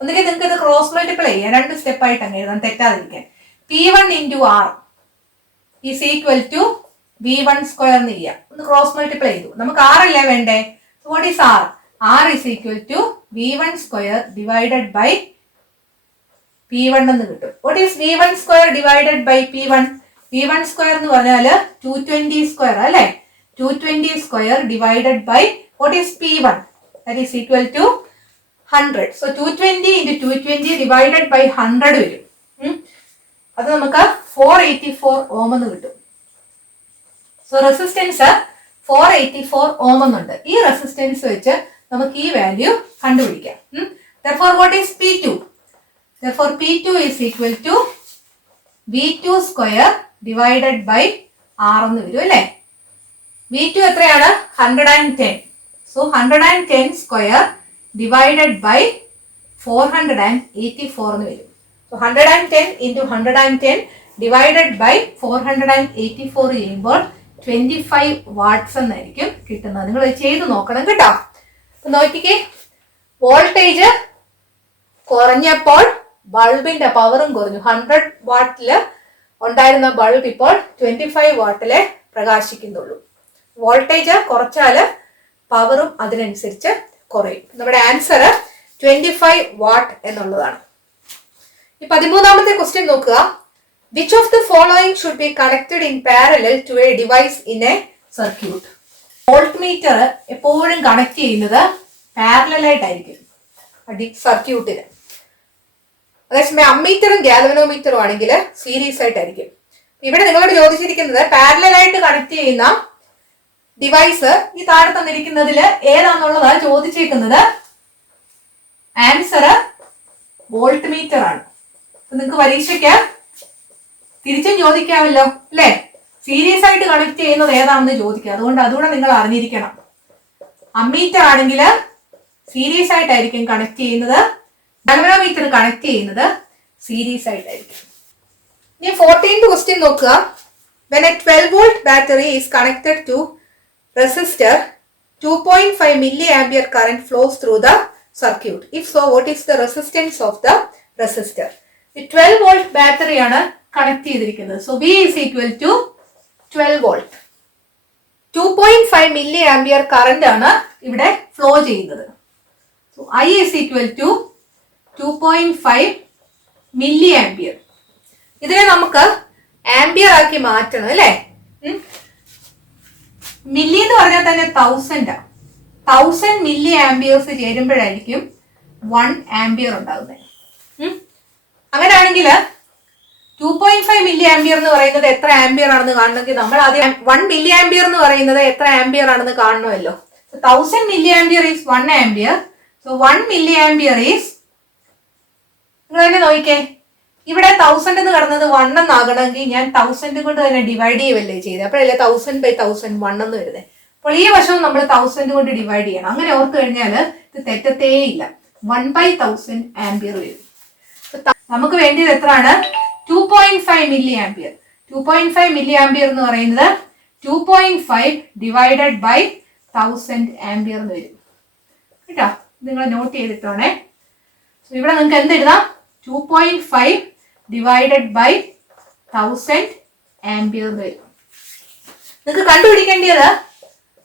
ഒന്നുകിൽ നിങ്ങൾക്ക് ഇത് ക്രോസ് മൾട്ടിപ്ലൈ ചെയ്യാം, 2 സ്റ്റെപ്പായിട്ട് അങ്ങ് എഴുതാം തെറ്റാതിരിക്കാൻ. P1 into R is equal to V1 square എന്ന് ചെയ്യാം. ഒന്ന് ക്രോസ് മൾട്ടിപ്ലൈ ചെയ്തു. നമുക്ക് R അല്ലേ വേണ്ടേ? What is R? R is equal to V1 square divided by P1 എന്ന് കിട്ടും. What is V1 square divided by P1? V1 square എന്ന് പറഞ്ഞാൽ 220 സ്ക്വയർ അല്ലെ. 220 square divided by what is P1? That is equal to 100. So 220 into 220 divided by 100 വരും. അത് നമുക്ക് 484 ഓം എന്ന് കിട്ടും. സോ റെസിസ്റ്റൻസ് 484 ഓം എന്നുണ്ട്. ഈ റെസിസ്റ്റൻസ് വെച്ച് നമുക്ക് ഈ വാല്യൂ കണ്ടുപിടിക്കാം. Therefore what is P2? Therefore P2 is equal to V2 square divided by R എന്ന് വരും അല്ലേ. V2 എത്രയാണ്? 110. So 110 square divided by 484 എന്ന് വരും. So 110 into 110 divided by 484 ചെയ്യുമ്പോൾ 25 വാട്ട്സ് എന്നായിരിക്കും കിട്ടുന്നത്. നിങ്ങൾ ചെയ്ത് നോക്കണം കേട്ടോ. നോക്കിക്കേ, വോൾട്ടേജ് കുറഞ്ഞപ്പോൾ ബൾബിന്റെ പവറും കുറഞ്ഞു. 100 വാട്ടില് ഉണ്ടായിരുന്ന ബൾബ് ഇപ്പോൾ 25 വാട്ടിലെ പ്രകാശിക്കുന്നുള്ളൂ. വോൾട്ടേജ് കുറച്ചാല് പവറും അതിനനുസരിച്ച് കുറയും. നമ്മുടെ ആൻസർ 25 വാട്ട് എന്നുള്ളതാണ്. ഈ 13ാമത്തെ ക്വസ്റ്റ്യൻ നോക്കുക. Which of the following should be connected in parallel to a device in a circuit? Voltmeter എപ്പോഴും കണക്ട് ചെയ്യുന്നത് പാരലലായിട്ടായിരിക്കും സർക്യൂട്ടിന്. അതേസമയം അമ്മീറ്ററും ഗാൽവനോമീറ്ററും ആണെങ്കിൽ സീരീസ് ആയിട്ടായിരിക്കും. ഇവിടെ നിങ്ങളോട് ചോദിച്ചിരിക്കുന്നത് പാരലലായിട്ട് കണക്ട് ചെയ്യുന്ന ഡിവൈസ് ഈ താഴെ തന്നിരിക്കുന്നതിൽ ഏതാണെന്നുള്ളതാണ് ചോദിച്ചേക്കുന്നത്. ആൻസർ വോൾട്ട് മീറ്റർ ആണ്. നിങ്ങൾക്ക് പരീക്ഷയ്ക്ക് തിരിച്ചും ചോദിക്കാമല്ലോ അല്ലെ, സീരീസ് ആയിട്ട് കണക്ട് ചെയ്യുന്നത് ഏതാണെന്ന് ചോദിക്കുക. അതുകൊണ്ട് അതുകൂടെ നിങ്ങൾ അറിഞ്ഞിരിക്കണം. അമ്മീറ്റർ ആണെങ്കിൽ സീരീസ് ആയിട്ടായിരിക്കും കണക്ട് ചെയ്യുന്നത്, ഗാൽവനോമീറ്റർ കണക്ട് ചെയ്യുന്നത് സീരീസ് ആയിട്ടായിരിക്കും. ഇനി 14th ക്വസ്റ്റ്യൻ നോക്കുക. When a 12 volt battery is connected to resistor, 2.5 milliampere current flows through the circuit. If so, what is the resistance of the resistor? The 12 volt battery ആണ് connect ചെയ്തിരിക്കുന്നത്. So V is equal to 12 volt. 2.5 milliampere current ആണ് ഇവിടെ flow ചെയ്യുന്നത്. So I is equal to 2.5 milliampere. ഇതിനെ നമുക്ക് ampere ആക്കി മാറ്റണം അല്ലേ. മില്ലി എന്ന് പറഞ്ഞാൽ തന്നെ 1000 മില്ലി ആംബിയേഴ്സ് ചേരുമ്പോഴായിരിക്കും 1 ആംബിയർ ഉണ്ടാകുന്നത്. അങ്ങനെയാണെങ്കിൽ 2.5 മില്ലി ആംബിയർ എന്ന് പറയുന്നത് എത്ര ആംബിയർ ആണെന്ന് കാണണമെങ്കിൽ നമ്മൾ ആദ്യം 1 മില്ലി ആംബിയർ എന്ന് പറയുന്നത് എത്ര ആംബിയർ ആണെന്ന് കാണണമല്ലോ. 1000 milli ampere is 1 ampere. So 1 milli ampere is, നിങ്ങൾ തന്നെ നോക്കിക്കേ, ഇവിടെ 1000 എന്ന് കിടന്നത് 1 എന്നാകണമെങ്കിൽ ഞാൻ 1000 കൊണ്ട് തന്നെ ഡിവൈഡ് ചെയ്യുമല്ലേ ചെയ്തത്. അപ്പോഴല്ലേ 1000/1000 1 എന്ന് വരുന്നത്. അപ്പോൾ ഈ വശവും നമ്മൾ 1000 കൊണ്ട് ഡിവൈഡ് ചെയ്യണം. അങ്ങനെ ഓർത്ത് കഴിഞ്ഞാൽ ഇത് തെറ്റത്തേ ഇല്ല. 1/1000 ആംബിയർ വരും. നമുക്ക് വേണ്ടിയത് എത്രയാണ്? 2.5 മില്ലി ആംബിയർ. 2.5 മില്ലി ആംബിയർ എന്ന് പറയുന്നത് 2.5 ഡിവൈഡഡ് ബൈ 1000 ആംബിയർ എന്ന് വരും കേട്ടോ. നിങ്ങൾ നോട്ട് ചെയ്തിട്ടാണേ. ഇവിടെ നിങ്ങൾക്ക് എന്ത് എഴുതാം? 2.5 ഡിവൈഡഡ് ബൈ 1000 ആംബിയർ എന്ന് വരും. നിങ്ങൾക്ക് കണ്ടുപിടിക്കേണ്ടത്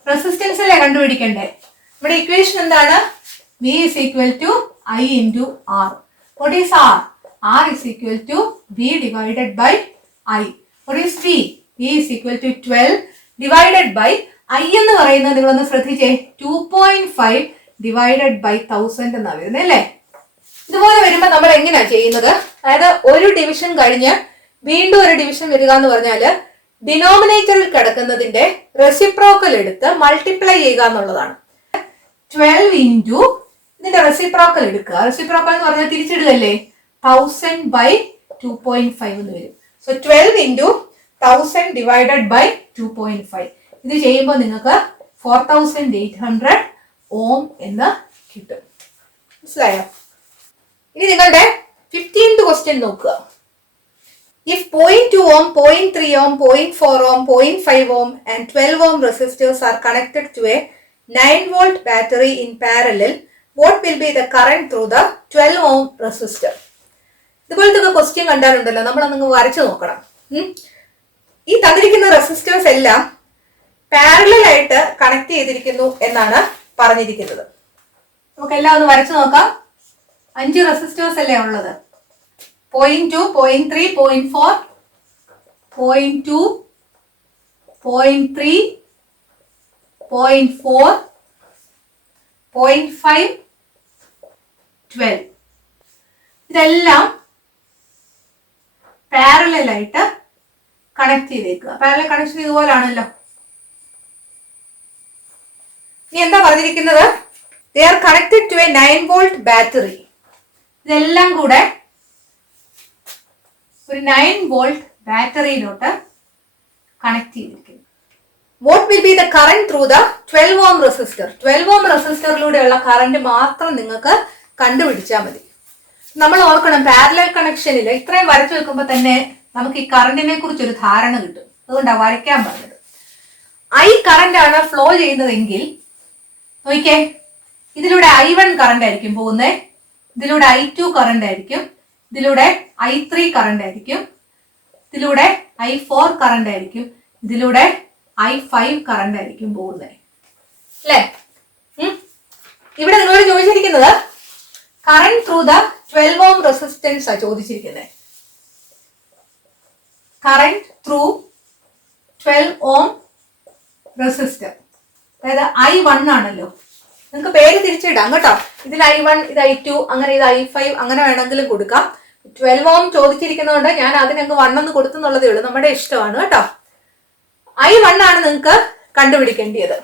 റെസിസ്റ്റൻസിലെ കണ്ടുപിടിക്കണ്ടേ. ഇവിടെ ഇക്വേഷൻ എന്താണ്? V is equal to I into R. What is R? R is equal to V divided by I. What is V? V is equal to 12 divided by I എന്ന് പറയുന്നത് നിങ്ങളൊന്ന് ശ്രദ്ധിച്ചേ, 2.5 ഡിവൈഡഡ് ബൈ 1000 എന്നാ വരുന്നത് അല്ലേ. ഇതുപോലെ വരുമ്പോൾ നമ്മൾ എങ്ങനെയാ ചെയ്യുന്നത്? അതായത് ഒരു ഡിവിഷൻ കഴിഞ്ഞ് വീണ്ടും ഒരു ഡിവിഷൻ വരിക എന്ന് പറഞ്ഞാൽ ഡിനോമിനേറ്ററിൽ കിടക്കുന്നതിന്റെ റെസിപ്രോക്കൽ എടുത്ത് മൾട്ടിപ്ലൈ ചെയ്യുക എന്നുള്ളതാണ്. 12 ഇൻറ്റു ഇതിന്റെ റെസിപ്രോക്കൽ എടുക്കുക. റെസിപ്രോക്കൽ എന്ന് പറഞ്ഞാൽ തിരിച്ചിടുകയല്ലേ, 1000/2.5 എന്ന് വരും. So 12 into 1000 divided by 2.5. ഇത് ചെയ്യുമ്പോൾ നിങ്ങൾക്ക് 4800 ഓം എന്ന് കിട്ടും. മനസ്സിലായോ? ഇനി നിങ്ങളുടെ 15th ക്വസ്റ്റ്യൻ നോക്കുക. If 0.2 ohm, 0.3 ohm, 0.4 ohm, 0.5 ohm and 12 ohm resistors are connected to a 9 volt battery in parallel, what will be the current through the 12 ohm resistor? ഇതുപോലത്തെ ക്വസ്റ്റ്യൻ കണ്ടാലുണ്ടല്ലോ, നമ്മളൊന്ന് വരച്ചു നോക്കണം. ഈ തന്നിരിക്കുന്ന റെസിസ്റ്റേഴ്സ് എല്ലാം പാരലൽ ആയിട്ട് കണക്ട് ചെയ്തിരിക്കുന്നു എന്നാണ് പറഞ്ഞിരിക്കുന്നത്. നമുക്ക് എല്ലാം ഒന്ന് വരച്ചു നോക്കാം. 5 റെസിസ്റ്റേഴ്സ് അല്ലേ ഉള്ളത്. 0.2, 0.3, 0.4, 0.2, 0.3, 0.4, 0.5, 12. ഇതെല്ലാം പാരലൽ ആയിട്ട് കണക്ട് ചെയ്തേക്കുക. പാരലൽ കണക്ഷൻ ഇതുപോലാണല്ലോ. ഇനി എന്താ പറഞ്ഞിരിക്കുന്നത്? They are connected to a 9 volt battery. ഇതെല്ലാം കൂടെ ഒരു 9 വോൾട്ട് ബാറ്ററിയിലോട്ട് കണക്ട് ചെയ്തിരിക്കുന്നു. What will be the current through the 12 ohm resistor? 12 ohm റെസിസ്റ്ററിലൂടെയുള്ള current മാത്രം നിങ്ങൾക്ക് കണ്ടുപിടിച്ചാൽ മതി. നമ്മൾ ഓർക്കണം, പാരലൽ കണക്ഷനിൽ ഇത്രയും വരച്ചു വെക്കുമ്പോൾ തന്നെ നമുക്ക് ഈ കറണ്ടിനെ കുറിച്ച് ഒരു ധാരണ കിട്ടും. അതുകൊണ്ടാണ് വരയ്ക്കാൻ പറഞ്ഞത്. I കറണ്ട് ആണ് ഫ്ലോ ചെയ്യുന്നതെങ്കിൽ നോക്കിക്കേ, ഇതിലൂടെ I1 കറണ്ട് ആയിരിക്കും പോകുന്നത്, ഇതിലൂടെ I2 കറണ്ട് ആയിരിക്കും, ഇതിലൂടെ I3 കറണ്ട് ആയിരിക്കും, ഇതിലൂടെ I4 കറണ്ട് ആയിരിക്കും, ഇതിലൂടെ I5 കറണ്ട് ആയിരിക്കും പോകുന്നത് അല്ലേ. ഇവിടെ നിങ്ങളോട് ചോദിച്ചിരിക്കുന്നത് current through the 12 ohm resistance ആ ചോദിച്ചിരിക്കുന്നത്. കറന്റ് ത്രൂ 12 ഓം റെസിസ്റ്റർ, അതായത് I1 ആണല്ലോ. നിങ്ങൾക്ക് പേര് തിരിച്ചിടാം കേട്ടോ. ഇതിൽ I1, ഇത് I2, അങ്ങനെ ഇത് I5, അങ്ങനെ വേണമെങ്കിലും കൊടുക്കാം. 12 ഓം ചോദിച്ചിരിക്കുന്നതുകൊണ്ട് ഞാൻ അതിനങ്ങ് 1 എന്ന് കൊടുത്തെന്നുള്ളതേ ഉള്ളൂ, നമ്മുടെ ഇഷ്ടമാണ് കേട്ടോ. I1 ആണ് നിങ്ങൾക്ക് കണ്ടുപിടിക്കേണ്ടത്.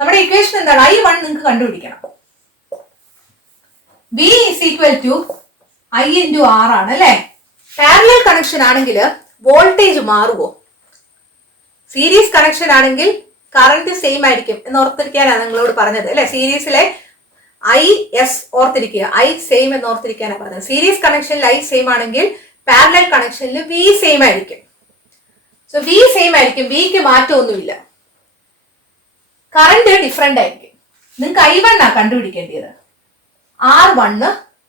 നമ്മുടെ ഇക്വേഷൻ എന്താണ്? I1 നിങ്ങൾക്ക് കണ്ടുപിടിക്കണം. V is equal to I into R ആണ് അല്ലെ. പാരലൽ കണക്ഷൻ ആണെങ്കിൽ വോൾട്ടേജ് മാറുമോ? സീരീസ് കണക്ഷൻ ആണെങ്കിൽ കറന്റ് സെയിം ആയിരിക്കും എന്ന് ഓർത്തിരിക്കാനാണ് നിങ്ങളോട് പറഞ്ഞത് അല്ലെ. സീരീസിലെ IS ഓർത്തിരിക്കുക, I സെയിം എന്ന് ഓർത്തിരിക്കാനാണ് പറഞ്ഞത്. സീരീസ് കണക്ഷനിൽ I സെയിം ആണെങ്കിൽ പാരലൽ കണക്ഷനിൽ V സെയിം ആയിരിക്കും. സോ V സെയിം ആയിരിക്കും, Vക്ക് മാറ്റമൊന്നുമില്ല. കറന്റ് ഡിഫറെന്റ് ആയിരിക്കും. നിങ്ങൾക്ക് I1 ആ കണ്ടുപിടിക്കേണ്ടത്. R1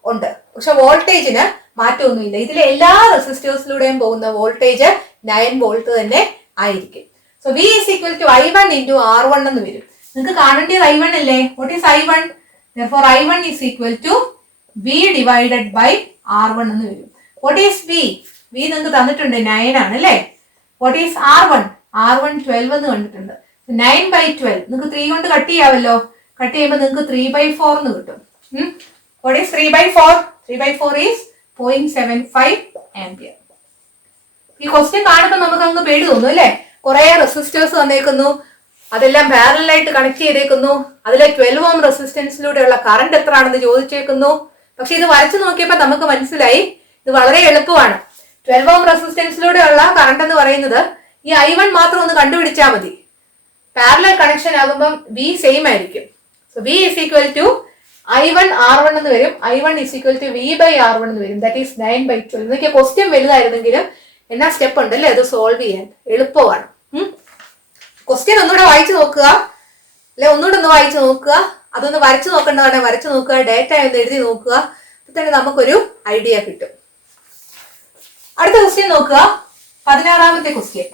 ഉണ്ട്, പക്ഷെ വോൾട്ടേജിന് മാറ്റമൊന്നുമില്ല. ഇതിലെ എല്ലാ റെസിസ്റ്റേഴ്സിലൂടെയും പോകുന്ന വോൾട്ടേജ് 9 വോൾട്ട് തന്നെ ആയിരിക്കും. So V is equal to I1 into R1 എന്ന് വരും. നിങ്ങൾക്ക് കാണേണ്ടത് I1 അല്ലേ? What is I1? Therefore I1 is equal to V divided by R1 എന്ന് വരും. What is V? V നിങ്ങൾക്ക് തന്നിട്ടുണ്ട് 9 ആണ് അല്ലേ. What is R1? R1 12 എന്ന് കണ്ടിട്ടുണ്ട്. 9/12 നിങ്ങൾക്ക് 3 കൊണ്ട് കട്ട് ചെയ്യാമല്ലോ. കട്ട് ചെയ്യുമ്പോൾ നിങ്ങൾക്ക് 3/4 എന്ന് കിട്ടും. What is 3/4? 3/4 is 0.75 ampere. ഈ ക്വസ്റ്റ്യൻ കാണുമ്പോൾ നമുക്ക് അങ്ങ് പേടി തോന്നും അല്ലേ. കുറെ റെസിസ്റ്റേഴ്സ് വന്നേക്കുന്നു, അതെല്ലാം പാരലലായിട്ട് കണക്ട് ചെയ്തേക്കുന്നു, അതിലെ 12 ഓം റെസിസ്റ്റൻസിലൂടെയുള്ള കറണ്ട് എത്ര ആണെന്ന് ചോദിച്ചേക്കുന്നു. പക്ഷെ ഇത് വരച്ചു നോക്കിയപ്പോൾ നമുക്ക് മനസ്സിലായി ഇത് വളരെ എളുപ്പമാണ്. 12 ഓം റെസിസ്റ്റൻസിലൂടെയുള്ള കറണ്ട് എന്ന് പറയുന്നത് ഈ I1 മാത്രം ഒന്ന് കണ്ടുപിടിച്ചാൽ മതി. പാരലൽ കണക്ഷൻ ആകുമ്പോൾ V സെയിം ആയിരിക്കും. So V is equal to I1 R1 എന്ന് വരും. I1 is equal to V by R1 എന്ന് വരും. That is 9/12. എന്നൊക്കെ ക്വസ്റ്റ്യൻ വലുതായിരുന്നെങ്കിലും എന്നാ സ്റ്റെപ്പ് ഉണ്ടല്ലേ അത് സോൾവ് ചെയ്യാൻ എളുപ്പമാണ്. ക്വസ്റ്റ്യൻ ഒന്നുകൂടെ വായിച്ചു നോക്കുക, അല്ലെ ഒന്നുകൂടെ ഒന്ന് വായിച്ചു നോക്കുക, അതൊന്ന് വരച്ചു നോക്കേണ്ടതാണ് വരച്ചു നോക്കുക, ഡേറ്റ ഒന്ന് എഴുതി നോക്കുക, അപ്പൊ തന്നെ നമുക്കൊരു ഐഡിയ കിട്ടും. അടുത്ത ക്വസ്റ്റ്യൻ നോക്കുക, 16ാമത്തെ question.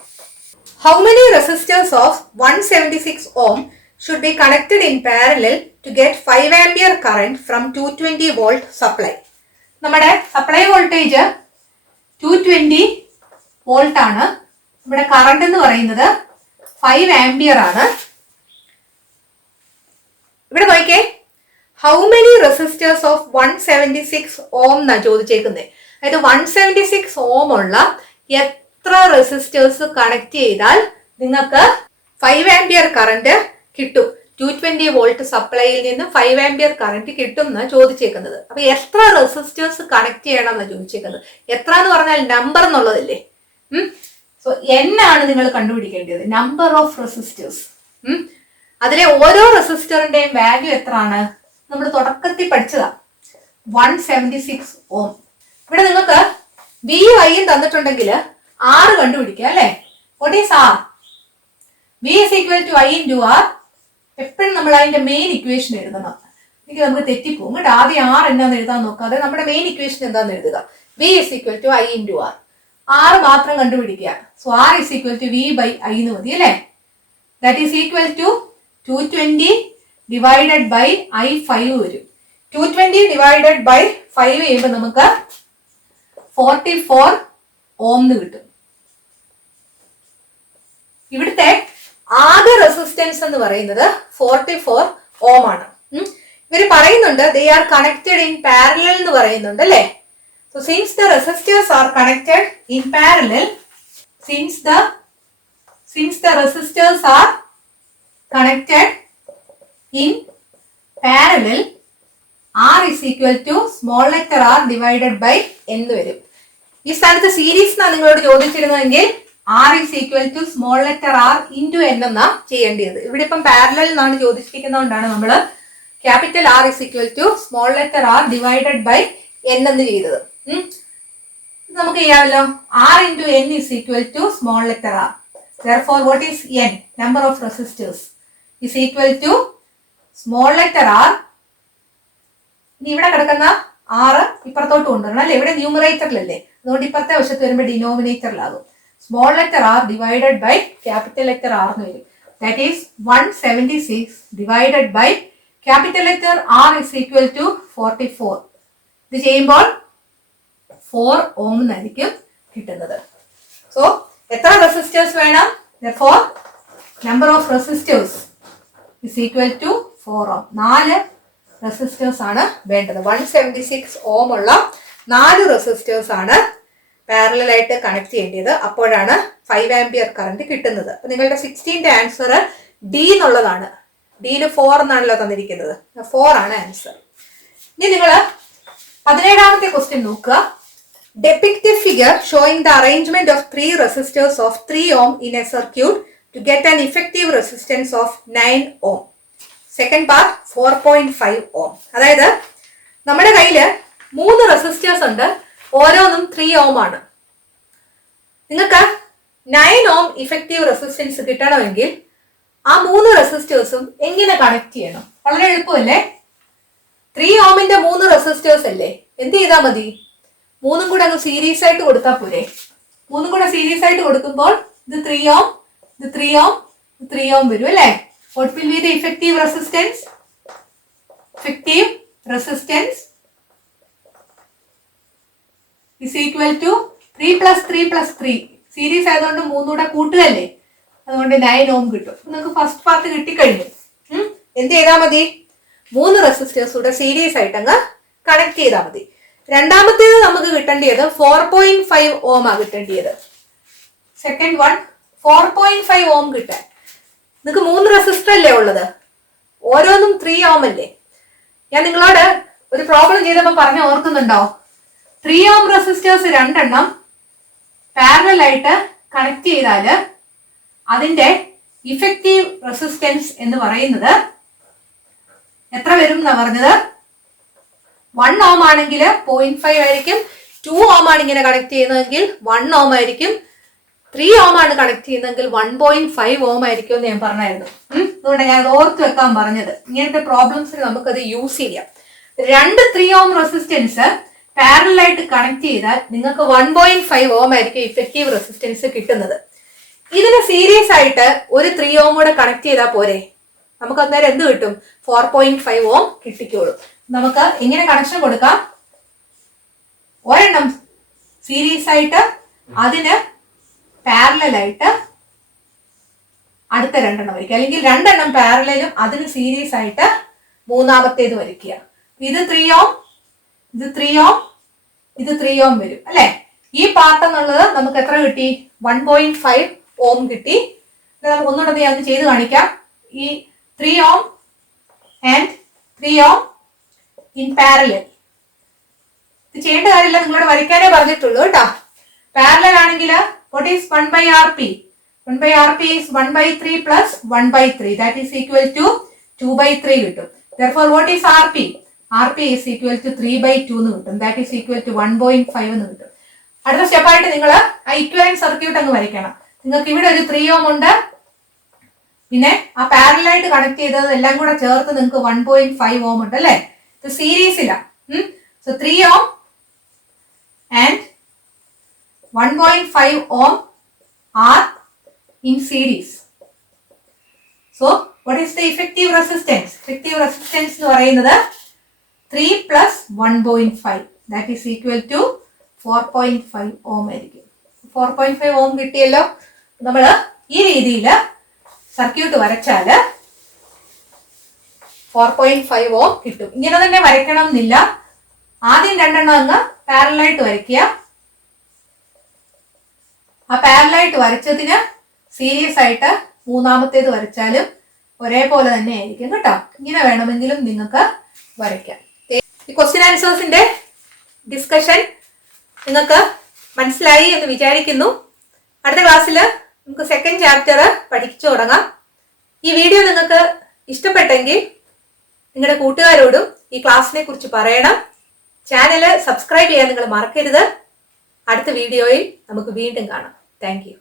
How many resistors of 176 ohm should be connected in parallel to get 5 ampere current from 220 volt supply? നമ്മുടെ സപ്ലൈ വോൾട്ടേജ് 220 വോൾട്ട് ആണ്. നമ്മുടെ കറണ്ട് എന്ന് പറയുന്നത് 5 ആംപിയർ ആണ്. ഇവിടെ നോക്കിയേ, ഹൗ മെനി റെസിസ്റ്റേഴ്സ് ഓഫ് 176 ഓം എന്നാ ചോദിച്ചേക്കുന്നത്. അതായത് 176 ഓം ഉള്ള എത്ര റെസിസ്റ്റേഴ്സ് കണക്ട് ചെയ്താൽ നിങ്ങൾക്ക് 5 ആംപിയർ കറണ്ട് കിട്ടും. 220 വോൾട്ട് സപ്ലൈയിൽ നിന്ന് 5 ആംപിയർ കറണ്ട് കിട്ടും എന്നാണ് ചോദിച്ചേക്കുന്നത്. അപ്പൊ എത്ര റെസിസ്റ്റേഴ്സ് കണക്ട് ചെയ്യണം എന്നാണ് ചോദിച്ചേക്കുന്നത്. എത്ര എന്ന് പറഞ്ഞാൽ നമ്പർ എന്നുള്ളതല്ലേ. സോ N ആണ് നിങ്ങൾ കണ്ടുപിടിക്കേണ്ടത്, നമ്പർ ഓഫ് റെസിസ്റ്റേഴ്സ്. അതിലെ ഓരോ റെസിസ്റ്ററിന്റെയും വാല്യൂ എത്ര ആണ് നമ്മൾ തുടക്കത്തിൽ പഠിച്ചതാ, 176 ഓം. ഇവിടെ നിങ്ങൾക്ക് V I തന്നിട്ടുണ്ടെങ്കിൽ R കണ്ടുപിടിക്കുക അല്ലെ. What is R? V is equal to I into R. എപ്പോഴും നമ്മൾ അതിന്റെ മെയിൻ ഇക്വേഷൻ എഴുതണം. എനിക്ക് നമുക്ക് തെറ്റിപ്പോകും കേട്ടോ. ആദ്യം R എന്താന്ന് എഴുതാൻ നോക്കാതെ നമ്മുടെ മെയിൻ ഇക്വേഷൻ എന്താന്ന് എഴുതുക. V is equal to I into R. R മാത്രം കണ്ടുപിടിക്കുക. So R is equal to V by I എന്ന് മതി അല്ലേ. That is equal to 220 divided by I5 വരും. 220 ഡിവൈഡഡ് ബൈ 5 ചെയ്യുമ്പോൾ നമുക്ക് 44 ഓം എന്ന് കിട്ടും. ഇവിടുത്തെ ആകെ റെസിസ്റ്റൻസ് എന്ന് പറയുന്നത് 44 ഓം ആണ്. ഇവര് പറയുന്നുണ്ട് they are connected in parallel എന്ന് പറയുന്നുണ്ട് അല്ലേ. So since the resistors are connected in parallel, since the resistors are connected in parallel, R is equal to small letter r divided by n വരും. ഈ സ്ഥാനത്ത് സീരീസ് എന്നാണ് നിങ്ങളോട് ചോദിച്ചിരുന്നതെങ്കിൽ R is equal to small letter r into n എന്നാ ചെയ്യേണ്ടത്. ഇവിടെ ഇപ്പം parallel എന്നാണ് ചോദിച്ചിരിക്കുന്നതുകൊണ്ടാണ് നമ്മൾ capital R is equal to small letter r divided by n എന്ന് ചെയ്തത്. നമുക്ക് ചെയ്യാമല്ലോ. R into n is equal to small letter r. Therefore, what is n? Number of resistors is equal to small letter r. ഇനി ഇവിടെ കിടക്കുന്ന R ഇപ്പുറത്തോട്ട് കൊണ്ടുവരണം അല്ലേ. ഇവിടെ ന്യൂമറേറ്ററിലല്ലേ, അതുകൊണ്ട് ഇപ്പുറത്തെ വശത്ത് വരുമ്പോൾ ഡിനോമിനേറ്ററിലാകും. Small letter r divided by capital letter r എന്ന് വരും. That is 176 divided by capital letter R is equal to 44. ഇത് ചെയ്യുമ്പോൾ 4 ohm എന്നായിരിക്കും കിട്ടുന്നത്. സോ എത്ര റെസിസ്റ്റേഴ്സ് വേണം? Therefore number of resistors is equal to 4 ohm. 4 resistors ആണ് വേണ്ടത്. 176 ohm ഉള്ള 4 റെസിസ്റ്റേഴ്സ് ആണ് പാരലൽ ആയിട്ട് കണക്ട് ചെയ്യേണ്ടത്. അപ്പോഴാണ് 5 ആംപിയർ കറണ്ട് കിട്ടുന്നത്. അപ്പൊ നിങ്ങളുടെ 16ന്റെ ആൻസർ ഡി എന്നുള്ളതാണ്. ഡിയിൽ 4 എന്നാണല്ലോ തന്നിരിക്കുന്നത്. 4 ആണ് ആൻസർ. ഇനി നിങ്ങൾ 17ാമത്തെ ക്വസ്റ്റ്യൻ നോക്കുക. Depict a figure showing the arrangement of 3 resistors of 3 ohm in a circuit to get an effective resistance of 9 ohm. Second part 4.5 ohm. അതായത് നമ്മുടെ കയ്യിൽ 3 റെസിസ്റ്റേഴ്സ് ഉണ്ട്. ഓരോന്നും 3 ohm ആണ്. നിങ്ങൾക്ക് 9 ohm ഇഫക്റ്റീവ് റെസിസ്റ്റൻസ് കിട്ടണമെങ്കിൽ ആ 3 റെസിസ്റ്റേഴ്സും എങ്ങനെ കണക്ട് ചെയ്യണം? വളരെ എളുപ്പമല്ലേ? 3 ohmന്റെ 3 റെസിസ്റ്റേഴ്സ് അല്ലേ? എന്ത് ചെയ്താൽ മതി? 3ഉം കൂടെ അങ്ങ് സീരീസ് ആയിട്ട് കൊടുത്താൽ പോരെ? 3ഉം കൂടെ സീരീസ് ആയിട്ട് കൊടുക്കുമ്പോൾ ഇത് 3 ohm, ഇത് 3 ohm, ഇത് 3 ohm വരും അല്ലേ? What will be the effective resistance? Effective resistance is equal to 3 plus 3 plus 3. Series ആയതുകൊണ്ട് 3 കൂടെ കൂട്ടുകയല്ലേ? അതുകൊണ്ട് 9 ohm കിട്ടും. നിങ്ങൾക്ക് ഫസ്റ്റ് പാർട്ട് കിട്ടിക്കഴിഞ്ഞു. എന്ത് ചെയ്താൽ മതി? 3 റെസിസ്റ്റേഴ്സ് കൂടെ സീരീസ് ആയിട്ട് അങ്ങ് കണക്ട് ചെയ്താൽ മതി. രണ്ടാമത്തേത് നമുക്ക് കിട്ടേണ്ടത് 4.5 ohm ആ കിട്ടേണ്ടത്. സെക്കൻഡ് വൺ 4.5 ohm കിട്ടാൻ നിങ്ങൾക്ക് 3 റെസിസ്റ്റർ അല്ലേ ഉള്ളത്? ഓരോന്നും 3 ohm അല്ലേ? ഞാൻ നിങ്ങളോട് ഒരു പ്രോബ്ലം ചെയ്തപ്പോൾ പറഞ്ഞ ഓർക്കുന്നുണ്ടോ? 3 ohm റെസിസ്റ്റേഴ്സ് 2 എണ്ണം പാരലൽ ആയിട്ട് കണക്ട് ചെയ്താൽ അതിന്റെ ഇഫക്റ്റീവ് റെസിസ്റ്റൻസ് എന്ന് പറയുന്നത് എത്ര വരും എന്നാ പറഞ്ഞത്? 1 ohm ആണെങ്കിൽ 0.5 ആയിരിക്കും. 2 ohm ആണ് ഇങ്ങനെ കണക്ട് ചെയ്യുന്നതെങ്കിൽ 1 ohm ആയിരിക്കും. 3 ohm ആണ് കണക്ട് ചെയ്യുന്നതെങ്കിൽ 1.5 ohm ആയിരിക്കും എന്ന് ഞാൻ പറഞ്ഞായിരുന്നു. അതുകൊണ്ട് ഞാൻ അത് ഓർത്ത് വെക്കാൻ പറഞ്ഞത്. ഇങ്ങനത്തെ പ്രോബ്ലംസിന് നമുക്കത് യൂസ് ചെയ്യാം. 2 3 ohm റെസിസ്റ്റൻസ് പാരലൽ ആയിട്ട് കണക്ട് ചെയ്താൽ നിങ്ങൾക്ക് 1.5 ohm ആയിരിക്കും ഇഫക്റ്റീവ് റെസിസ്റ്റൻസ് കിട്ടുന്നത്. ഇതിന് സീരീസ് ആയിട്ട് ഒരു 3 ohm കൂടെ കണക്ട് ചെയ്താൽ പോരെ? നമുക്ക് അന്നേരം എന്ത് കിട്ടും? 4.5 ohm കിട്ടിക്കോളും. നമുക്ക് ഇങ്ങനെ കണക്ഷൻ കൊടുക്കാം. ഒരെണ്ണം സീരീസ് ആയിട്ട് അതിന് പാരലൽ ആയിട്ട് അടുത്ത 2 എണ്ണം വരയ്ക്കുക, അല്ലെങ്കിൽ 2 എണ്ണം പാരലലും അതിന് സീരീസ് ആയിട്ട് മൂന്നാമത്തേത് വരയ്ക്കുക. ഇത് 3 ohm, ഇത് 3 ohm, ഇത് 3 ohm വരും അല്ലെ? ഈ പാർട്ട് എന്നുള്ളത് നമുക്ക് എത്ര കിട്ടി? 1.5 ohm കിട്ടി. നമുക്ക് ഒന്നുകൂടെ ഞാൻ ചെയ്ത് കാണിക്കാം. ഈ 3 ohm and 3 ohm in parallel. ഇത് ചെയ്യേണ്ട കാര്യമില്ല, നിങ്ങളോട് വരയ്ക്കാനേ പറഞ്ഞിട്ടുള്ളൂ കേട്ടോ. പാരലൽ ആണെങ്കിൽ what is 1/RP? 1/RP is 1/3 plus 1/3. That is equal to 2/3 കിട്ടും. Therefore what is RP? RP is equal to 3/2 എന്ന് കിട്ടും. That is equal to 1.5 എന്ന് കിട്ടും. അടുത്ത സ്റ്റെപ്പായിട്ട് നിങ്ങൾ ഇക്വലന്റ് സർക്യൂട്ട് അങ്ങ് വരയ്ക്കണം. നിങ്ങൾക്ക് ഇവിടെ ഒരു 3 ohm ഉണ്ട്, പിന്നെ ആ പാരലായിട്ട് കണക്ട് ചെയ്തത് എല്ലാം കൂടെ ചേർത്ത് നിങ്ങൾക്ക് 1.5 ohm ഉണ്ട് അല്ലേ? ഇത് സീരീസിലാ. So 3 ohm and 1.5 ohm are in series. So what is the effective resistance? Effective resistance എന്ന് പറയുന്നത് 3 plus 1.5. That is equal to 4.5 ohm ആയിരിക്കും. 4.5 ohm കിട്ടിയല്ലോ. നമ്മൾ ഈ രീതിയിൽ സർക്യൂട്ട് വരച്ചാൽ 4.5 ohm കിട്ടും. ഇങ്ങനെ തന്നെ വരയ്ക്കണം എന്നില്ല. ആദ്യം 2 എണ്ണം അങ്ങ് പാരലായിട്ട് വരയ്ക്കുക. ആ പാരലായിട്ട് വരച്ചതിന് സീരീസ് ആയിട്ട് മൂന്നാമത്തേത് വരച്ചാലും ഒരേപോലെ തന്നെ ആയിരിക്കും കേട്ടോ. ഇങ്ങനെ വേണമെങ്കിലും നിങ്ങൾക്ക് വരയ്ക്കാം. ഈ ക്വസ്റ്റ്യൻ ആൻസേഴ്സിന്റെ ഡിസ്കഷൻ നിങ്ങൾക്ക് മനസ്സിലായി എന്ന് വിചാരിക്കുന്നു. അടുത്ത ക്ലാസ്സിൽ നമുക്ക് സെക്കൻഡ് ചാപ്റ്റർ പഠിച്ചു തുടങ്ങാം. ഈ വീഡിയോ നിങ്ങൾക്ക് ഇഷ്ടപ്പെട്ടെങ്കിൽ നിങ്ങളുടെ കൂട്ടുകാരോടും ഈ ക്ലാസ്സിനെ കുറിച്ച് പറയണം. ചാനൽ സബ്സ്ക്രൈബ് ചെയ്യാൻ നിങ്ങൾ മറക്കരുത്. അടുത്ത വീഡിയോയിൽ നമുക്ക് വീണ്ടും കാണാം. Thank you.